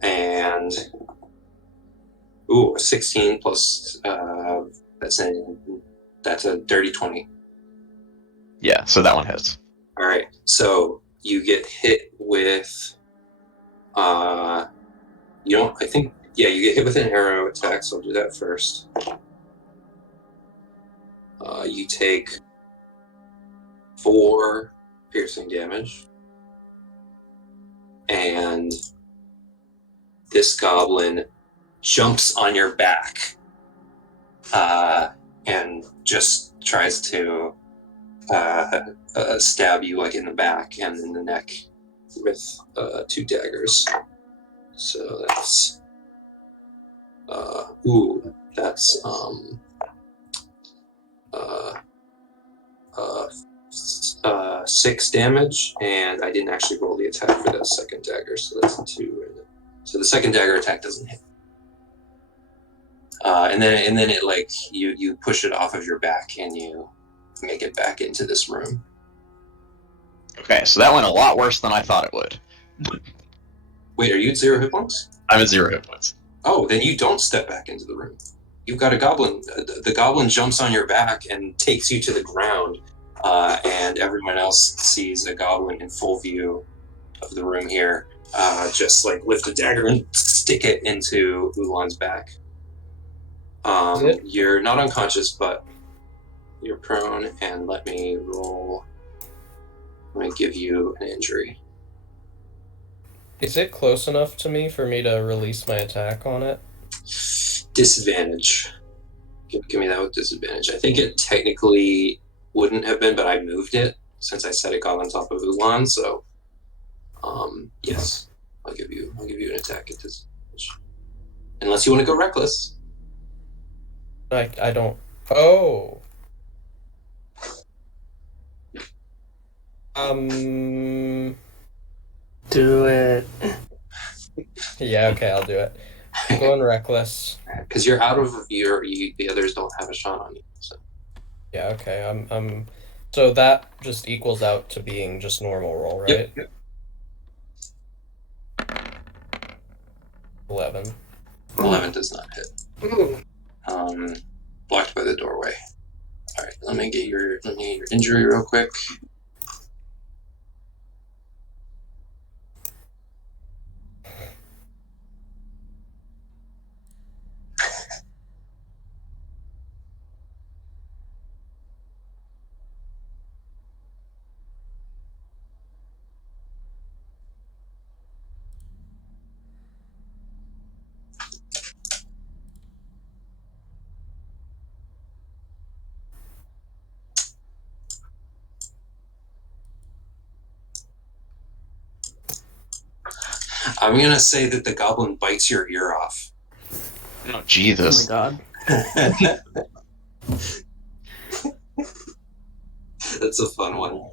And a 16 plus. That's a dirty 20. Yeah, so that one hits. All right, so you get hit with, you get hit with an arrow attack, so I'll do that first. You take 4 piercing damage, and this goblin jumps on your back and just tries to stab you like in the back and in the neck with 2 daggers. So that's that's 6 damage, and I didn't actually roll the attack for that second dagger, so that's 2. So the second dagger attack doesn't hit. And then it like you push it off of your back and you make it back into this room. Okay, so that went a lot worse than I thought it would. Wait, are you at 0 hit points? I'm at 0 hit points. Oh, then you don't step back into the room. You've got a goblin. The goblin jumps on your back and takes you to the ground, and everyone else sees a goblin in full view of the room here. Just like lift a dagger and stick it into Oolon's back. You're not unconscious, but you're prone, and let me roll. Let me give you an injury. Is it close enough to me for me to release my attack on it? Disadvantage. Give me that with disadvantage. I think it technically wouldn't have been, but I moved it since I set it on top of Oolon. So, yes, I'll give you an attack at disadvantage. Unless you want to go reckless. I don't. Oh. Do it. Yeah. Okay, I'll do it. I'm going reckless. Because you're out of the others don't have a shot on you. So. Yeah. Okay. I'm. So that just equals out to being just normal roll, right? Yep. 11. 11 does not hit. Blocked by the doorway. All right, let me get your injury real quick. I'm gonna say that the goblin bites your ear off. Oh, Jesus. Oh my god. That's a fun one.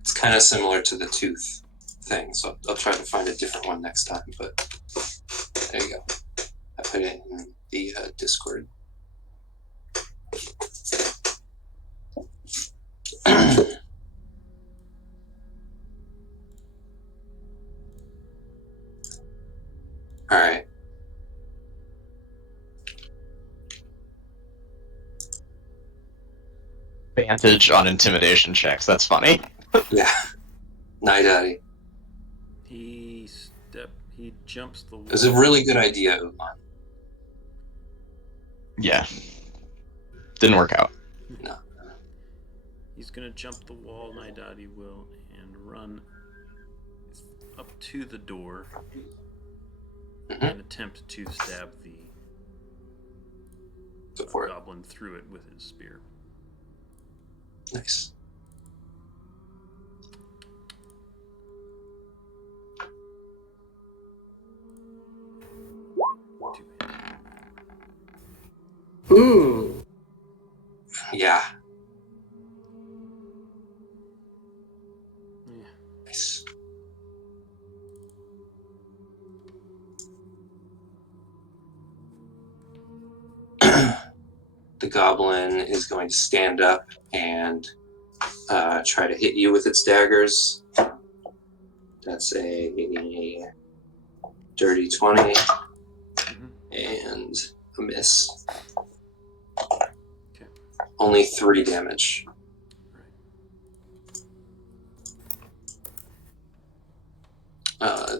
It's kind of similar to the tooth thing, so I'll try to find a different one next time, but there you go. I put it in the Discord. All right. Advantage on intimidation checks. That's funny. Yeah. Naidaadi. He jumps the wall. It was a really good idea, Oolon. Yeah. Didn't work out. No. He's gonna jump the wall, Naidaadi will, and run up to the door and attempt to stab the Go for it. goblin through it with his spear. Nice. Ooh. Yeah. Yeah. Nice. The goblin is going to stand up and try to hit you with its daggers. That's a dirty 20, Mhm. and a miss. Okay. Only 3 damage.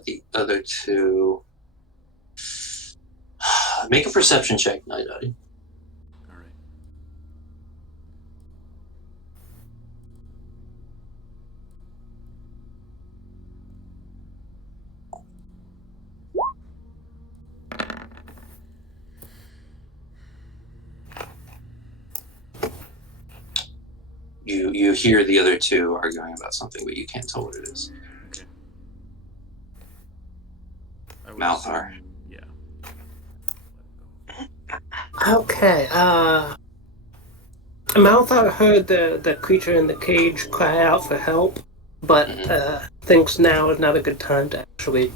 The other 2... Make a perception check, Naidaadi. All right. You hear the other 2 arguing about something, but you can't tell what it is. Okay. I would Malthar. assume- yeah. Okay, Malthar heard the creature in the cage cry out for help, but thinks now is not a good time to actually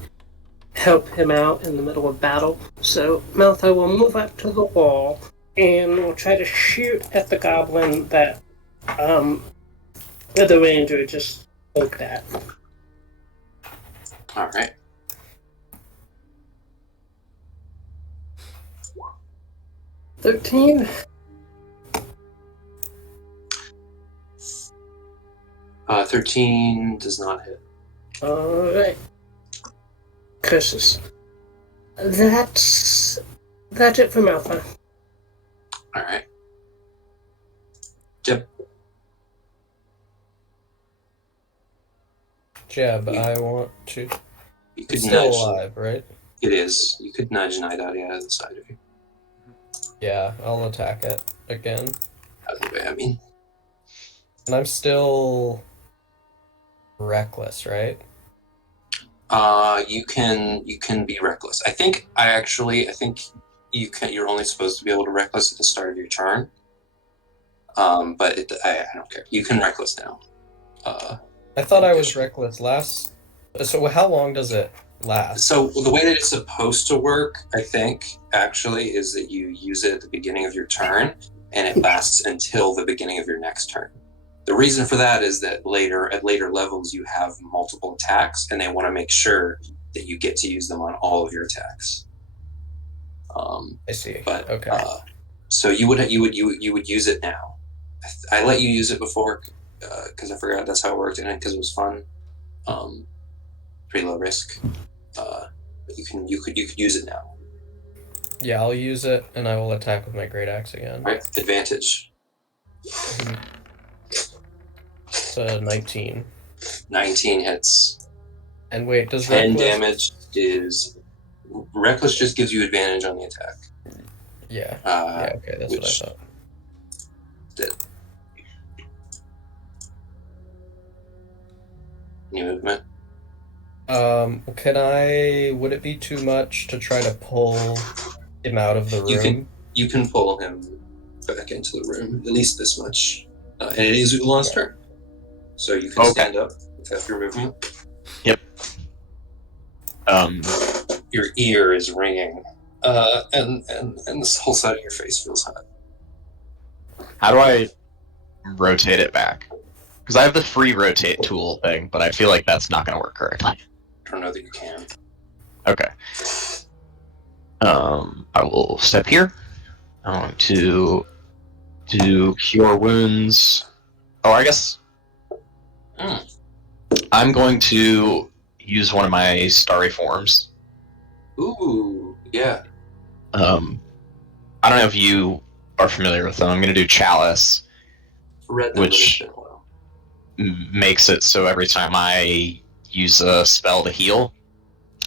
help him out in the middle of battle. So Malthar will move up to the wall and will try to shoot at the goblin that the ranger just poked at. All right. 13. 13 does not hit. Alright. Curses. That's it for Malthar. All right. Jeb. Jeb, I want to. You could It's still nudge. alive, right? It is. You could nudge Naidaadi out of the side of you. Yeah, I'll attack it again. Out of the way, I mean. And I'm still reckless, right? You can be reckless. I think you're only supposed to be able to reckless at the start of your turn. But I don't care. You can reckless now. I thought I was reckless last. So how long does it last? So the way that it's supposed to work, I think, actually, is that you use it at the beginning of your turn, and it lasts until the beginning of your next turn. The reason for that is that at later levels, you have multiple attacks, and they want to make sure that you get to use them on all of your attacks. I see. But Okay. so you would use it now. I let you use it before because I forgot that's how it worked, and because it was fun. Pretty low risk. But you could use it now. Yeah, I'll use it, and I will attack with my great axe again. All right, advantage. It's a 19. 19 hits. And wait, does 10 reckless... damage is... Reckless just gives you advantage on the attack. Yeah. Yeah, okay, that's what I which thought. did. Any movement? Would it be too much to try to pull him out of the room? You can pull him back into the room, at least this much. And it is Oolon's turn. So you can stand up without your movement. Yep. Your ear is ringing. And this whole side of your face feels hot. How do I rotate it back? Because I have the free rotate tool thing, but I feel like that's not going to work correctly. I don't know that you can. Okay. I will step here. I'm going to do Cure Wounds. Oh, I guess I'm going to use one of my starry forms. Ooh, yeah. I don't know if you are familiar with them. I'm going to do Chalice, Read them, which but it's been a while. makes it so every time I use a spell to heal,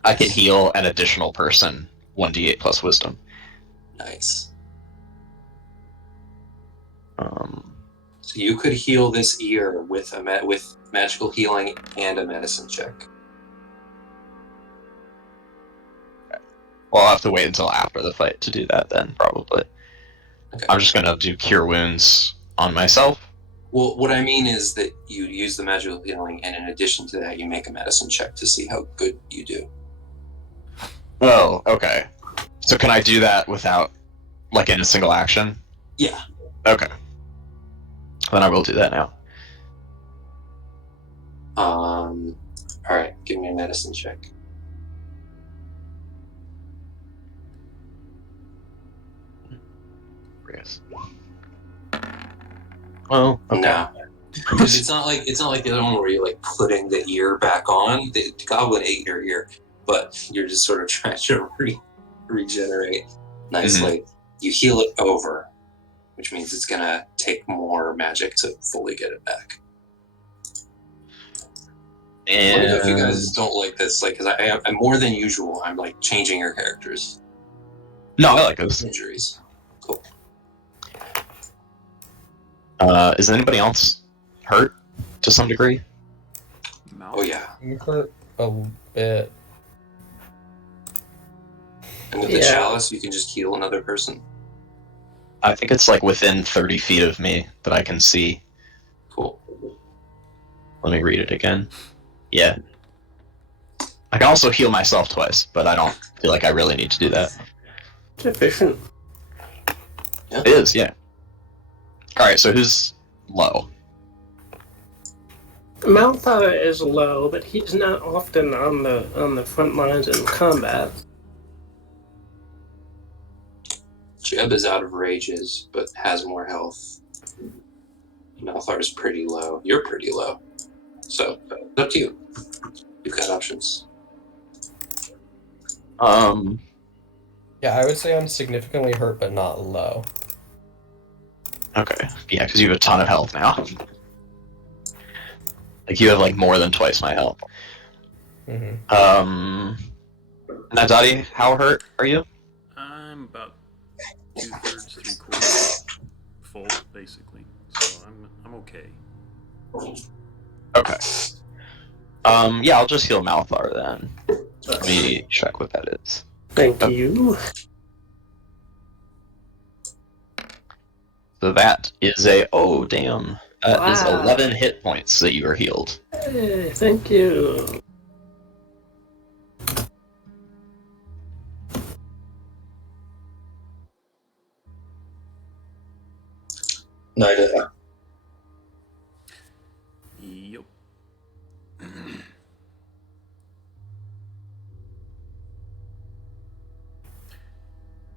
I can heal an additional person 1d8 plus wisdom. Nice. So you could heal this ear with with magical healing and a medicine check. Well, I'll have to wait until after the fight to do that then, probably. Okay. I'm just going to do Cure Wounds on myself. Well, what I mean is that you use the magical healing, and in addition to that, you make a medicine check to see how good you do. Oh, okay. So can I do that without, like, in a single action? Yeah. Okay. Then I will do that now. Alright, give me a medicine check. curious. Well, okay. No. Because it's not like the other one where you're like putting the ear back on. The goblin ate your ear, but you're just sort of trying to regenerate nicely. You heal it over, which means it's gonna take more magic to fully get it back. And Let me know if you guys don't like this, like, because I'm more than usual. I'm like changing your characters. no, I like this. Injuries. Cool. Is anybody else hurt to some degree? Oh yeah. You hurt a bit. And with the chalice, you can just heal another person. I think it's like within 30 feet of me that I can see. Cool. Let me read it again. Yeah. I can also heal myself twice, but I don't feel like I really need to do that. It's efficient. Yeah. It is, yeah. Alright, so who's low? Malthar is low, but he's not often on the front lines in combat. Jeb is out of rages, but has more health. Malthar is pretty low. You're pretty low. So, it's up to you. You've got options. Yeah, I would say I'm significantly hurt, but not low. Okay. Yeah, because you have a ton of health now. Like, you have, like, more than twice my health. Mm-hmm. Naidaadi, how hurt are you? I'm about 2/3, 3/4 full, basically. So I'm okay. Okay. Yeah, I'll just heal Malthar then. Let me check what that is. Thank you. So that is a... Oh, damn. That is Wow. 11 hit points that you are healed. Hey, thank you. Naidaadi. Yep.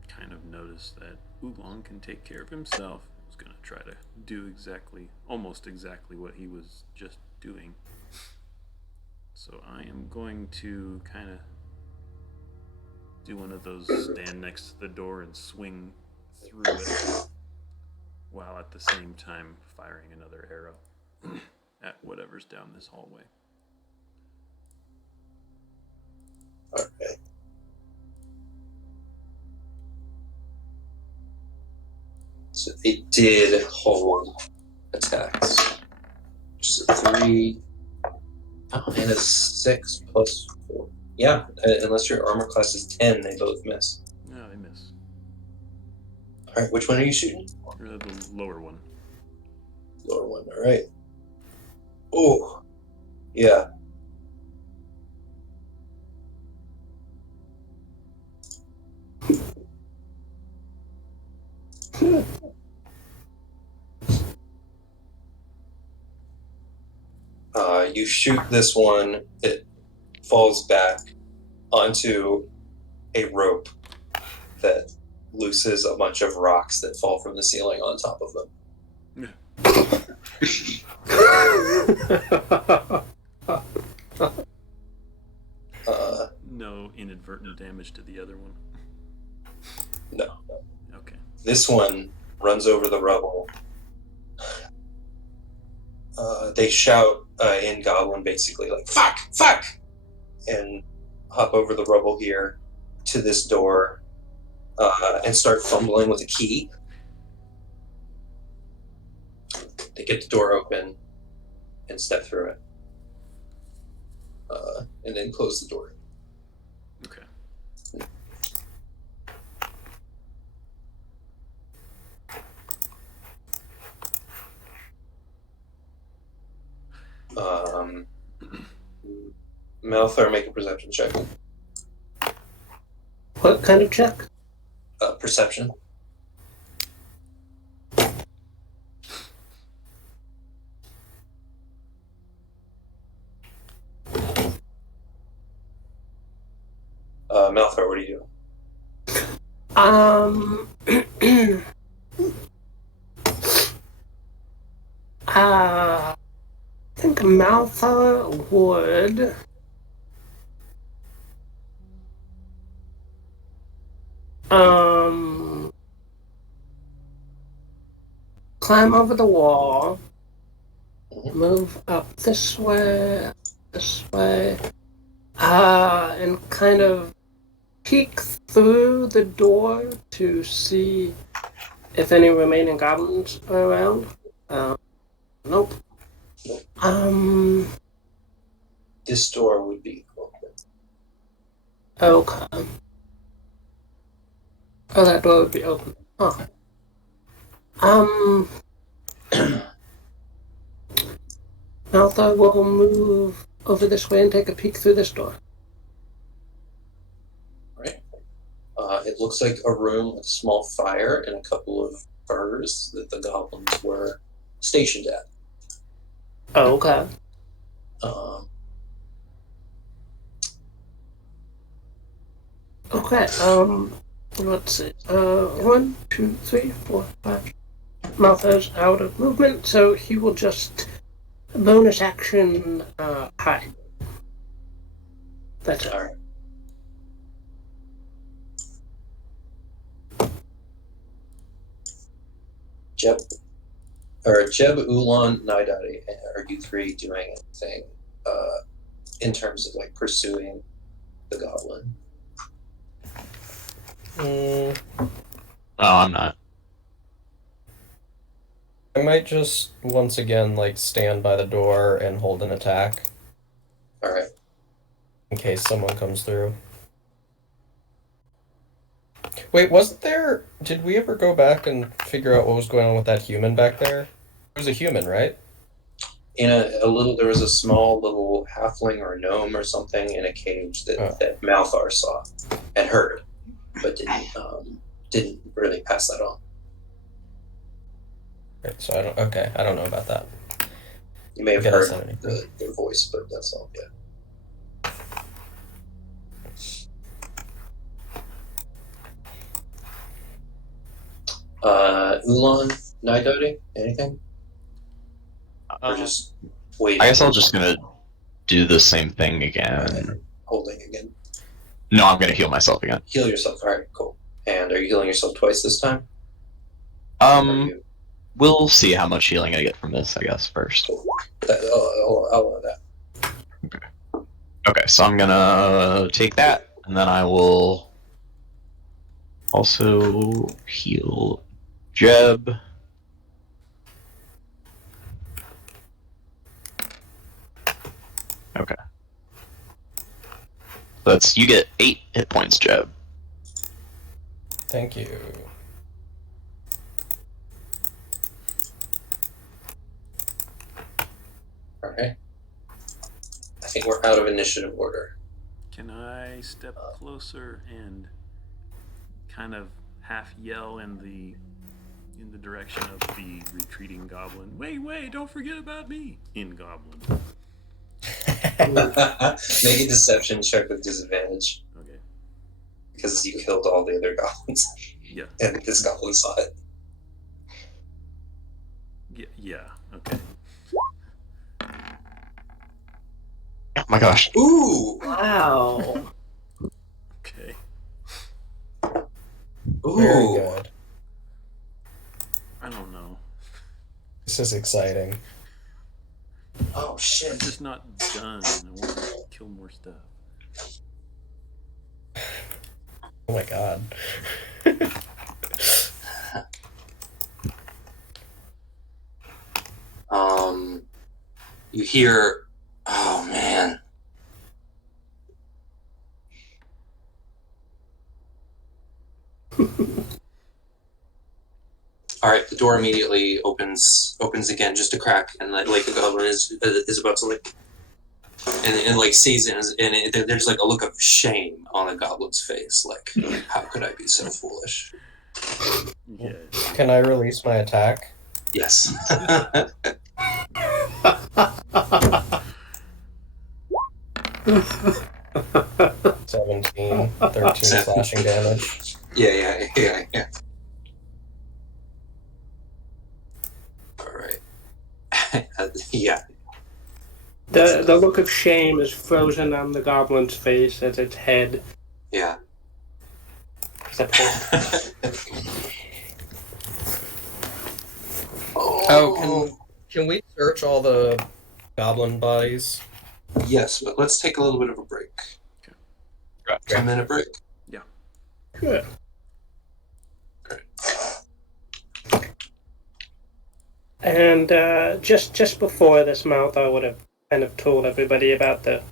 Kind of noticed that Oolon can take care of himself. I was gonna try to do almost exactly what he was just doing. So I am going to kind of do one of those stand next to the door and swing through it, while at the same time firing another arrow at whatever's down this hallway. Okay. So they did hold attacks. Which is a 3. Oh, and a 6 plus 4. Yeah, unless your armor class is 10, they both miss. No, they miss. Alright, which one are you shooting? The lower one. Lower one, alright. Oh, yeah. You shoot this one, it falls back onto a rope that looses a bunch of rocks that fall from the ceiling on top of them. No inadvertent damage to the other one. No. Okay. This one runs over the rubble. They shout in Goblin, basically, like, fuck, fuck! And hop over the rubble here to this door and start fumbling with a key. They get the door open and step through it. And then close the door. Okay. Malthar, make a perception check. What kind of check? Perception. Malthar, what are you doing? I think Malthar would. Climb over the wall, move up this way, and kind of peek through the door to see if any remaining goblins are around. Nope. This door would be open. Okay. Oh, that door would be open. Huh. Malthar will move over this way and take a peek through this door. Right. It looks like a room with a small fire and a couple of furs that the goblins were stationed at. Oh, okay. Okay, let's see. 1, 2, 3, 4, 5. Malthar's out of movement, so he will just bonus action hide. That's it. All right. Jeb, Oolon, Naidaadi, are you three doing anything in terms of like pursuing the goblin? No, I'm not. I might just once again like stand by the door and hold an attack All right. in case someone comes through. Wait, wasn't there? Did we ever go back and figure out what was going on with that human back there? It was a human, right? In a little, there was a small little halfling or gnome or something in a cage that Malthar saw and heard, but didn't really pass that on. Right, so I don't know about that. You may have Okay, that's heard not their voice, but that's all. Yeah. Oolon, Naidaadi, anything? Or just waiting? I guess I'm just gonna do the same thing again. Okay. Holding again. No, I'm gonna heal myself again. Heal yourself. All right, cool. And are you healing yourself twice this time? Or are you... We'll see how much healing I get from this, I guess, first. I'll allow that. Okay, so I'm gonna take that, and then I will also heal Jeb. Okay. You get 8 hit points, Jeb. Thank you. Alright. I think we're out of initiative order. Can I step closer and kind of half yell in the direction of the retreating goblin? Wait, don't forget about me! In goblin. Make a deception check with disadvantage. Okay. Because you killed all the other goblins. Yeah. And this goblin saw it. Yeah, okay. Oh my gosh. Ooh! Wow. Okay. Ooh! Very good. I don't know. This is exciting. Oh shit. I'm just not done. I want to kill more stuff. Oh my god. You hear, oh man. All right, the door immediately opens again, just a crack, and like the goblin is about to like, and like sees it, and there's like a look of shame on the goblin's face, like how could I be so foolish? Yeah. Can I release my attack? Yes. 17, 13 slashing damage. Yeah. All right. The look of shame is frozen on the goblin's face as its head. Yeah. Oh, can we search all the goblin bodies? Yes, but let's take a little bit of a break. Okay. 10-minute break. Good. Great. And just before this, Malthar would have kind of told everybody about the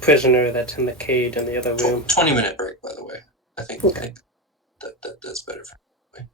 prisoner that's in the cage in the other room. 20-minute break, by the way. I think Okay. that's better for me.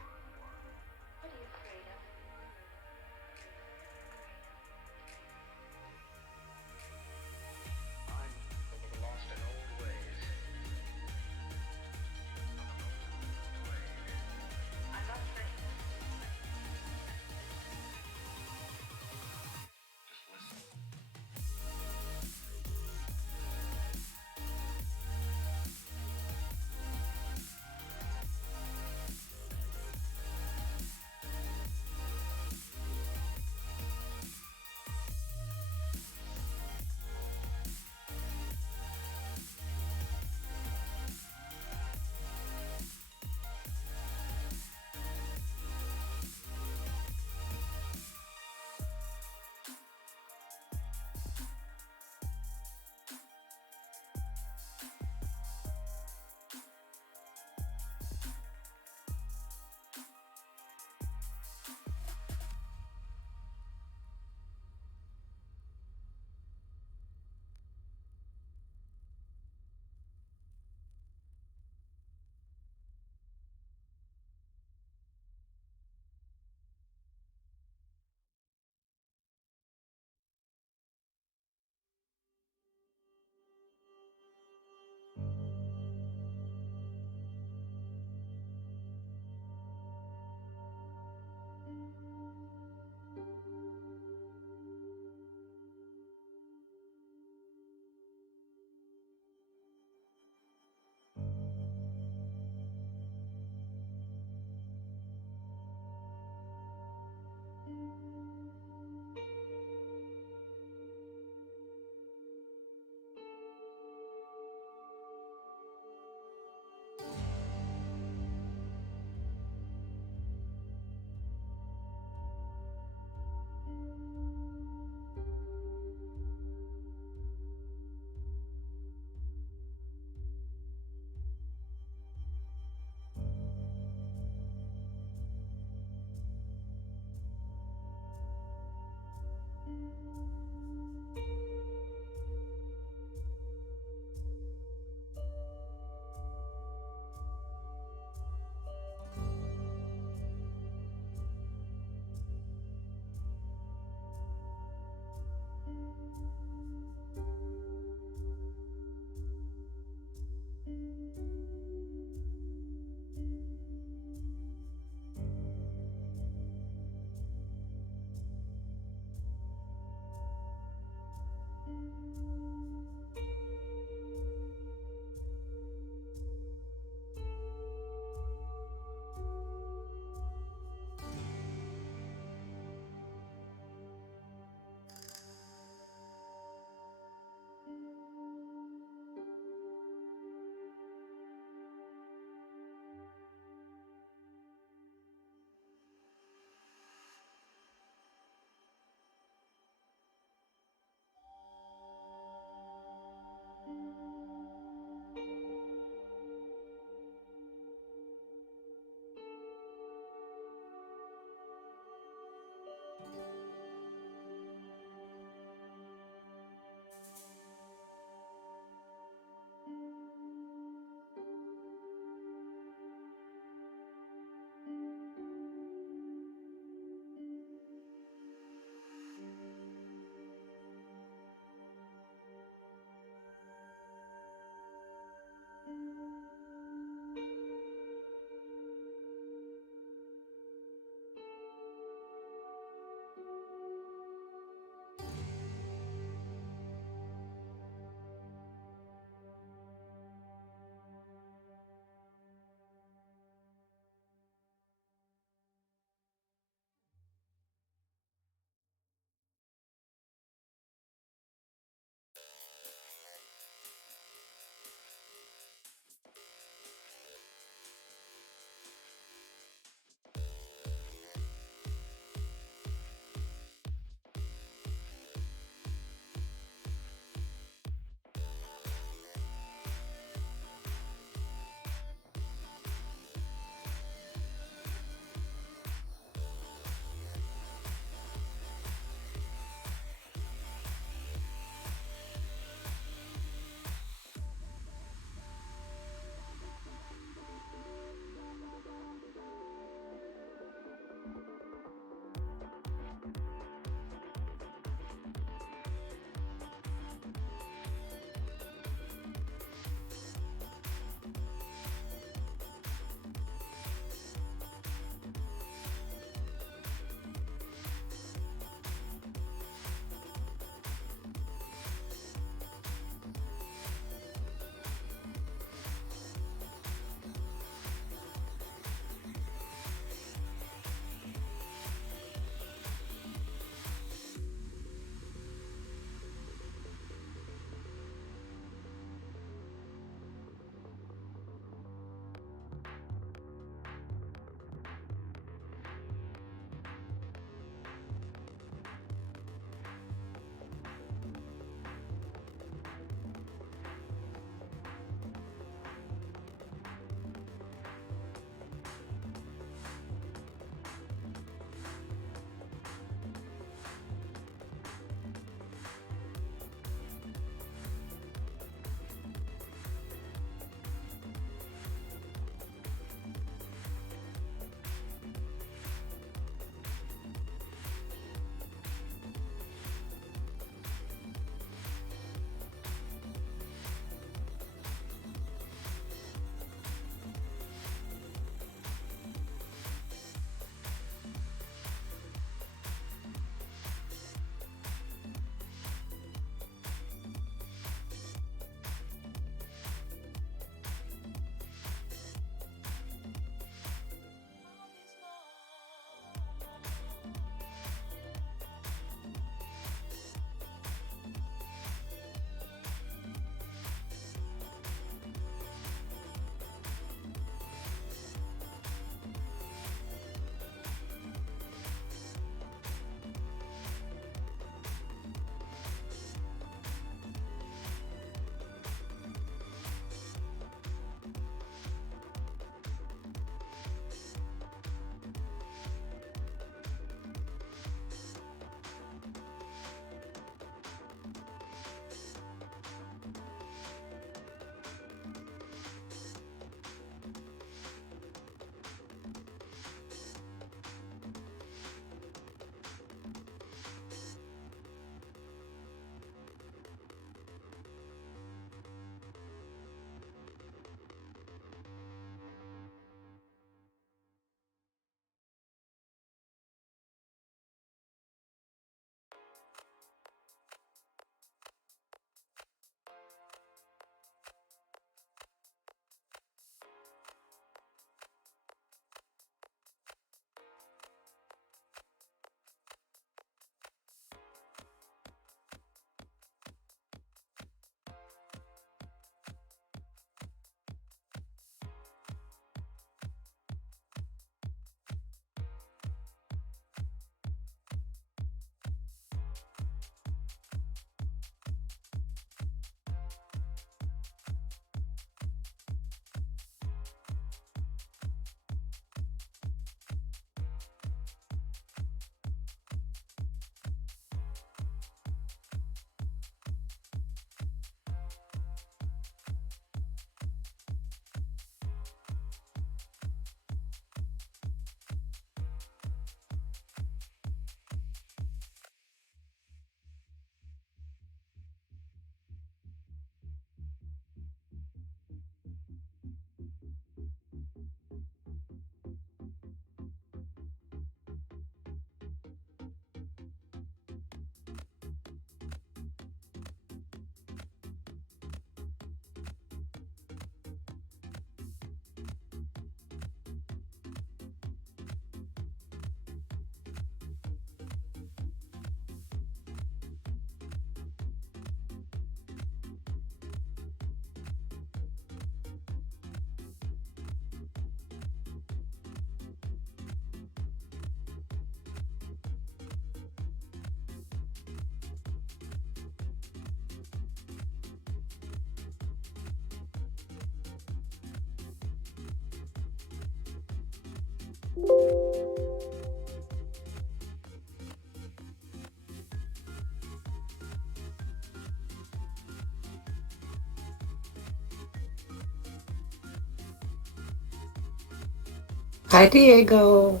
Hi, Diego.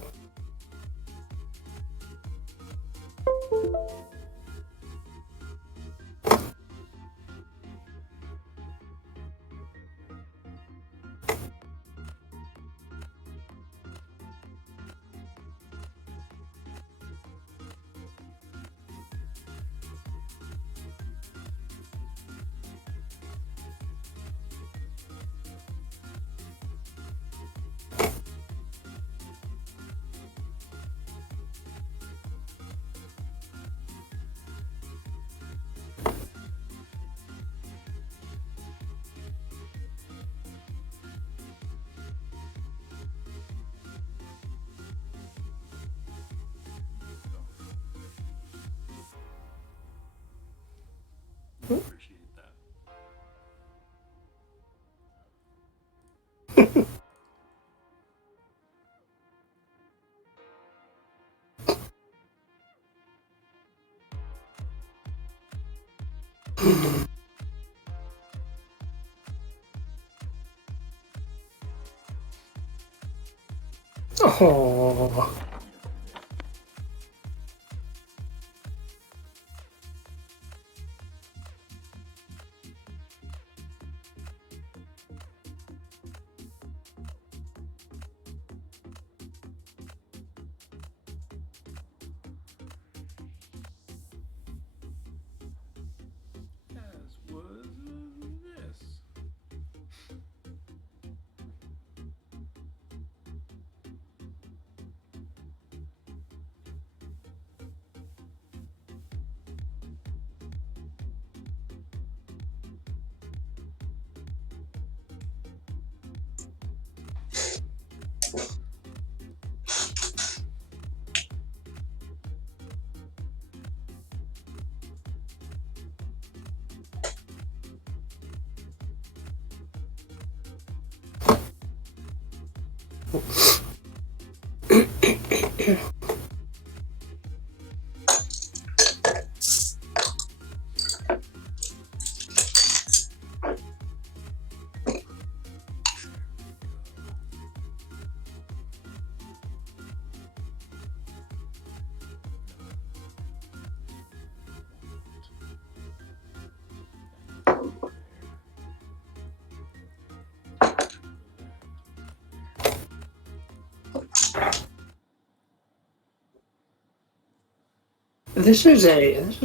Appreciate that. Oh. As was this. This is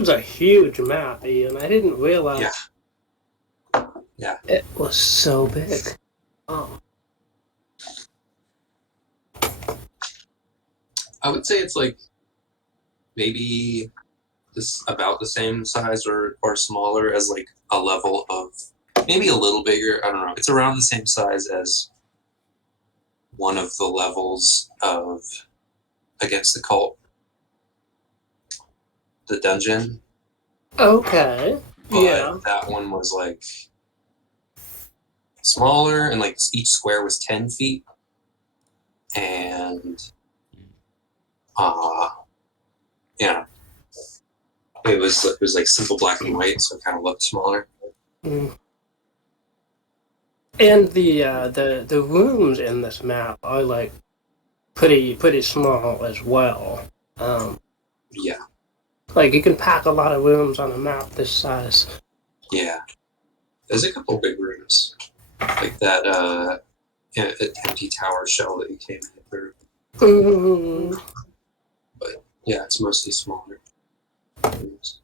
a huge map, Ian. I didn't realize Yeah. it was so big. Oh. I would say it's like maybe this about the same size or smaller as like a level of maybe a little bigger. I don't know. It's around the same size as one of the levels of Against the Cult, the dungeon. Okay. But Yeah. that one was like smaller and like each square was 10 feet. And yeah. It was like simple black and white, so it kind of looked smaller. Mm. And the rooms in this map are like pretty small as well. Yeah. Like you can pack a lot of rooms on a map this size. Yeah. There's a couple big rooms. Like that empty tower shell that you came in through. Mm. But yeah, it's mostly smaller rooms.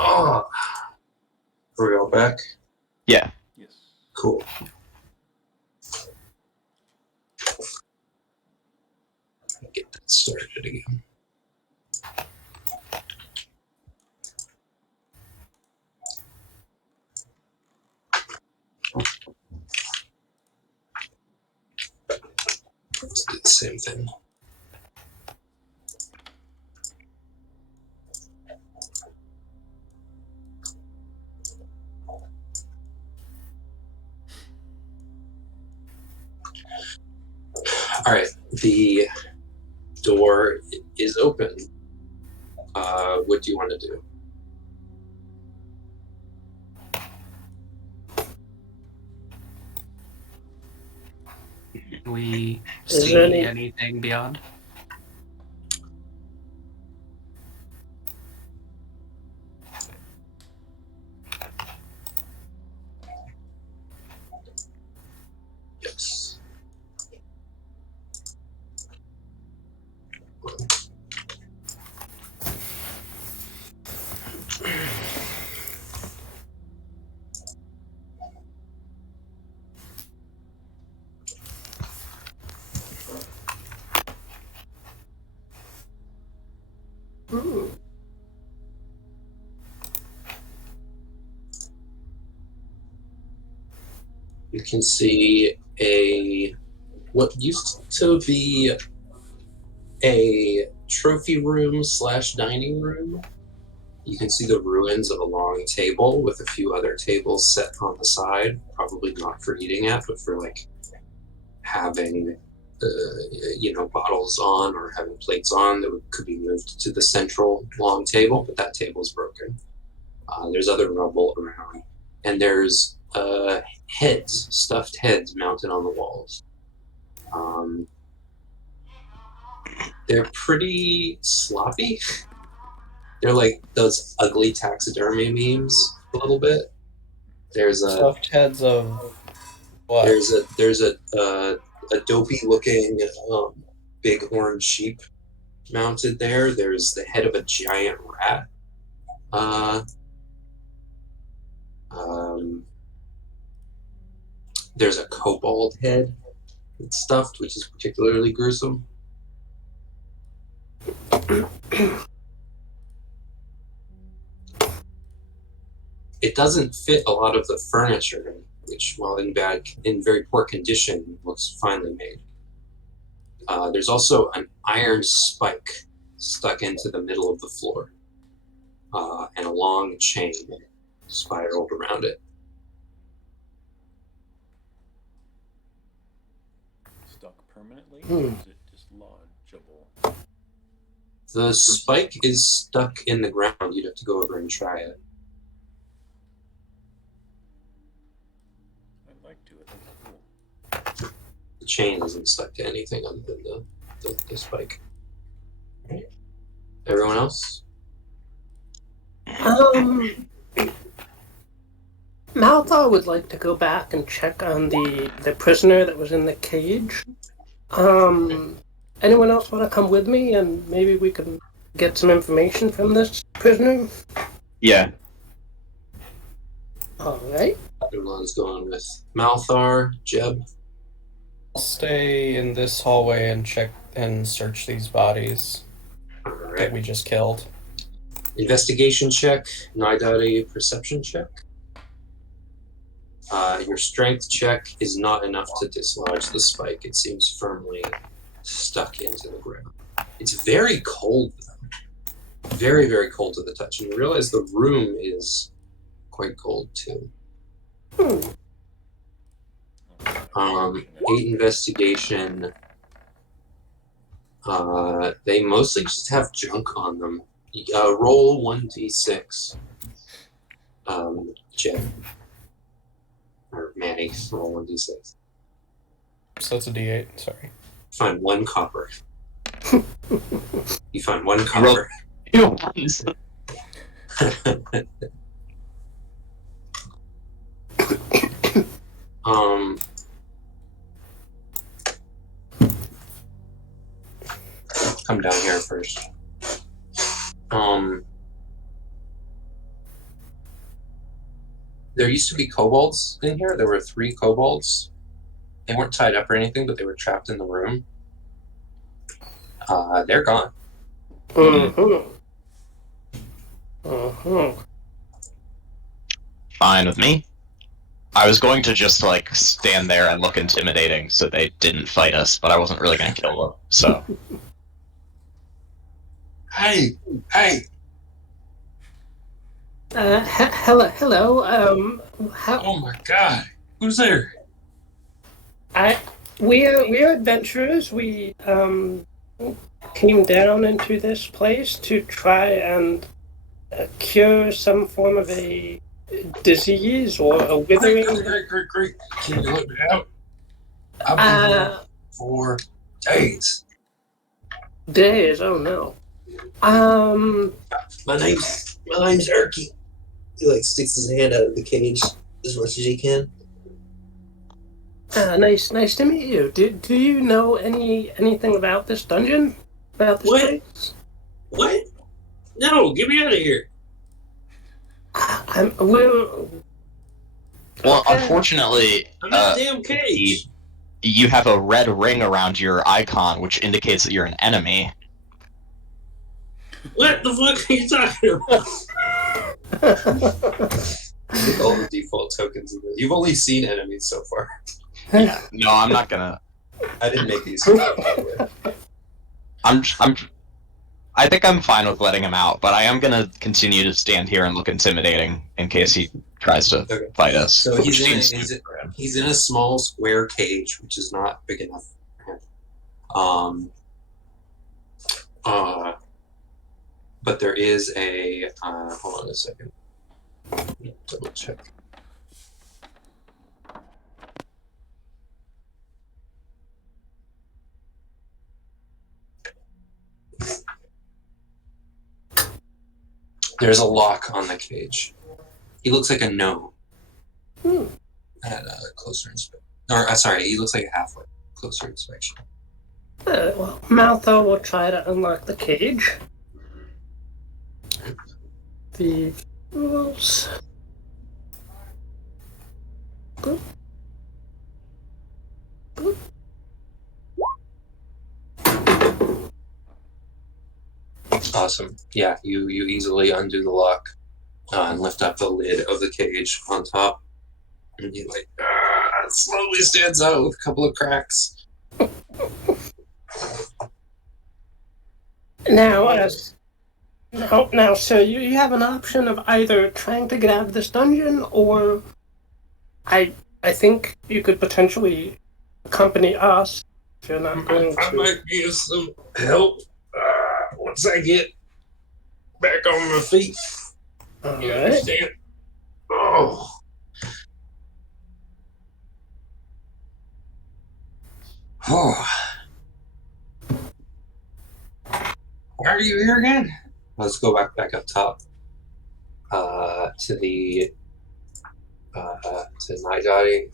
Oh, are we all back? Yeah. Yes. Cool. Get that started again. Let's do the same thing. All right, the door is open. What do you want to do? Can we Is see there any- anything beyond? Yes. Hmm. You can see what used to be a trophy room / dining room. You can see the ruins of a long table with a few other tables set on the side, probably not for eating at, but for like having bottles on or having plates on that could be moved to the central long table, but that table's broken. There's other rubble around, and there's stuffed heads mounted on the walls. They're pretty sloppy. They're like those ugly taxidermy memes a little bit. There's a Stuffed heads of what? there's a dopey looking big horned sheep mounted there. There's the head of a giant rat. There's a kobold head that's stuffed, which is particularly gruesome. It doesn't fit a lot of the furniture, which, while in very poor condition, looks finely made. There's also an iron spike stuck into the middle of the floor, and a long chain spiraled around it. Stuck permanently, Hmm. or is it dislodgeable? The spike is stuck in the ground. You'd have to go over and try it. I'd like to. That's cool. The chain isn't stuck to anything other than the spike. Everyone else? Malthar would like to go back and check on the prisoner that was in the cage. Anyone else want to come with me and maybe we can get some information from this prisoner? Yeah. All right. Oolon's going with Malthar, Jeb. I'll stay in this hallway and check and search these bodies All that right. we just killed. Investigation check, Naidaadi perception check. Your strength check is not enough to dislodge the spike. It seems firmly stuck into the ground. It's very cold, though. Very, very cold to the touch. And you realize the room is quite cold, too. 8 investigation. They mostly just have junk on them. Roll 1d6. Jeb. Or Manny, roll 1d6. So that's a D8. Sorry. Find 1 copper. You find 1 copper. Come down here first. There used to be kobolds in here. There were 3 kobolds. They weren't tied up or anything, but they were trapped in the room. They're gone. Fine with me. I was going to just like stand there and look intimidating so they didn't fight us, but I wasn't really going to kill them. So Hey! Hello. Oh my god! Who's there? I we're adventurers. We came down into this place to try and cure some form of a disease or a withering. Great. Can you let me out? I've been here for days. Days? Oh no. My name's Erky. He like sticks his hand out of the cage as much as he can. Nice to meet you. Do you know anything about this dungeon? About this What? place? What? No, get me out of here. Well, unfortunately, I'm in a damn cage. you have a red ring around your icon, which indicates that you're an enemy. What the fuck are you talking about? Take all the default tokens of it. You've only seen enemies so far. Yeah. No, I'm not gonna. I didn't make these. I think I'm fine with letting him out, but I am gonna continue to stand here and look intimidating in case he tries to fight us. So which he's seems he's in a small square cage, which is not big enough for him. But there is a hold on a second. Double check. There's a lock on the cage. He looks like a gnome. At a closer inspection. Or, sorry, he looks like a halfway. Closer inspection. well, Malthar will try to unlock the cage. The rules. Good. Awesome. Yeah, you easily undo the lock and lift up the lid of the cage on top. And he it slowly stands out with a couple of cracks. Now, so you have an option of either trying to get out of this dungeon, or I think you could potentially accompany us if you're not going to. I might give some help once I get back on my feet. All You right. understand? Oh. Why are you here again? Let's go back up top. To the to Naidaadi.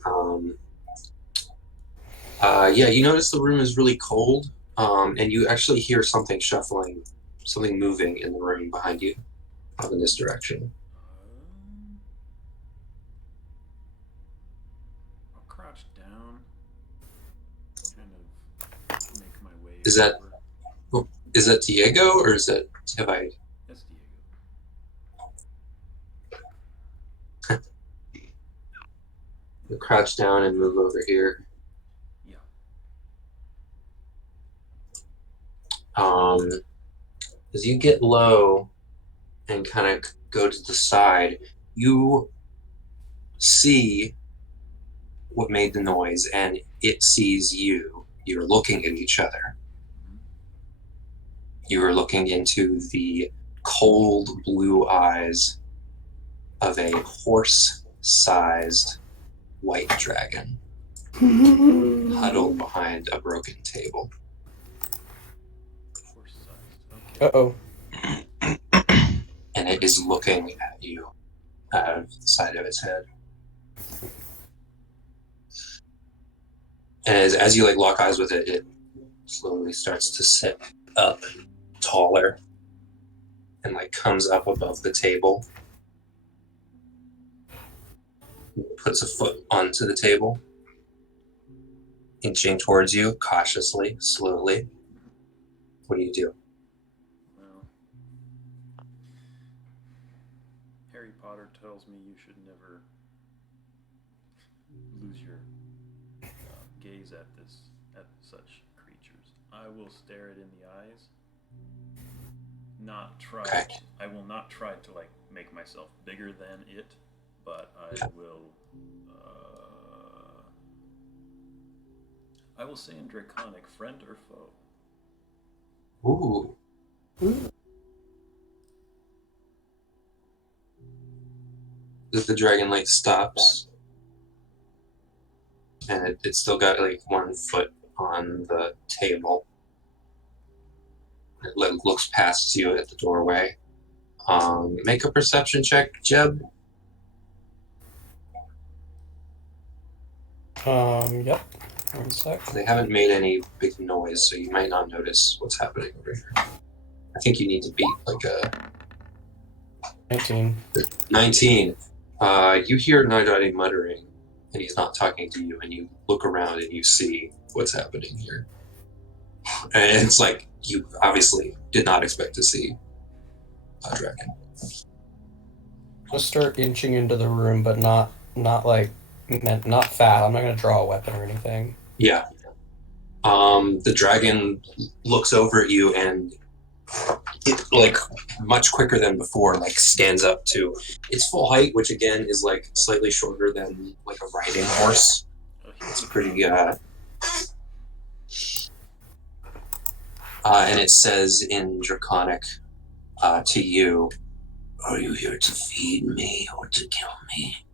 Yeah, you notice the room is really cold, and you actually hear something shuffling, something moving in the room behind you, up in this direction. I'll crouch down, kind of make my way. Is that Diego or is that have I? That's Diego. You crouch down and move over here. Yeah. As you get low and kind of go to the side, you see what made the noise, and it sees you. You're looking at each other. You are looking into the cold blue eyes of a horse-sized white dragon huddled behind a broken table. Uh-oh. And it is looking at you out of the side of its head. And as you lock eyes with it, it slowly starts to sit up taller and comes up above the table. Puts a foot onto the table, inching towards you cautiously, slowly. What do you do? Well, Harry Potter tells me you should never lose your gaze at such creatures. I will stare it in the eyes. I will not try to make myself bigger than it, but I will I will say in Draconic, friend or foe? Ooh. The dragon like stops, and it's still got like 1 foot on the table. It looks past you at the doorway. Make a perception check, Jeb. Yep. 1 sec. They haven't made any big noise, so you might not notice what's happening over here. I think you need to beat like a 19. 19. You hear Naidaadi muttering, and he's not talking to you, and you look around and you see what's happening here. And it's like you obviously did not expect to see a dragon. I'll start inching into the room, but not fat. I'm not gonna draw a weapon or anything. Yeah. The dragon looks over at you and it, like, much quicker than before, like, stands up to its full height, which again is like slightly shorter than like a riding horse. It's pretty and it says in Draconic to you, "Are you here to feed me or to kill me?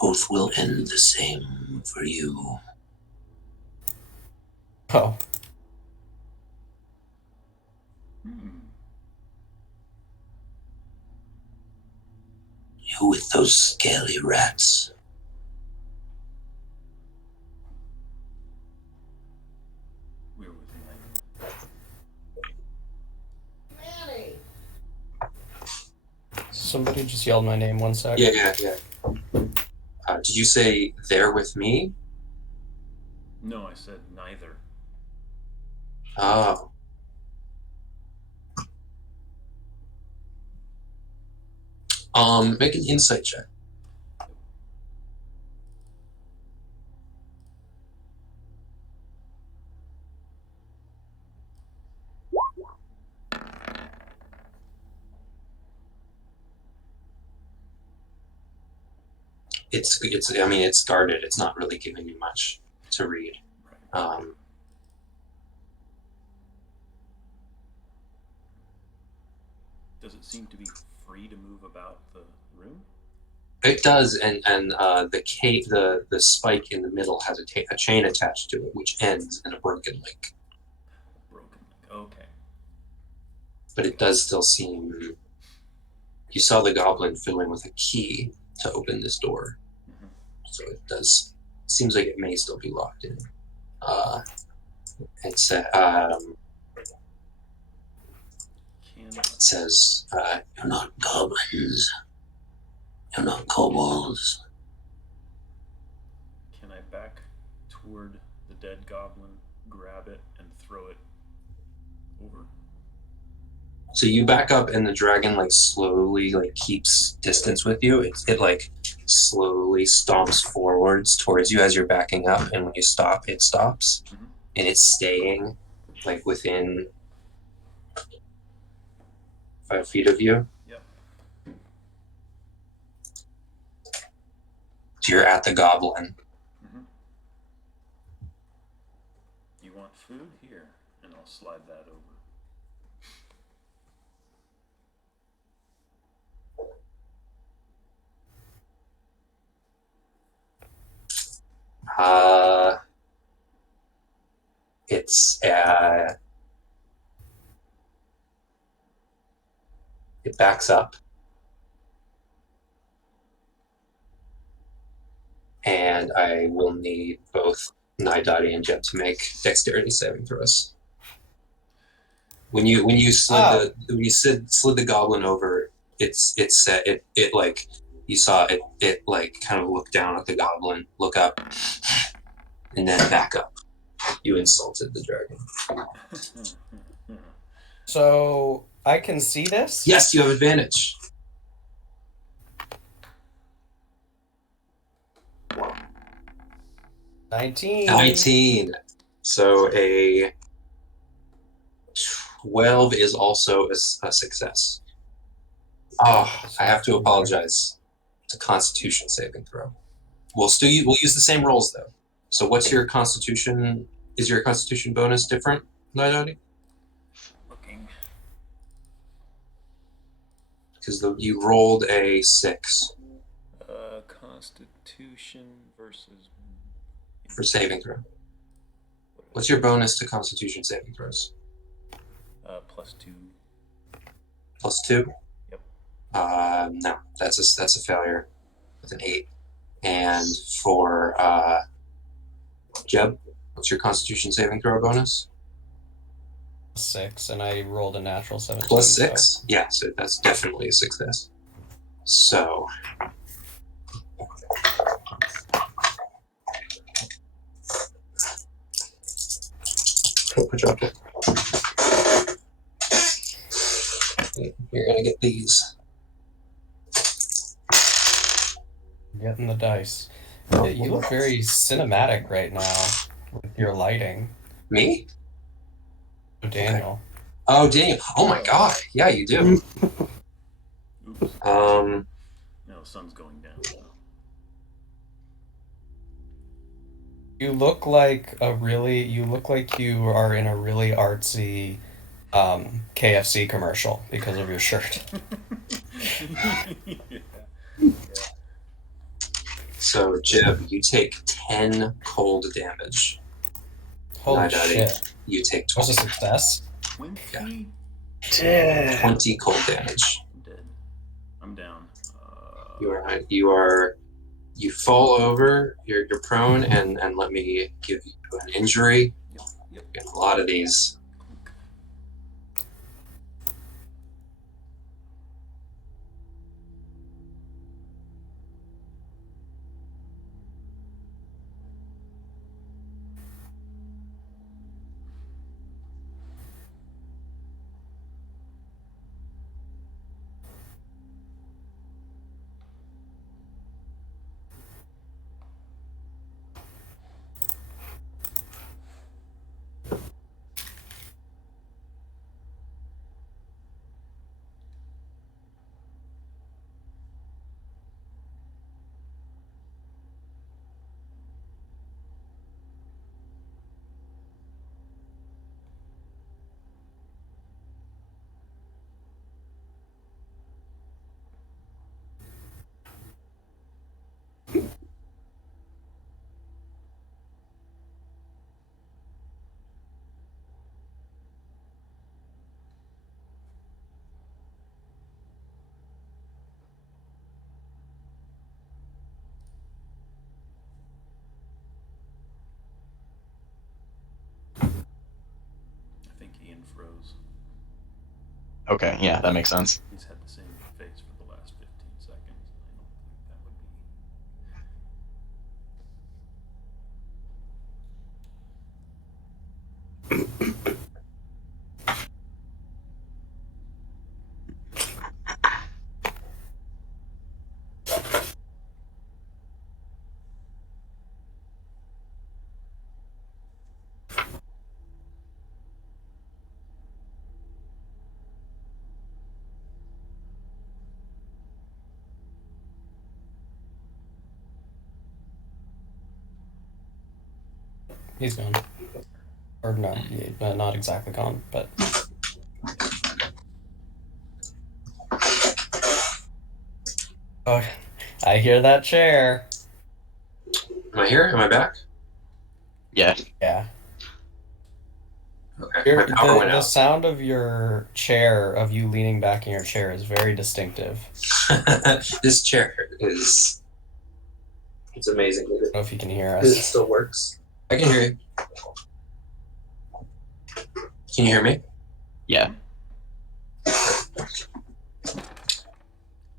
Both will end the same for you." Oh. You with those scaly rats. We're with Manny! Somebody just yelled my name. 1 sec. Yeah. Did you say they're with me? No, I said neither. Oh. Make an insight check. It's guarded. It's not really giving you much to read. Does it seem to be free to move about the room? It does, and the spike in the middle has a chain attached to it, which ends in a broken link. Broken link. Okay. But it does still seem. You saw the goblin fiddling with a key to open this door, so it does. Seems like it may still be locked in. It says, "You're not goblins. You're not kobolds." Can I back toward the dead goblin, grab it, and throw it over? So you back up, and the dragon like slowly like keeps distance with you. It like slowly stomps forwards towards you as you're backing up, and when you stop, it stops, and it's staying like within 5 feet of you. Yep. So you're at the goblin. You want food? Here, and I'll slide that over. It backs up, and I will need both Naidaadi and Jeb to make dexterity saving throws. When you slid the goblin over, it like you saw it like kind of look down at the goblin, look up, and then back up. You insulted the dragon. So I can see this? Yes, you have advantage. $19. So a 12 is also a success. Oh, I have to apologize. It's a Constitution saving throw. we'll use the same rolls though. So what's your constitution? Is your constitution bonus different, Naidaadi? Looking. Because you rolled a 6 Constitution versus for saving throw. What's your bonus to Constitution saving throws? +2. +2. Yep. No, that's a failure with an 8. And for Jeb, what's your Constitution saving throw bonus? 6, and I rolled a natural 17. +6. So. Yeah, so that's definitely a success. So. Drop it. You're gonna get these. Getting the dice. Yeah, you look very cinematic right now with your lighting. Me? Oh, Daniel. Okay. Oh, Daniel. Oh my God. Yeah, you do. Oops. Um. No, sun's going down. You look like you are in a really artsy KFC commercial because of your shirt. Yeah. So, Jeb, you take 10 cold damage. Holy Naidaadi, shit. You take That was a 20, success. 20? 20 cold damage. I'm dead. I'm down. You fall over, you're prone, and let me give you an injury. Yep. And a lot of these. I think Ian froze. Okay, yeah, that makes sense. He's had the same face for the last 15 seconds. I don't think that would be. He's gone. Or no, not exactly gone, but... Oh, I hear that chair. Am I here? Am I back? Yeah. Yeah. Okay. My power went The out. sound of your chair, of you leaning back in your chair, is very distinctive. This chair is. It's amazing. I don't know if you can hear It us. still works. I can hear you. Can you hear me? Yeah.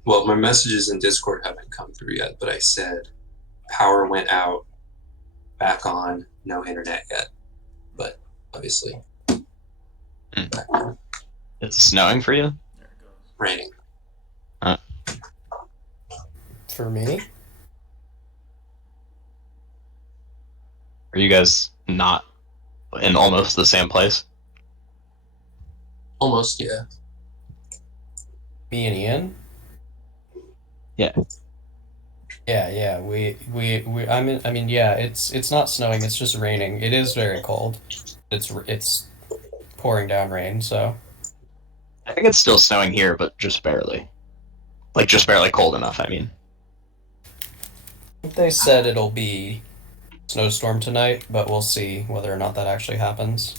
Well, my messages in Discord haven't come through yet, but I said power went out, back on, no internet yet. But obviously, back on. It's snowing for you? There it goes. Raining. For me? Are you guys not in almost the same place? Almost, yeah. Me and Ian? Yeah. Yeah. I mean, yeah. It's not snowing. It's just raining. It is very cold. It's pouring down rain. So I think it's still snowing here, but just barely. Like, just barely cold enough, I mean. they said it'll be snowstorm tonight, but we'll see whether or not that actually happens.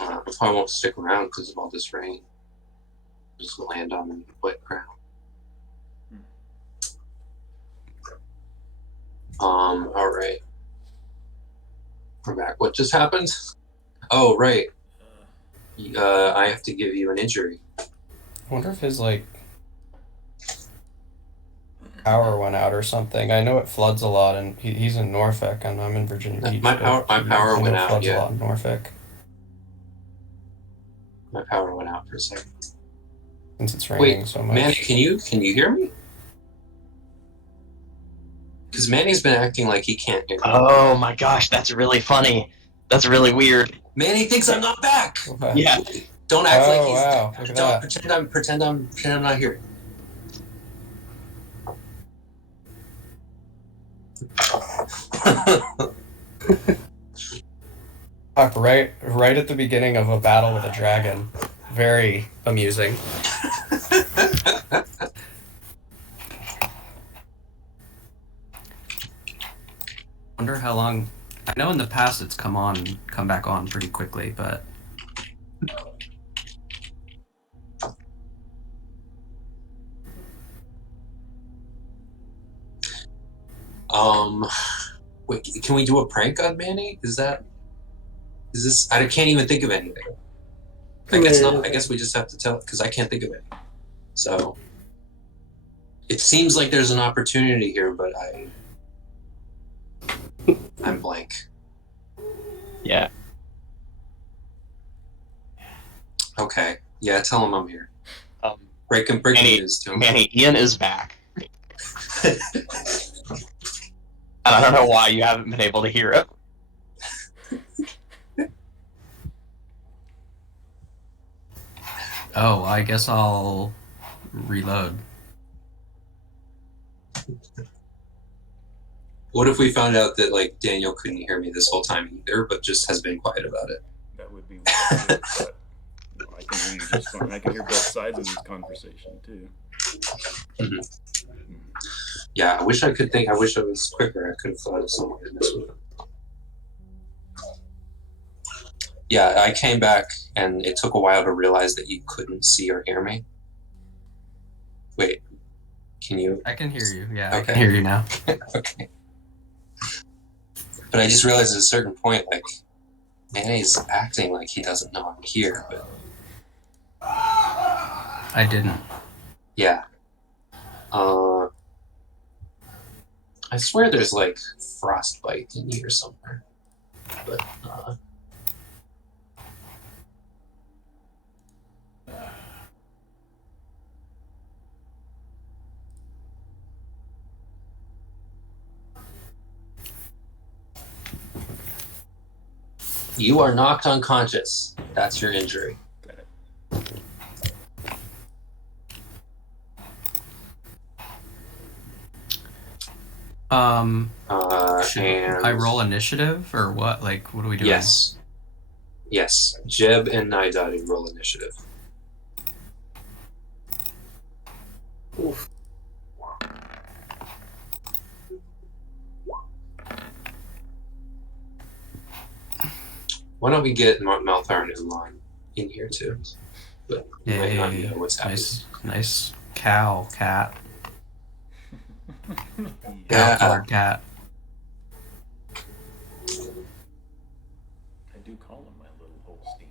I probably won't stick around because of all this rain. Just land on the wet ground. All right. We're back. What just happened? Oh, right. I have to give you an injury. I wonder if his like power went out or something. I know it floods a lot, and he's in Norfolk, and I'm in Virginia Beach. My power went out. Floods a Yeah, lot in Norfolk my power went out for a second. since it's raining so much. Manny, can you hear me? Because Manny's been acting like he can't hear me. Oh my gosh, that's really funny. That's really weird. Manny thinks I'm not back. Okay. Yeah. Don't act like he's. Wow! Look at Don't that. pretend I'm not here. Fuck, right at the beginning of a battle with a dragon. Very amusing. Wonder how long. I know in the past it's come back on pretty quickly, but Wait, can we do a prank on Manny? Is this? I can't even think of anything. I guess not. I guess we just have to tell because I can't think of it. So it seems like there's an opportunity here, but I'm blank. Yeah. Okay. Yeah, tell him I'm here. Break the Manny, news to him. Manny, Ian is back. And I don't know why you haven't been able to hear it. Oh, I guess I'll reload. What if we found out that like Daniel couldn't hear me this whole time either, but just has been quiet about it? That would be weird, but no, I can hear you just fine. I can hear both sides of this conversation too. Yeah, I wish I could think. I wish I was quicker. I could have thought of someone to mess with. Yeah, I came back and it took a while to realize that you couldn't see or hear me. Wait, can you? I can hear you. Yeah, Okay. I can hear you now. Okay. But I just realized at a certain point, like, Manny's acting like he doesn't know I'm here, but I didn't. yeah. I swear there's like frostbite in here somewhere, but you are knocked unconscious. That's your injury. Should And I roll initiative or what? Like, what are we doing? Yes. Yes. Jeb and Naidaadi roll initiative. Oof. Why don't we get Malthar and Oolon in here too? But you might not know what's happening. Nice cow, cat. Yeah. Cow-colored cat. I do call them my little Holsteins.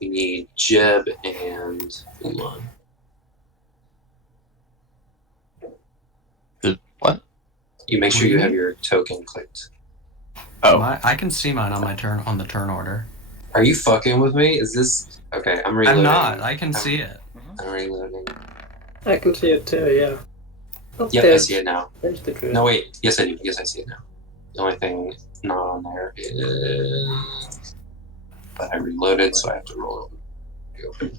We need Jeb and Oolon. What? You make sure you have your token clicked. Oh. I can see mine on the turn order. Are you fucking with me? Is this okay? I'm reloading. I'm not. I can see it. I'm reloading. I can see it too, yeah. Oh, Yep, I see it now. There's the druid. No, wait. Yes, I do. Yes, I see it now. The only thing not on there is... But I reloaded, so I have to roll it.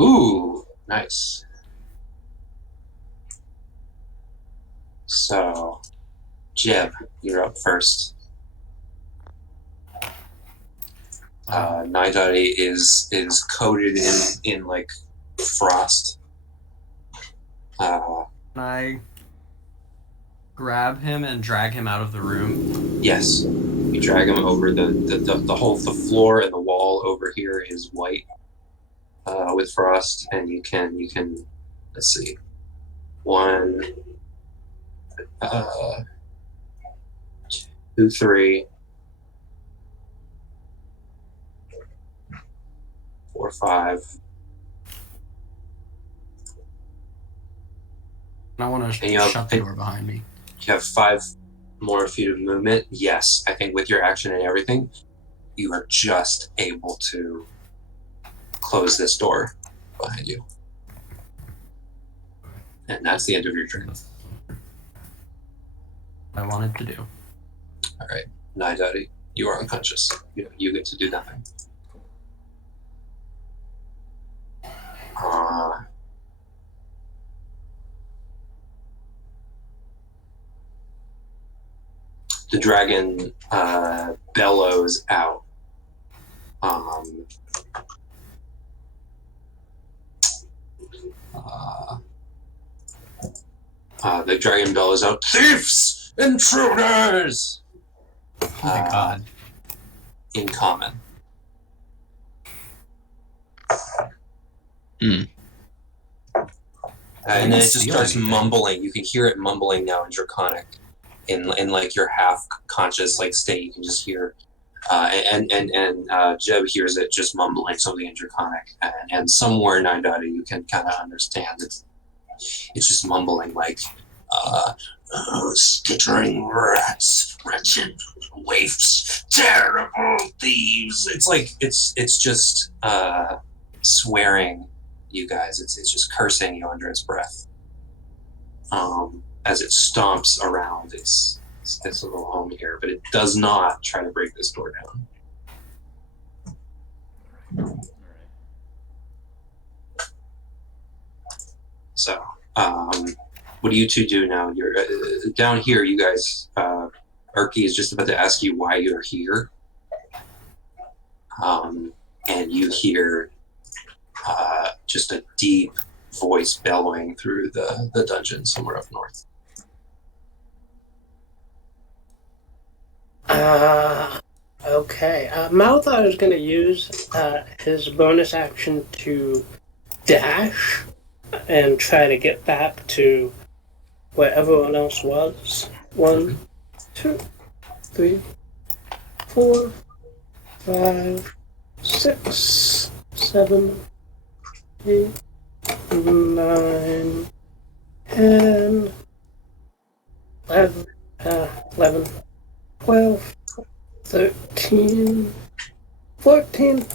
Ooh, nice. So, Jeb, you're up first. Naidaadi is coated in like frost. Can I grab him and drag him out of the room? Yes, you drag him over the floor and the wall over here is white with frost, and you can let's see, 1, 2, 3, 4, 5. I want to And you have- shut the door behind me. You have 5 more feet of movement. Yes, I think with your action and everything, you are just able to close this door behind you. And that's the end of your turn. I wanted to do. All right, Naidaadi, you are unconscious. You get to do nothing. The dragon bellows out. The dragon bellows out, "Thieves! Intruders!" Oh my god. In common. And then it just starts mumbling. You can hear it mumbling now in Draconic. In like your half conscious like state, you can just hear, and Jeb hears it just mumbling something in Draconic, and somewhere in Naidaadi you can kind of understand it. It's just mumbling like, skittering rats, wretched waifs, terrible thieves. It's like it's just swearing you guys. It's just cursing you under its breath. As it stomps around its little home here, but it does not try to break this door down. So, what do you two do now? You're down here, you guys. Erky is just about to ask you why you're here, and you hear just a deep voice bellowing through the dungeon somewhere up north. Okay. Malthar is going to use his bonus action to dash and try to get back to where everyone else was. 1, 2, 3, 4, 5, 6, 7, 8, 9, 10, 11, 12, 13, 14.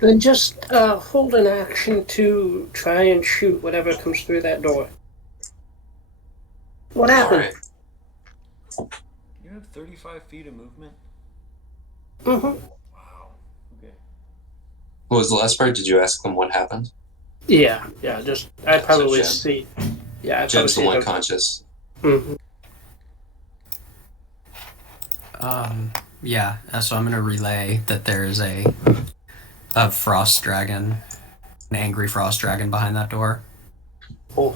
Then just hold an action to try and shoot whatever comes through that door. What happened? All right. You have 35 feet of movement? Mm-hmm. Wow. Okay. What was the last part? Did you ask them what happened? Yeah. Just I probably Jeb. see. Yeah, I Jeb's the probably one see conscious. Mm-hmm. Yeah, so I'm gonna relay that there is a frost dragon, an angry frost dragon behind that door. Oh.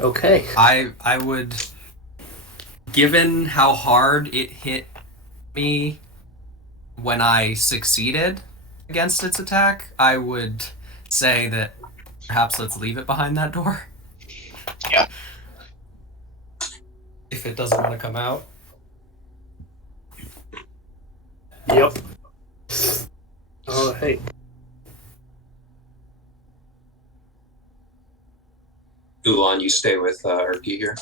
Okay. I would, given how hard it hit me when I succeeded against its attack, I would say that perhaps let's leave it behind that door. Yeah. If it doesn't want to come out. Yep. Oh, hey. Oolon, you stay with Erky here.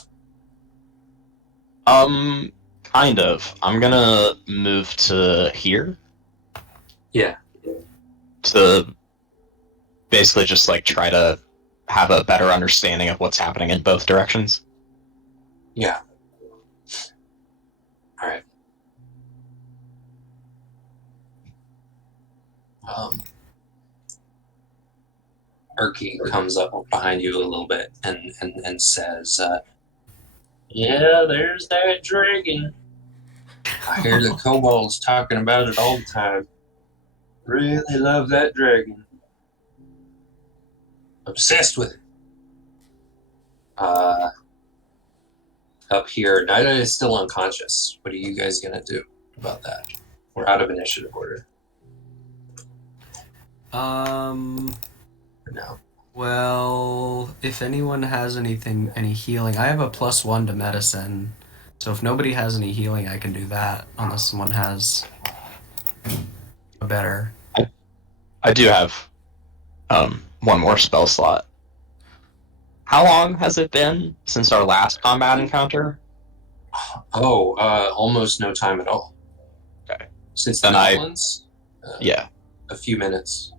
Kind of. I'm gonna move to here. Yeah. To basically just like try to have a better understanding of what's happening in both directions. Yeah. All right. Erky comes up behind you a little bit and says, yeah, there's that dragon. I hear the kobolds talking about it all the time. Really love that dragon. Obsessed with it. Up here, Naidaadi is still unconscious. What are you guys going to do about that? We're out of initiative order for now. Well, if anyone has any healing, I have a +1 to medicine. So if nobody has any healing, I can do that, unless someone has a better. I do have one more spell slot. How long has it been since our last combat encounter? Oh, almost no time at all. Okay. Since the Then Goblins? Yeah. A few minutes.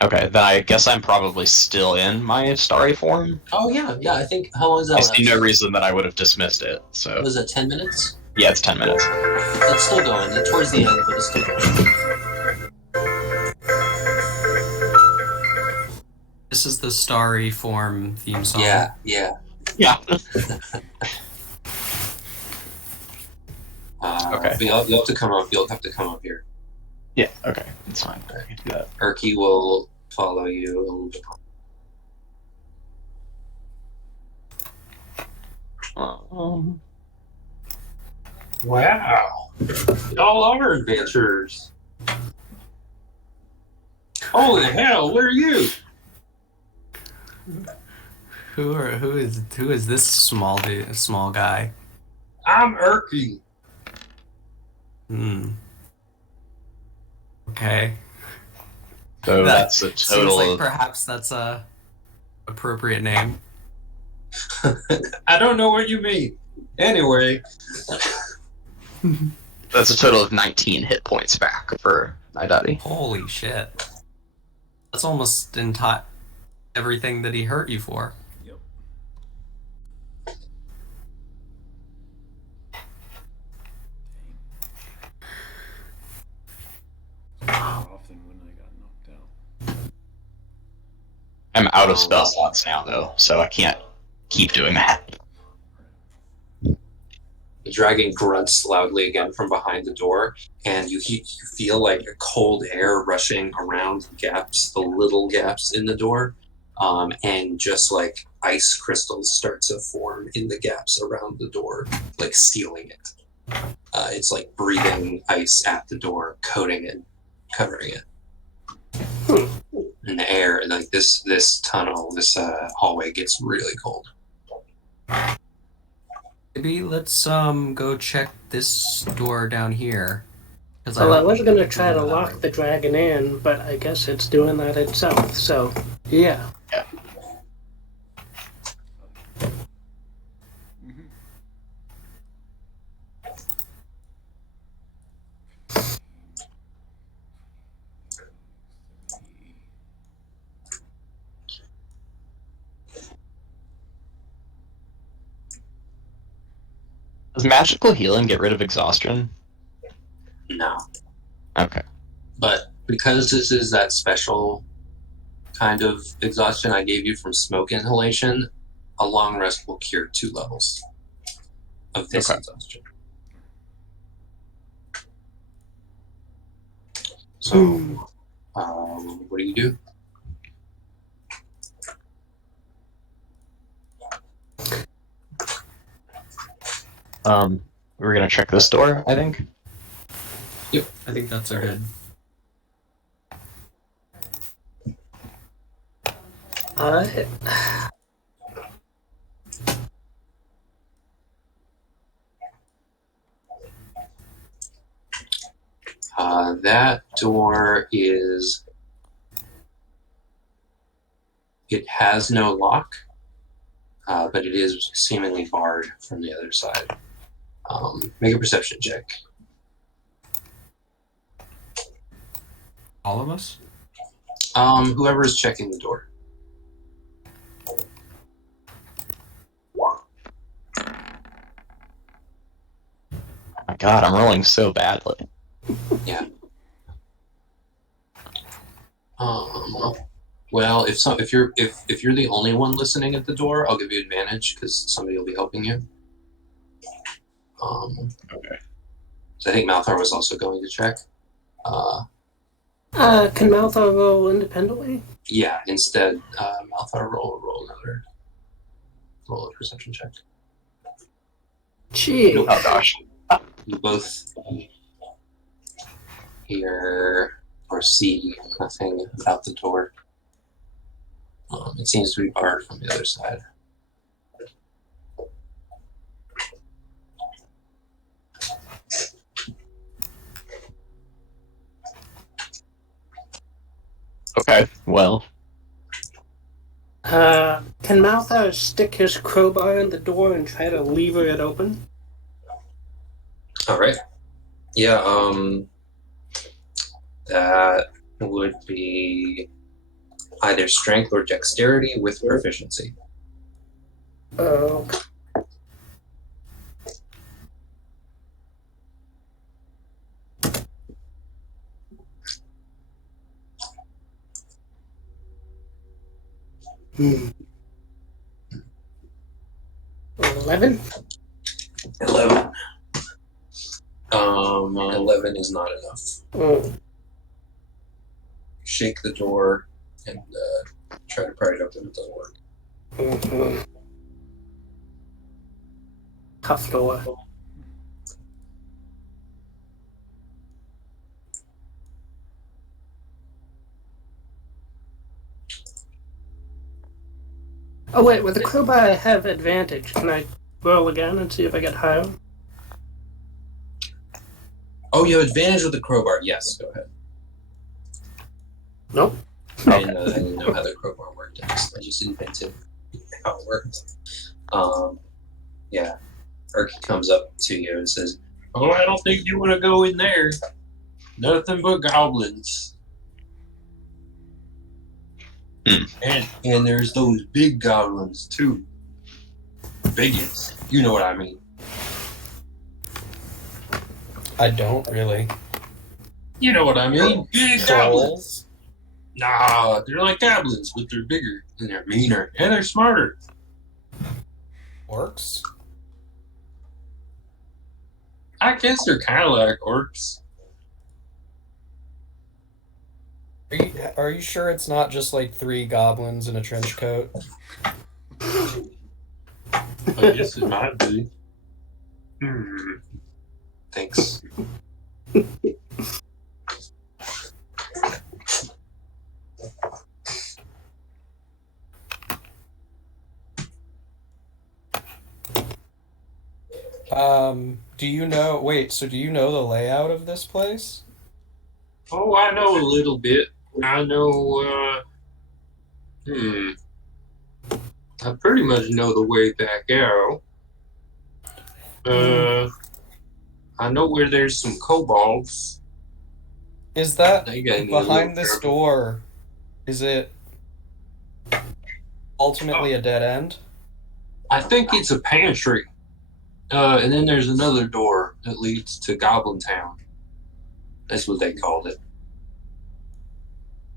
Okay, then I guess I'm probably still in my starry form. Oh, yeah, I think, how long is that? I see no reason that I would have dismissed it, so... Was it 10 minutes? Yeah, it's 10 minutes. It's still going. It's towards the end, but it's still going. This is the starry form theme song. Yeah. Yeah. Okay. But you'll have to come up. You'll have to come up here. Yeah, okay. It's fine. I can do that. Erky will follow you a little bit. Wow. Y'all are adventurers. Holy hell, where are you? Who is this small guy? I'm Erky. Okay. So that's a Seems total like of... perhaps that's a appropriate name. I don't know what you mean. Anyway. That's a total of 19 hit points back for Naidaadi. Holy shit. That's almost everything that he hurt you for. Yep. Often when I got knocked out. I'm out of spell slots now, though, so I can't keep doing that. The dragon grunts loudly again from behind the door, and you feel like a cold air rushing around the gaps, the little gaps in the door, and just like ice crystals start to form in the gaps around the door, like sealing it. It's like breathing ice at the door, coating it, covering it. In the air, and like this tunnel, this hallway gets really cold. Maybe let's go check this door down here. Well, I was gonna try to lock the dragon in, but I guess it's doing that itself, so yeah. Does magical healing get rid of exhaustion? No. Okay. But because this is that special kind of exhaustion I gave you from smoke inhalation, a long rest will cure 2 levels of this exhaustion. So, what do you do? We're gonna check this door, I think. Yep, I think that's a good. That door it has no lock. but it is seemingly barred from the other side. Make a perception check. All of us? Whoever is checking the door. Oh my god, I'm rolling so badly. Yeah. Well, if you're the only one listening at the door, I'll give you advantage because somebody will be helping you. Okay. So I think Malthar was also going to check. Can Malthar roll independently? Yeah. Instead, Malthar roll a perception check. Gee. Oh gosh. You both hear or see nothing about the door. It seems to be barred from the other side. Okay, well. Can Malthar stick his crowbar in the door and try to lever it open? All right. Yeah. That would be either strength or dexterity with proficiency. Oh. 11? 11. 11 is not enough. Oh. Shake the door and try to pry it open. It doesn't work. Mm-hmm. Tough door. Oh wait, with the crowbar I have advantage. Can I roll again and see if I get higher? Oh, you have advantage with the crowbar. Yes, go ahead. Nope. I didn't know how the crowbar worked. I just invented how it worked. Yeah. Erky comes up to you and says, "Oh, I don't think you want to go in there. Nothing but goblins. And there's those big goblins too. Biggins. You know what I mean." I don't really. You know what I mean. Big goblins. Trolls? Nah, they're like goblins, but they're bigger and they're meaner and they're smarter. Orcs? I guess they're kind of like orcs. Are you sure it's not just like 3 goblins in a trench coat? I guess it might be. Thanks. Do you know... Wait, so do you know the layout of this place? Oh, I know a little bit. I know, I pretty much know the way back out. I know where there's some kobolds. Is that They got me a behind little this trouble. door? Is it ultimately a dead end? I think it's a pantry. And then there's another door that leads to Goblin Town. That's what they called it.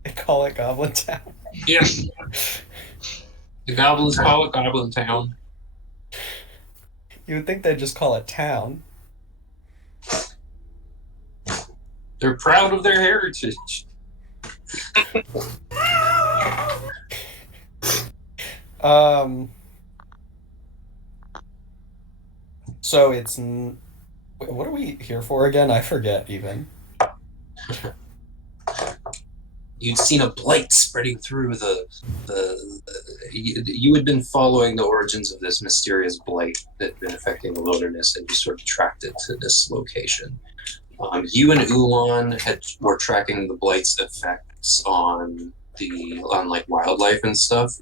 They call it Goblin Town. Yeah. The goblins call it Goblin Town. You would think they'd just call it town. They're proud of their heritage. So it's... What are we here for again? I forget even. You'd seen a blight spreading through you had been following the origins of this mysterious blight that had been affecting the wilderness, and you sort of tracked it to this location. You and Oolon were tracking the blight's effects on like wildlife and stuff.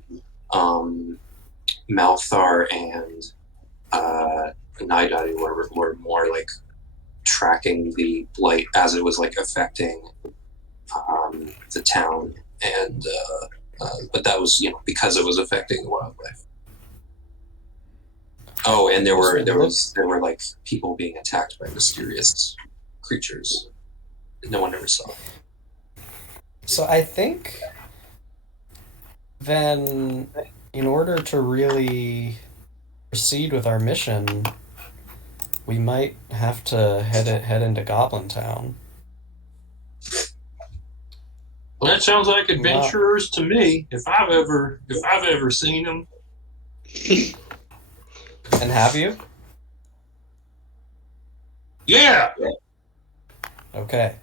Malthar and Naidaadi were more like tracking the blight as it was like affecting the town, and but that was because it was affecting the wildlife. Oh, and there were like people being attacked by mysterious creatures that no one ever saw. So I think then, in order to really proceed with our mission, we might have to head into Goblin Town. Well, that sounds like adventurers to me. If I've ever seen them. And have you? Yeah. Okay.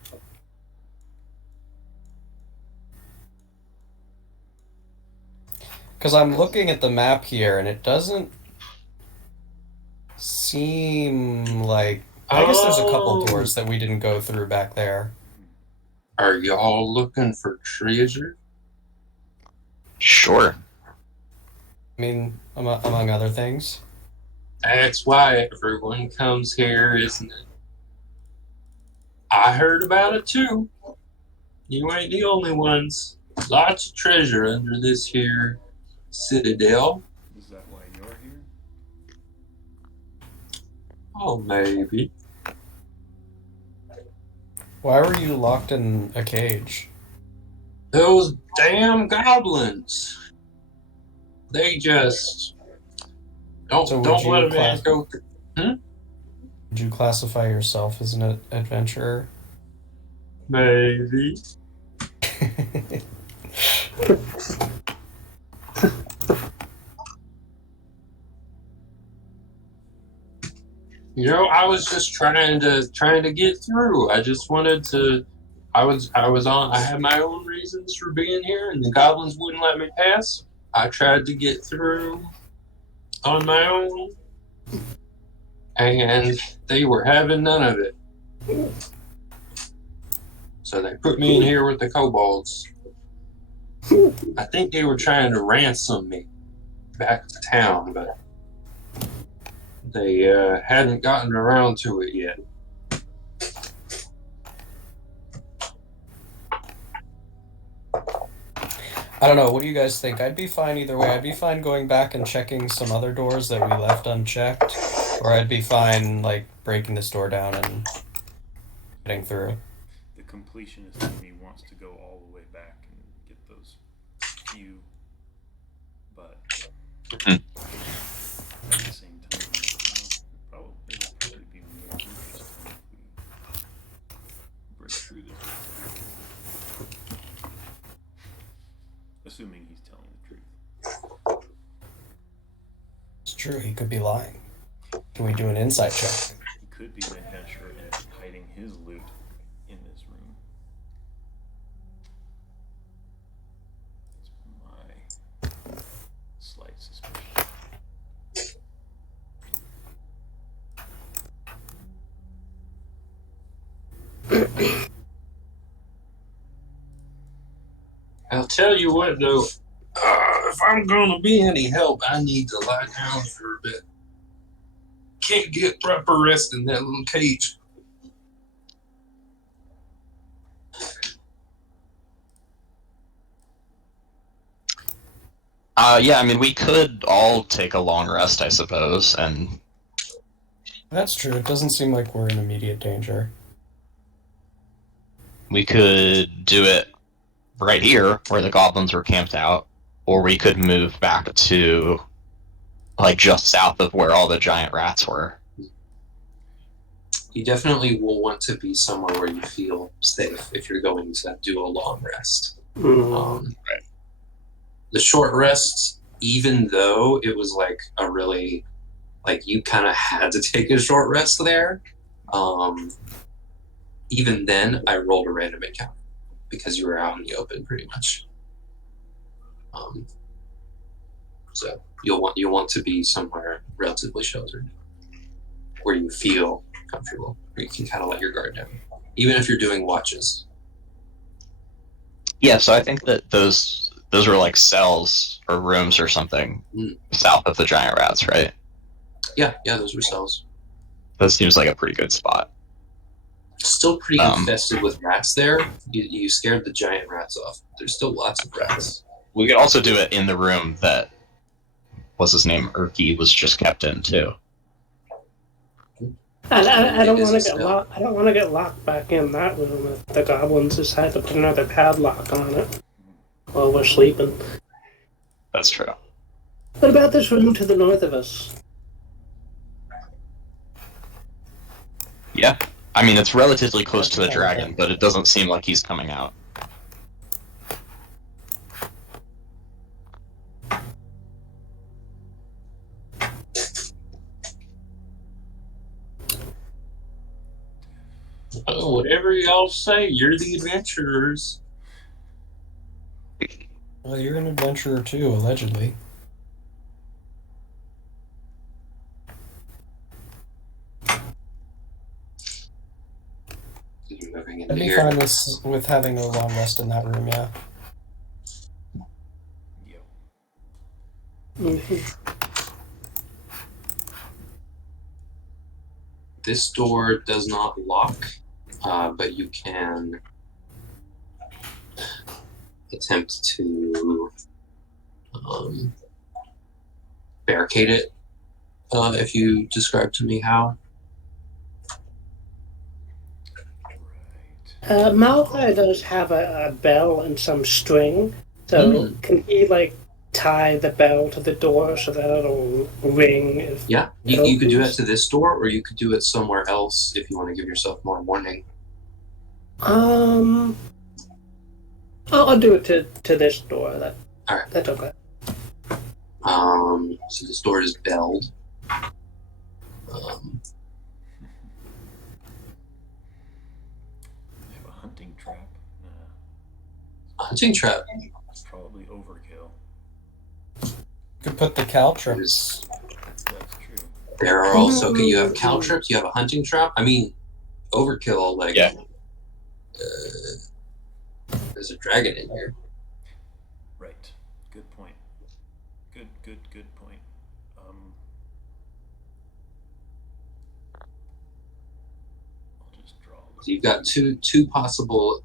Because I'm looking at the map here, and it doesn't seem like... I guess there's a couple doors that we didn't go through back there. Are y'all looking for treasure? Sure. I mean, among other things. That's why everyone comes here, isn't it? I heard about it too. You ain't the only ones. Lots of treasure under this here citadel. Is that why you're here? Oh, maybe. Why were you locked in a cage? Those damn goblins. They just don't let a man go through. Would you classify yourself as an adventurer? Maybe. I was just trying to get through. I just wanted to. I had my own reasons for being here, and the goblins wouldn't let me pass. I tried to get through on my own, and they were having none of it. So they put me in here with the kobolds. I think they were trying to ransom me back to town, but they hadn't gotten around to it yet. I don't know. What do you guys think? I'd be fine either way. I'd be fine going back and checking some other doors that we left unchecked, or I'd be fine like breaking this door down and getting through. The completionist in me wants to go all the way back and get those few, but at the same time, it'll probably be more interesting if we break through this. Assuming he's telling the truth. It's true. He could be lying. Can we do an insight check? He could be an adventurer and hiding his loot in this room. That's my slight suspicion. I'll tell you what, though. If I'm gonna be any help, I need to lie down for a bit. Can't get proper rest in that little cage. Yeah, I mean, we could all take a long rest, I suppose, and... That's true. It doesn't seem like we're in immediate danger. We could do it right here, where the goblins were camped out, or we could move back to, like, just south of where all the giant rats were. You definitely will want to be somewhere where you feel safe if you're going to do a long rest. Right. The short rest, even though it was like a really, like you kind of had to take a short rest there, even then I rolled a random encounter because you were out in the open pretty much. So you'll want to be somewhere relatively sheltered where you feel comfortable, where you can kind of let your guard down, even if you're doing watches. Yeah, so I think that those those were like cells or rooms or something Mm. south of the giant rats, right? Yeah, those were cells. That seems like a pretty good spot. Still pretty Um, infested with rats there. You scared the giant rats off. There's still lots of rats. We could also do it in the room that, what's his name, Erky was just kept in too. I don't want to Is it get still? locked. I don't want to get locked back in that room if the goblins decide to put another padlock on it while we're sleeping. That's true. What about this room to the north of us? Yeah. I mean, it's relatively close to the dragon, but it doesn't seem like he's coming out. Oh, whatever y'all say, you're the adventurers. Well, you're an adventurer too, allegedly. You're moving I'd into be here. fine with having a long rest in that room, yeah. Yep. Mm-hmm. This door does not lock, but you can attempt to barricade it if you describe to me how. Malthar does have a bell and some string, so can he tie the bell to the door so that it'll ring? If Yeah, you could do it to this door, or you could do it somewhere else if you want to give yourself more warning. I'll do it to this door. All right. That's okay. So this door is belled. I have a hunting trap. Hunting trap. Probably overkill. You could put the caltrops. That's true. There are also you have caltrops. You have a hunting trap. I mean, overkill. Like, Yeah. There's a dragon in here. Right. Good point. Good point. I'll just draw. So you've got two possible.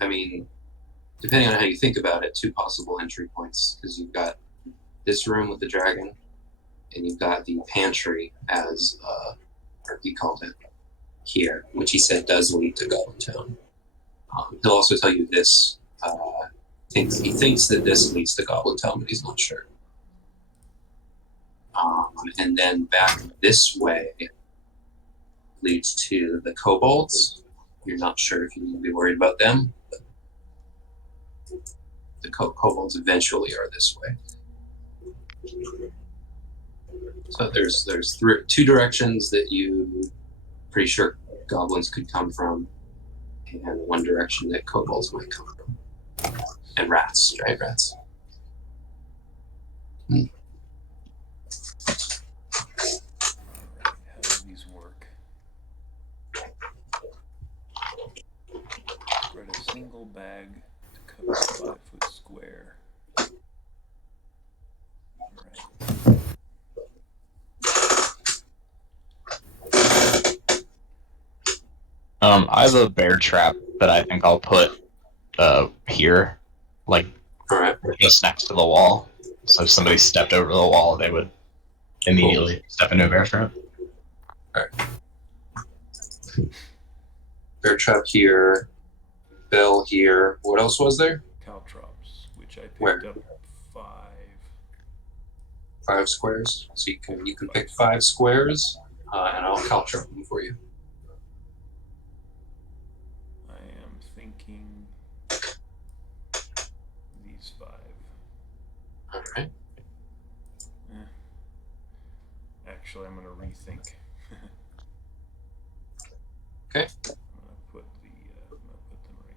I mean, depending on how you think about it, two possible entry points, because you've got this room with the dragon, and you've got the pantry, as he called it here, which he said does lead to Goblin Town. He'll also tell you this. He thinks that this leads to Goblin Town, but he's not sure. And then back this way leads to the kobolds. You're not sure if you need to be worried about them, but the kobolds eventually are this way. So there's two directions that you pretty sure goblins could come from, and one direction that kobolds might come from, and rats, giant rats. Alright, how do these work? Spread a single bag to cover a 5-foot square. Alright. I have a bear trap that I think I'll put here, like Alright. just next to the wall. So if somebody stepped over the wall, they would immediately step into a bear trap. Bear trap here, bell here. What else was there? Caltrops, which I picked Where? up 5. 5 squares. So you can pick 5 squares, and I'll caltrop them for you. I am thinking these 5. Alright. Actually, I'm going to rethink. Okay. I'm going to put them right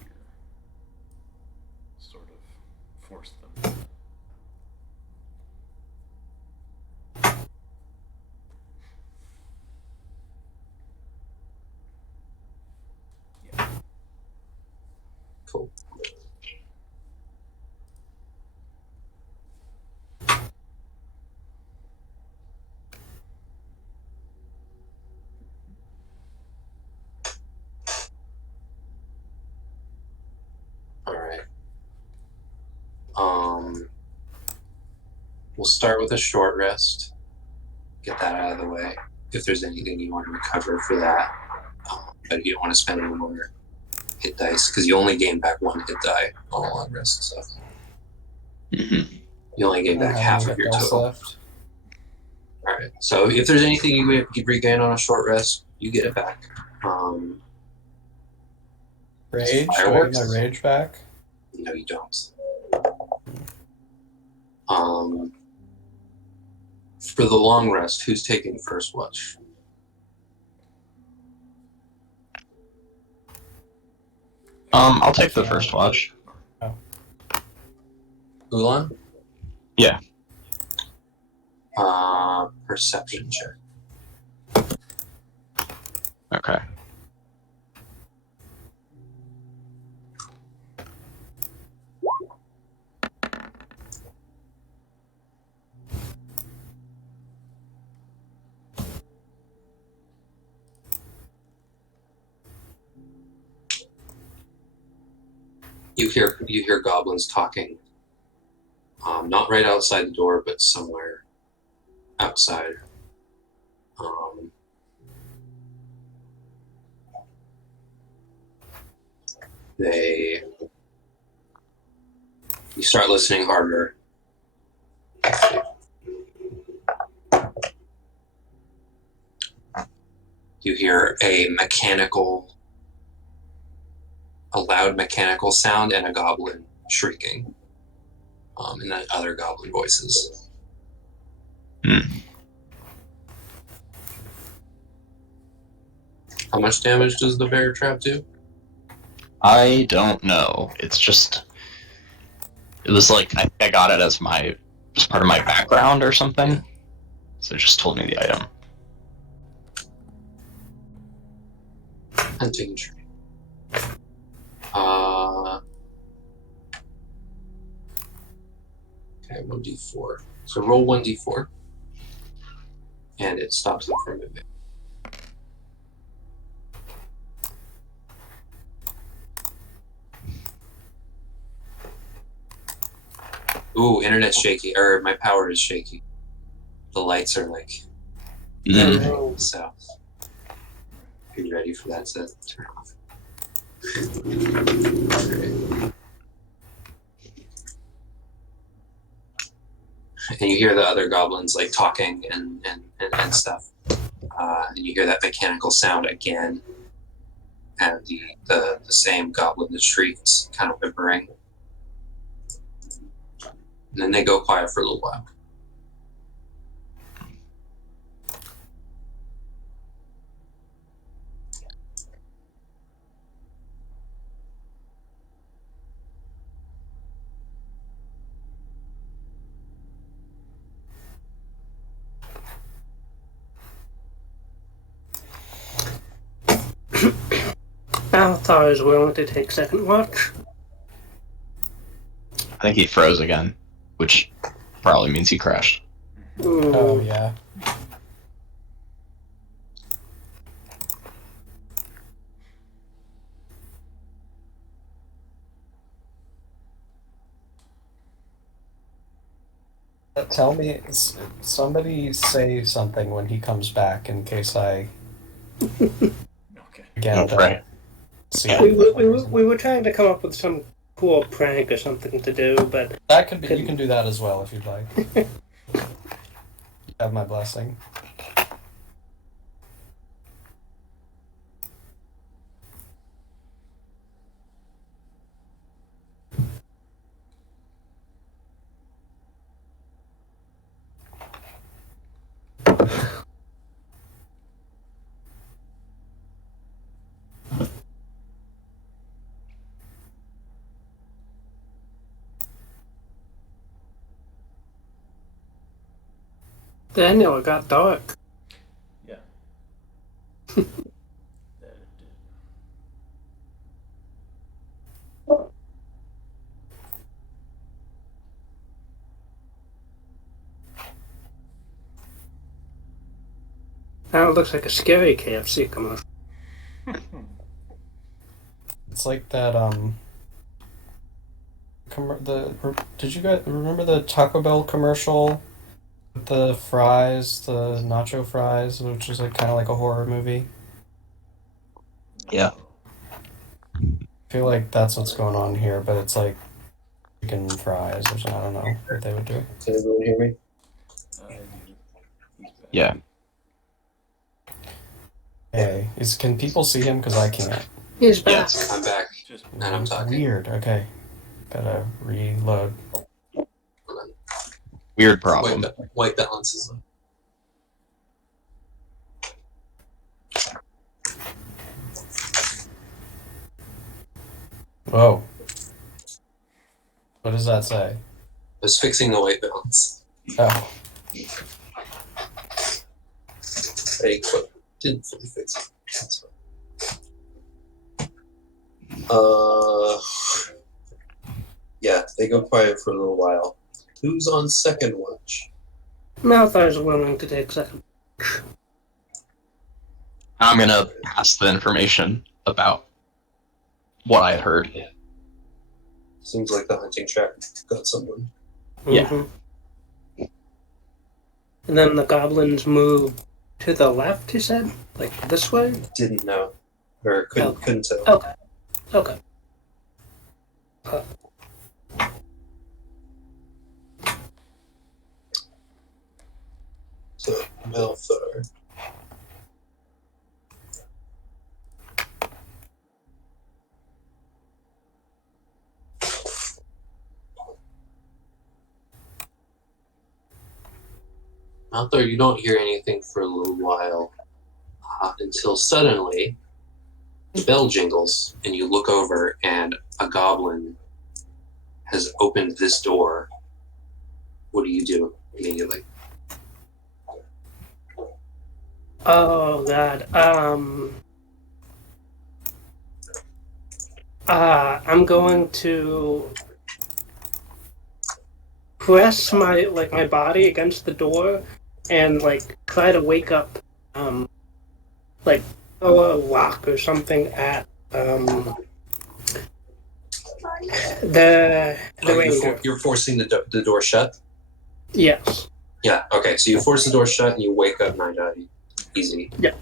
here. Sort of force them. Cool. we'll start with a short rest. Get that out of the way. If there's anything you want to recover for that. But you don't want to spend any more hit dice, because you only gain back 1 hit die on a long rest stuff. Mm-hmm. You only gain I don't back have half any of your hit dice total. left. Alright, so if there's anything you regain on a short rest, you get it back. Rage? Do I get Fireworks? my rage back? No, you don't. For the long rest, who's taking first watch? I'll take the first watch. Oolon? Yeah. Perception check. Okay. You hear goblins talking. Not right outside the door, but somewhere outside. You start listening harder. You hear a loud mechanical sound and a goblin shrieking. And then other goblin voices. How much damage does the bear trap do? I don't know. It's just... It was like, I think I got it as just part of my background or something. Yeah. So it just told me the item. Hunting tree. Okay, 1d4. So roll 1d4. And it stops it from moving. Ooh, internet's shaky. Or my power is shaky. The lights are like... Mm. So... Be ready for that to turn off. Alright. And you hear the other goblins like talking and stuff. And you hear that mechanical sound again. And the same goblin that shrieked kind of whimpering. And then they go quiet for a little while. Malthar is willing to take second watch. I think he froze again, which probably means he crashed. Ooh. Oh, yeah. Tell me, somebody say something when he comes back in case I Okay. get right. see. We were trying to come up with some cool prank or something to do, but That could be. You can do that as well if you'd like. You have my blessing. Daniel, it got dark. Yeah. Now it looks like a scary KFC commercial. It's like that. Did you guys remember the Taco Bell commercial The fries, the nacho fries, which is like kind of like a horror movie. Yeah. I feel like that's what's going on here, but it's like chicken fries or something. I don't know what they would do. Can everyone hear me? Yeah. Hey, can people see him? Because I can't. He's back. Yes, I'm back Just and I'm talking. Weird. Okay. Gotta reload. Weird problem. White balance is low. Whoa. What does that say? I was fixing the white balance. Oh. Didn't fully fix it. That's fine. Yeah, they go quiet for a little while. Who's on second watch? Malthar's willing to take second. I'm gonna pass the information about what I had heard. Seems like the hunting track got someone. Yeah. Mhm. And then the goblins move to the left, he said? Like this way? Didn't know. Or couldn't tell. Okay. Okay. So, Malthar. Malthar, you don't hear anything for a little while until suddenly the bell jingles and you look over and a goblin has opened this door. What do you do immediately? Oh god. I'm going to press my body against the door and like try to wake up like throw a lock or something at the ranger. You're forcing the door shut? Yes. Yeah, okay, so you force the door shut and you wake up Naidaadi. Easy. Yeah.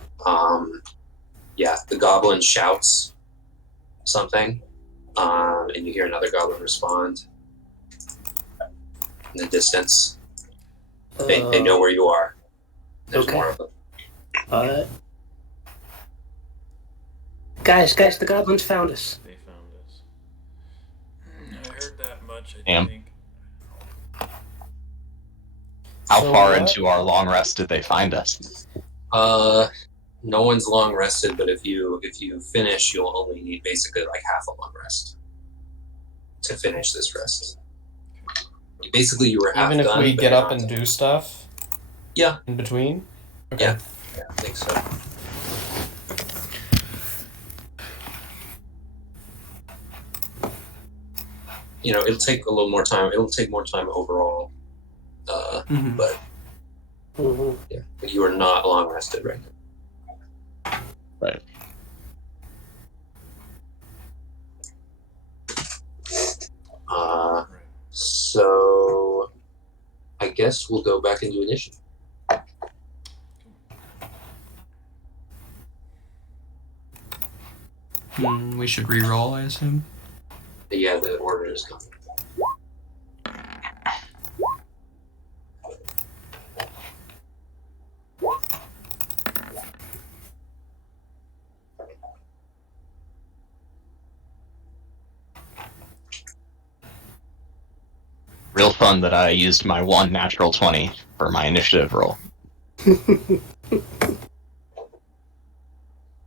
Yeah, the goblin shouts something, and you hear another goblin respond in the distance. They know where you are. There's Okay. more of them. Guys, the goblins found us. They found us. I heard that much, I Damn. think. How So far what? into our long rest did they find us? No one's long rested, but if you finish, you'll only need basically like half a long rest to finish this rest. Basically, you were half Even if done, we but get you're up not and done. do stuff? Yeah. In between? Okay. Yeah, I think so. You know, it'll take a little more time. It'll take more time overall. Mhm. But Mm-hmm. yeah, but you are not long rested right now. Right. So I guess we'll go back into initiative. We should re-roll, I assume. Yeah, the order is coming. Real fun that I used my one natural 20 for my initiative roll.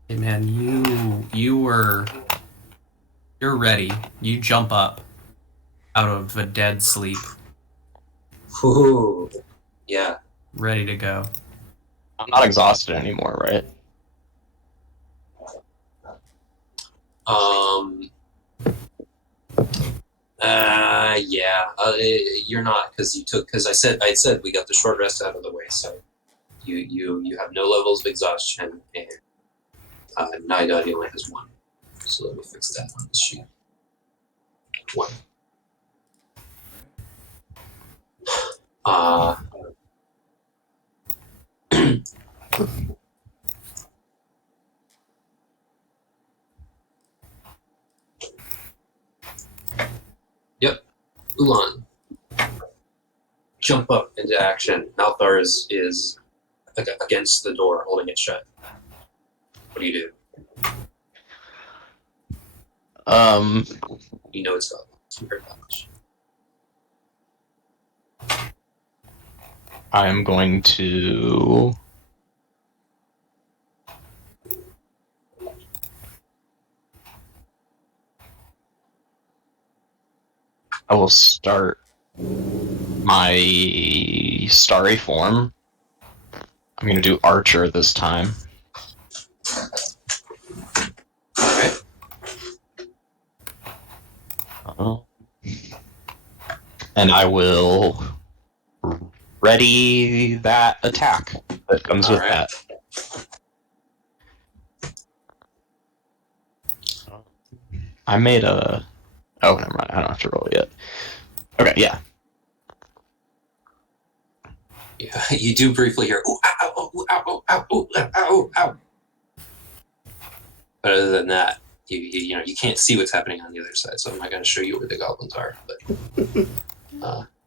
Hey man, you're ready. You jump up out of a dead sleep, Ooh, yeah. ready to go. I'm not exhausted anymore, right? Yeah. You're not because I said we got the short rest out of the way, so you have no levels of exhaustion, and Naidaadi only has one. So let me fix that on the sheet. One. Yep. Oolon. Jump up into action. Malthar is against the door, holding it shut. What do you do? You know it's goblins. You heard that much. I'm going to... I will start my starry form. I'm going to do Archer this time. Okay. And I will ready that attack that comes with that. I made a... Oh, never mind. I don't have to roll it yet. Okay, yeah. Yeah, you do briefly hear, ooh, ow, ow, ooh, ow, ow, ow, ooh, ow, ow, ow. But other than that, you know, you can't see what's happening on the other side, so I'm not going to show you where the goblins are. But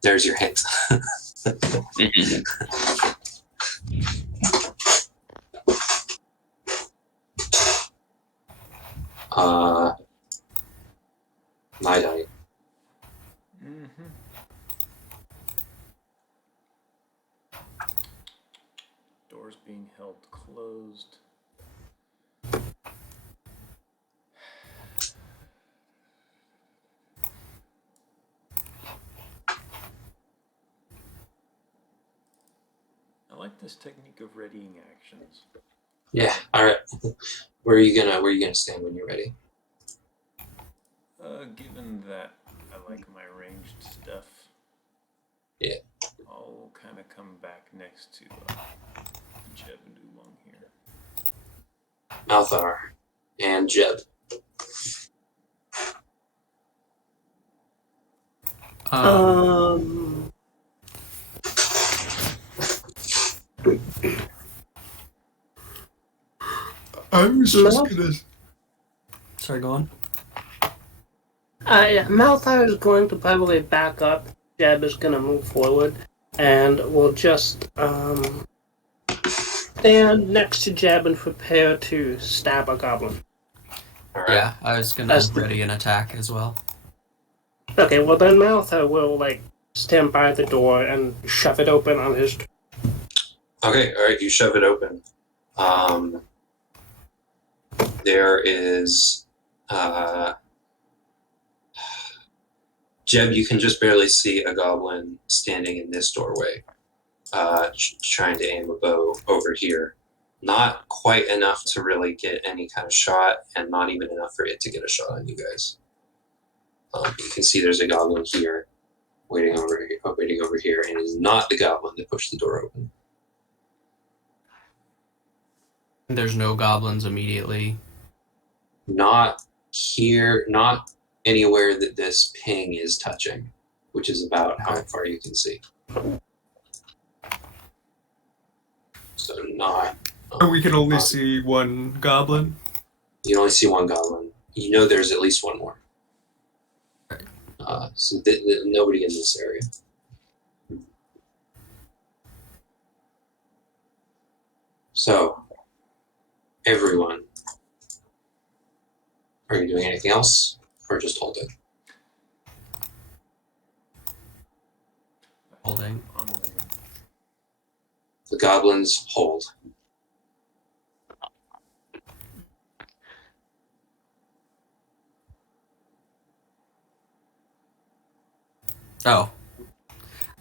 there's your hint. Naidaadi. Doors being held closed. I like this technique of readying actions. Yeah. All right. Where are you gonna stand when you're ready? Given that I like my ranged stuff, Yeah. I'll kind of come back next to Jeb and Oolon here. Malthar and Jeb. I was just gonna... Sorry, go on. Malthar is going to probably back up. Jeb is going to move forward, and we'll just stand next to Jeb and prepare to stab a goblin. All right. Yeah, I was gonna ready an attack as well. Okay, well then Malthar will stand by the door and shove it open on his. Okay. All right. You shove it open. There is. Jeb, you can just barely see a goblin standing in this doorway, trying to aim a bow over here. Not quite enough to really get any kind of shot, and not even enough for it to get a shot on you guys. You can see there's a goblin here, waiting over here, and it is not the goblin that pushed the door open. There's no goblins immediately. Not here, not anywhere that this ping is touching, which is about how far you can see. So not... we can only see one goblin? You only see one goblin. You know there's at least one more. So nobody in this area. So, everyone, are you doing anything else, or just holding? Holding. The goblins hold. Oh.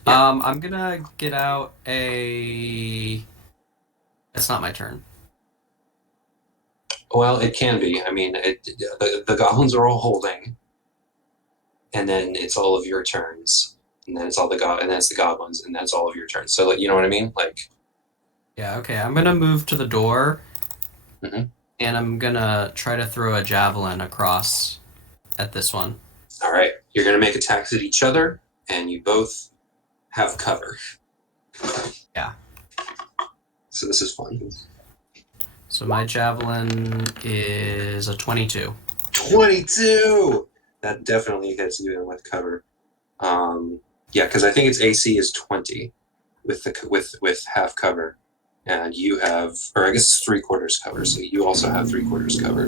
Yeah. I'm gonna get out a... It's not my turn. Well, it can be. I mean, the goblins are all holding, and then it's all of your turns, and then it's all and then it's the goblins, and that's all of your turns. So, you know what I mean? Yeah. Okay. I'm gonna move to the door, mm-hmm. and I'm gonna try to throw a javelin across at this one. All right. You're gonna make attacks at each other, and you both have cover. Yeah. So this is fun. So my javelin is a 22. 22! That definitely hits even with cover. Yeah, because I think its AC is 20 with half cover. And you have, or I guess 3/4 cover, so you also have 3/4 cover.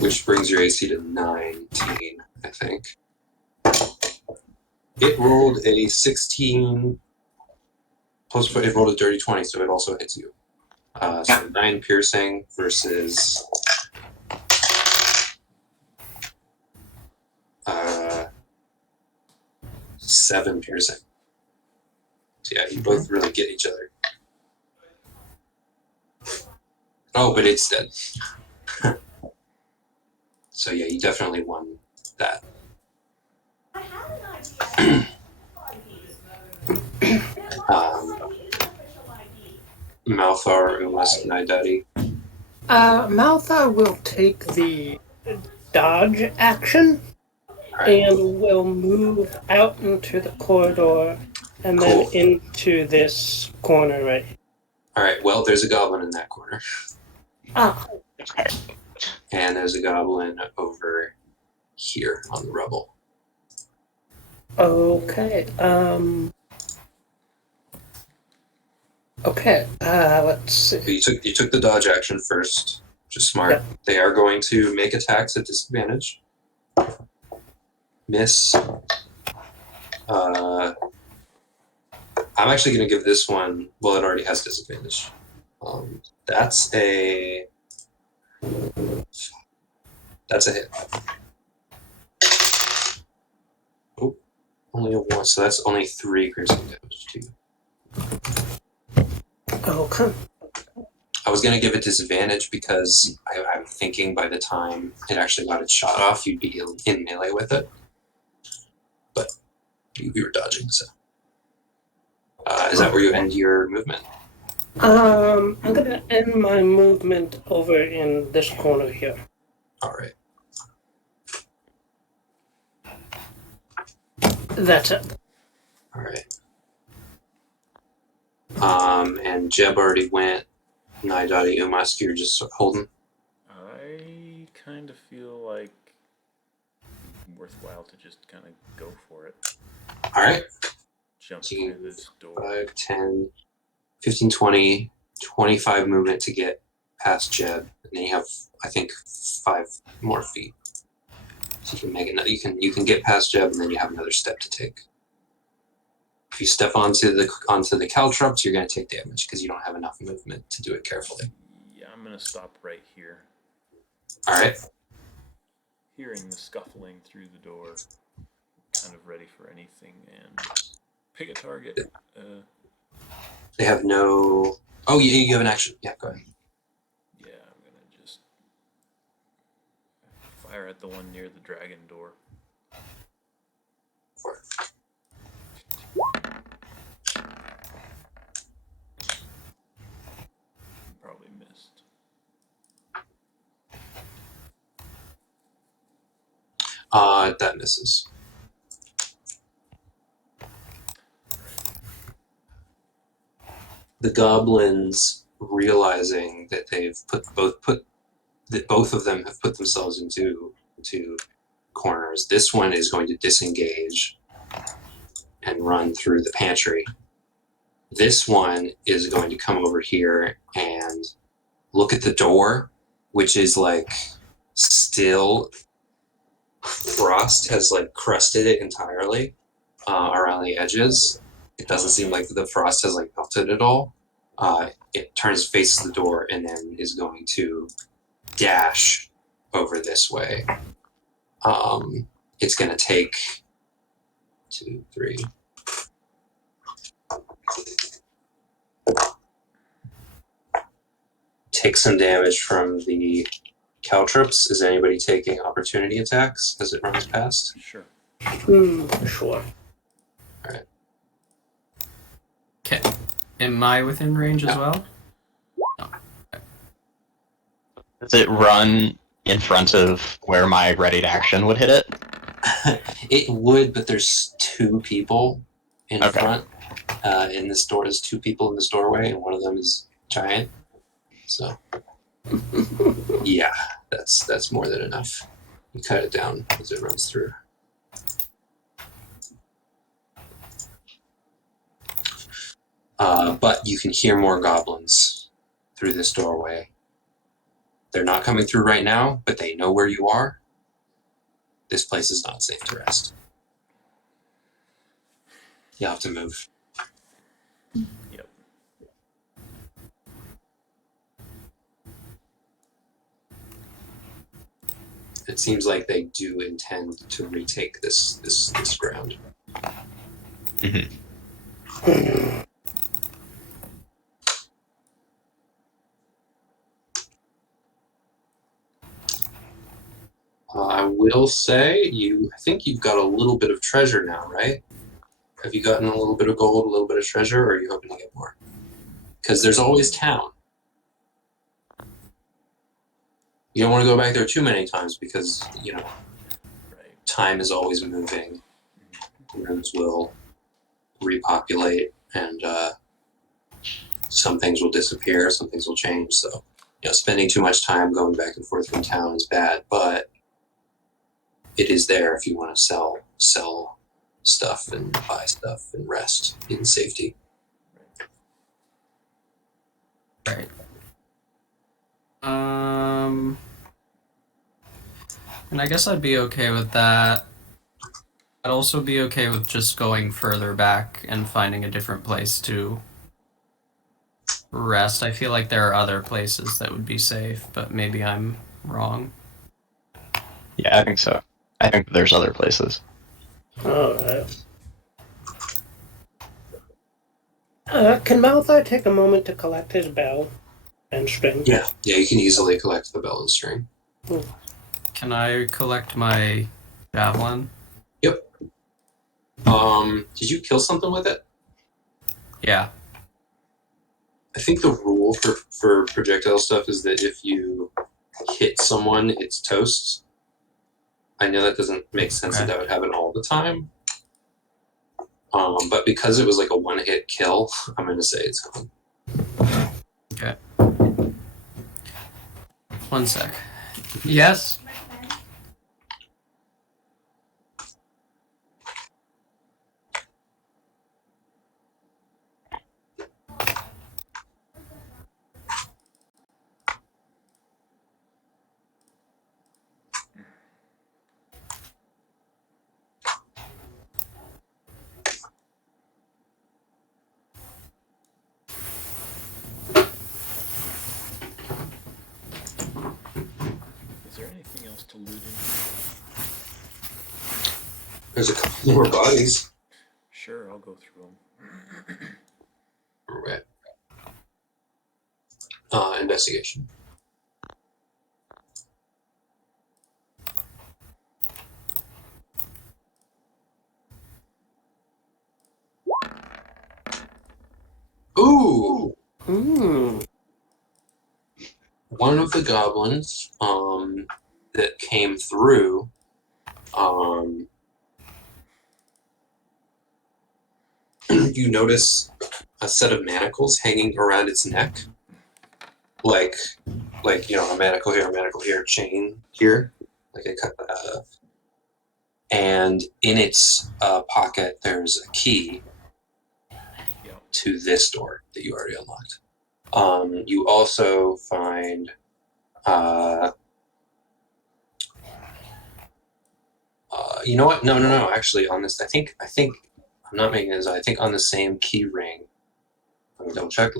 Which brings your AC to 19, I think. It rolled a 16, plus it rolled a dirty 20, so it also hits you. So 9 piercing versus 7 piercing. So yeah, you both really get each other. Oh, but it's dead. So yeah, you definitely won that. Malthar, Oomusk, Naidaadi. Malthar will take the dodge action Alright, and will move out into the corridor and then Cool. into this corner right here. alright, well, there's a goblin in that corner. Ah, And there's a goblin over here on the rubble. okay. Okay, let's see. You took the dodge action first, which is smart. Yep. They are going to make attacks at disadvantage. Miss. I'm actually going to give this one, well, it already has disadvantage. That's a hit. Oh, only a 1, so that's only 3 piercing damage to you. Okay. I was going to give it disadvantage because I'm thinking by the time it actually got its shot off, you'd be in melee with it. But we were dodging, so. Is that where you end your movement? I'm gonna end my movement over in this corner here. Alright. That's it. Alright. And Jeb already went. Naidaadi, Oomusk, you're just holding. I kind of feel like worthwhile to just kind of go for it. Alright. Jump So you through this door. 5, 10, 15, 20, 25 movement to get past Jeb. And then you have, I think, 5 more feet. So you can make it. You can get past Jeb, and then you have another step to take. If you step onto the caltrops, you're going to take damage because you don't have enough movement to do it carefully. Yeah, I'm going to stop right here. All right. Hearing the scuffling through the door, kind of ready for anything, and pick a target. They have no... Oh, you have an action. Yeah, go ahead. Yeah, I'm going to just fire at the one near the dragon door. For it. Probably missed. That misses. The goblins, realizing that both of them have put themselves into corners. This one is going to disengage and run through the pantry. This one is going to come over here and look at the door, which is like still frost has like crusted it entirely around the edges. It doesn't seem like the frost has like melted at all. It turns, faces the door, and then is going to dash over this way. It's going to take 2, 3. Take some damage from the caltrops. Is anybody taking opportunity attacks as it runs past? Sure. Sure. Alright. Okay. Am I within range as No. well? No. Does it run in front of where my ready to action would hit it? It would, but there's 2 people in Okay. front. in this door. There's 2 people in this doorway, and one of them is giant. So, yeah, that's more than enough. You cut it down as it runs through. But you can hear more goblins through this doorway. They're not coming through right now, but they know where you are. This place is not safe to rest. You have to move. Yep. It seems like they do intend to retake this ground. I will say, I think you've got a little bit of treasure now, right? Have you gotten a little bit of gold, a little bit of treasure, or are you hoping to get more? Because there's always town. You don't want to go back there too many times because, Right. time is always moving. Rooms will repopulate, and some things will disappear, some things will change. So, spending too much time going back and forth from town is bad, but it is there if you want to sell stuff and buy stuff and rest in safety. Right. And I guess I'd be okay with that. I'd also be okay with just going further back and finding a different place to rest. I feel like there are other places that would be safe, but maybe I'm wrong. Yeah, I think so. I think there's other places. Alright. Can Malthar take a moment to collect his bell and string? Yeah, you can easily collect the bell and string. Can I collect my javelin? Yep. Did you kill something with it? Yeah. I think the rule for projectile stuff is that if you hit someone, it's toast. I know that doesn't make sense that would happen all the time. But because it was like a one-hit kill, I'm going to say it's gone. Okay. One sec. Yes? Is there anything else to loot in? There's a couple more bodies. Sure, I'll go through them. Right. Investigation. Ooh! One of the goblins that came through you notice a set of manacles hanging around its neck, like a manacle here, chain here, like and in its pocket there's a key to this door that you already unlocked. You also find you know what? No. Actually, on this, I think I'm not making this. I think on the same key ring. Let me double check.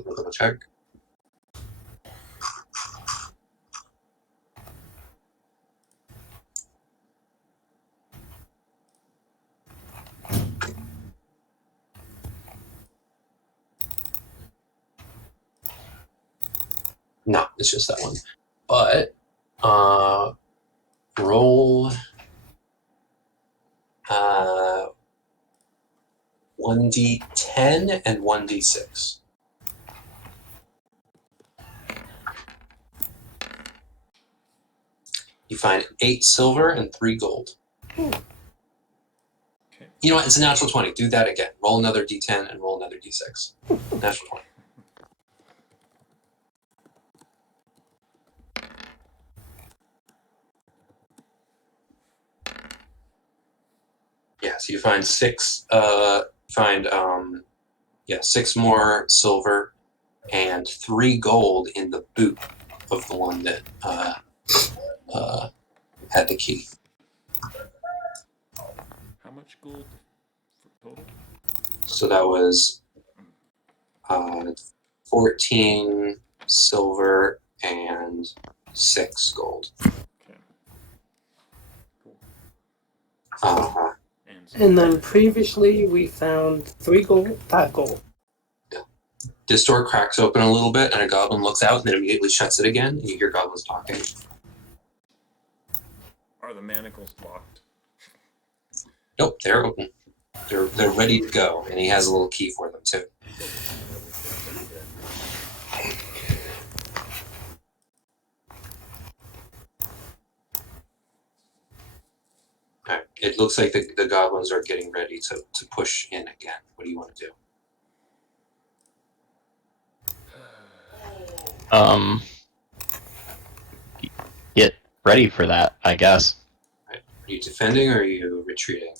No, it's just that one. But roll 1d10 and 1d6. You find 8 silver and 3 gold. Okay. You know what? It's a natural 20. Do that again. Roll another d10 and roll another d6. Natural 20. Yeah, so you find six more silver and 3 gold in the boot of the one that had the key. How much gold for total? So that was 14 silver and 6 gold. Okay. Cool. And then previously we found 3 gold, 5 gold. This door cracks open a little bit, and a goblin looks out and then immediately shuts it again, and you hear goblins talking. Are the manacles locked? Nope, they're open. They're ready to go, and he has a little key for them too. Alright, it looks like the goblins are getting ready to push in again. What do you want to do? Get ready for that, I guess. Right. Are you defending or are you retreating?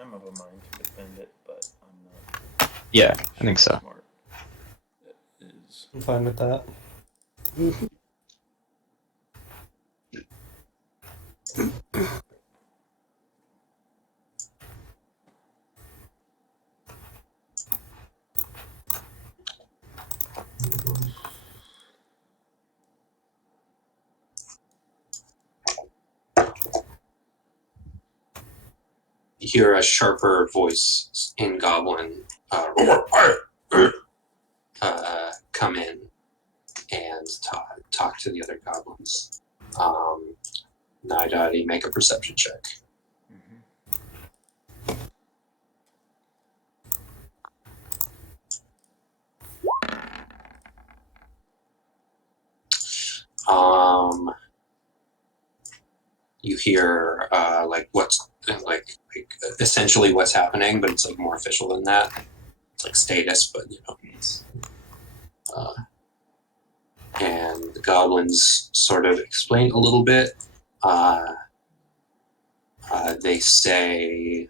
I'm of a mind to defend it, but I'm not. Yeah, I think so. Smart. That is. I'm fine with that. You hear a sharper voice in Goblin come in and talk to the other goblins. Naidaadi, make a perception check. You hear essentially what's happening, but it's like more official than that. It's like status, but it's and the goblins sort of explain a little bit. They say,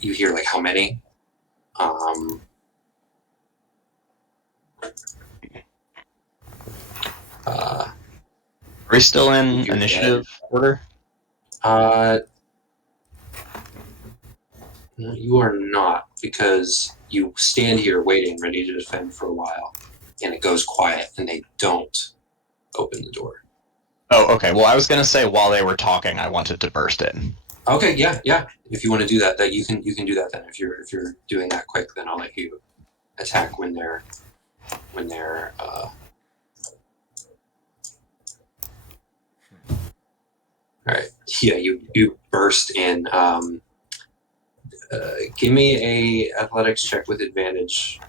you hear like how many? Are we still in You're initiative order? No, you are not, because you stand here waiting, ready to defend for a while, and it goes quiet, and they don't open the door. Oh, okay. Well, I was gonna say while they were talking, I wanted to burst in. Okay, yeah. If you want to do that, you can do that then. If you're doing that quick, then I'll let you attack when they're. All right. Yeah, you burst in. Give me a athletics check with advantage.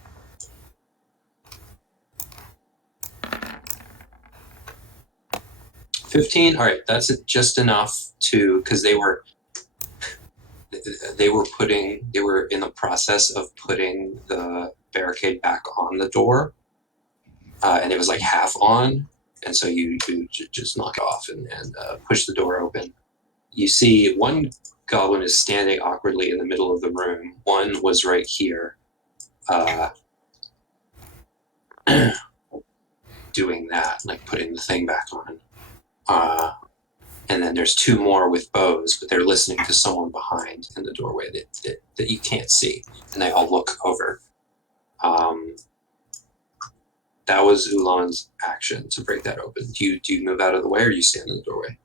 $15. All right, that's just enough because they were in the process of putting the barricade back on the door, and it was like half on, and so you just knock it off and push the door open. You see one goblin is standing awkwardly in the middle of the room. One was right here, doing that, like putting the thing back on. And then there's 2 more with bows, but they're listening to someone behind in the doorway that you can't see, and they all look over. That was Oolon's action to break that open. Do you move out of the way, or you stand in the doorway?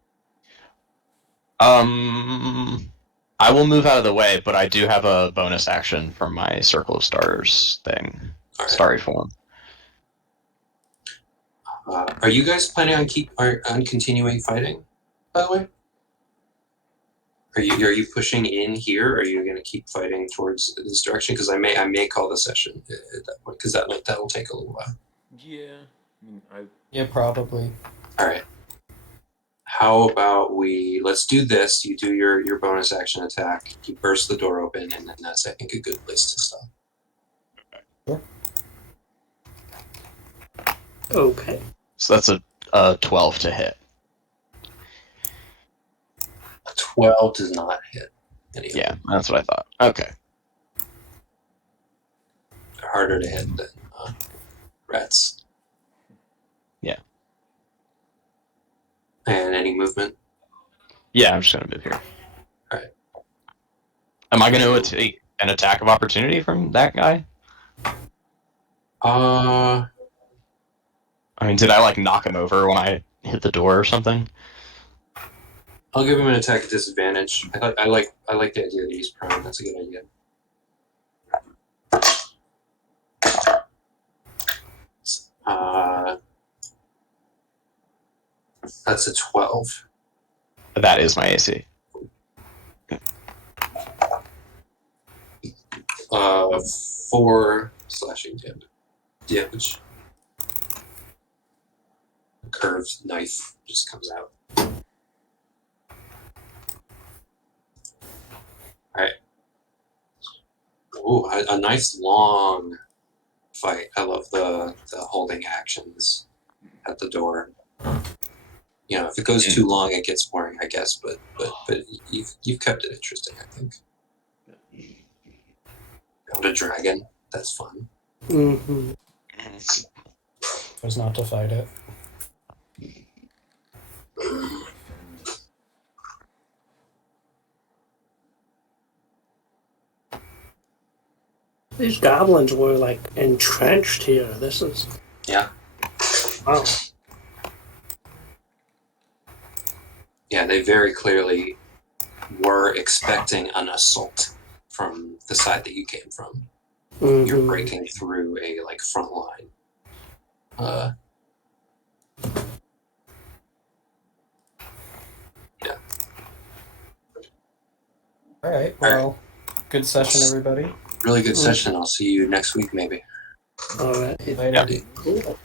I will move out of the way, but I do have a bonus action from my Circle of Stars thing. Right. Starry form. Are you guys planning on continuing fighting, by the way? Are you pushing in here, or are you going to keep fighting towards this direction? Because I may call the session at that point, because that'll take a little while. Yeah. Yeah, probably. All right. how about let's do this. You do your bonus action attack. You burst the door open, and then that's, I think, a good place to stop. Okay. So that's a 12 to hit. A 12 does not hit. Yeah, that's what I thought. Okay. They're harder to hit than rats. Yeah. And any movement? Yeah, I'm just gonna move here. Alright. Am I gonna take an attack of opportunity from that guy? I mean, did I like knock him over when I hit the door or something? I'll give him an attack at disadvantage. I like the idea that he's prone. That's a good idea. That's a 12. That is my AC. 4 slashing damage. A curved knife just comes out. Alright. Ooh, a nice long fight. I love the holding actions at the door. You know, if it goes too long, it gets boring, I guess. But you've kept it interesting, I think. Found a dragon. That's fun. Mm-hmm. Was not to fight it. These goblins were like entrenched here. This is Yeah. wow. Yeah, they very clearly were expecting an assault from the side that you came from. Mm-hmm. You're breaking through a front line. Yeah. All right. Well, good session, everybody. Really good session. I'll see you next week, maybe. All right. Later. Cool.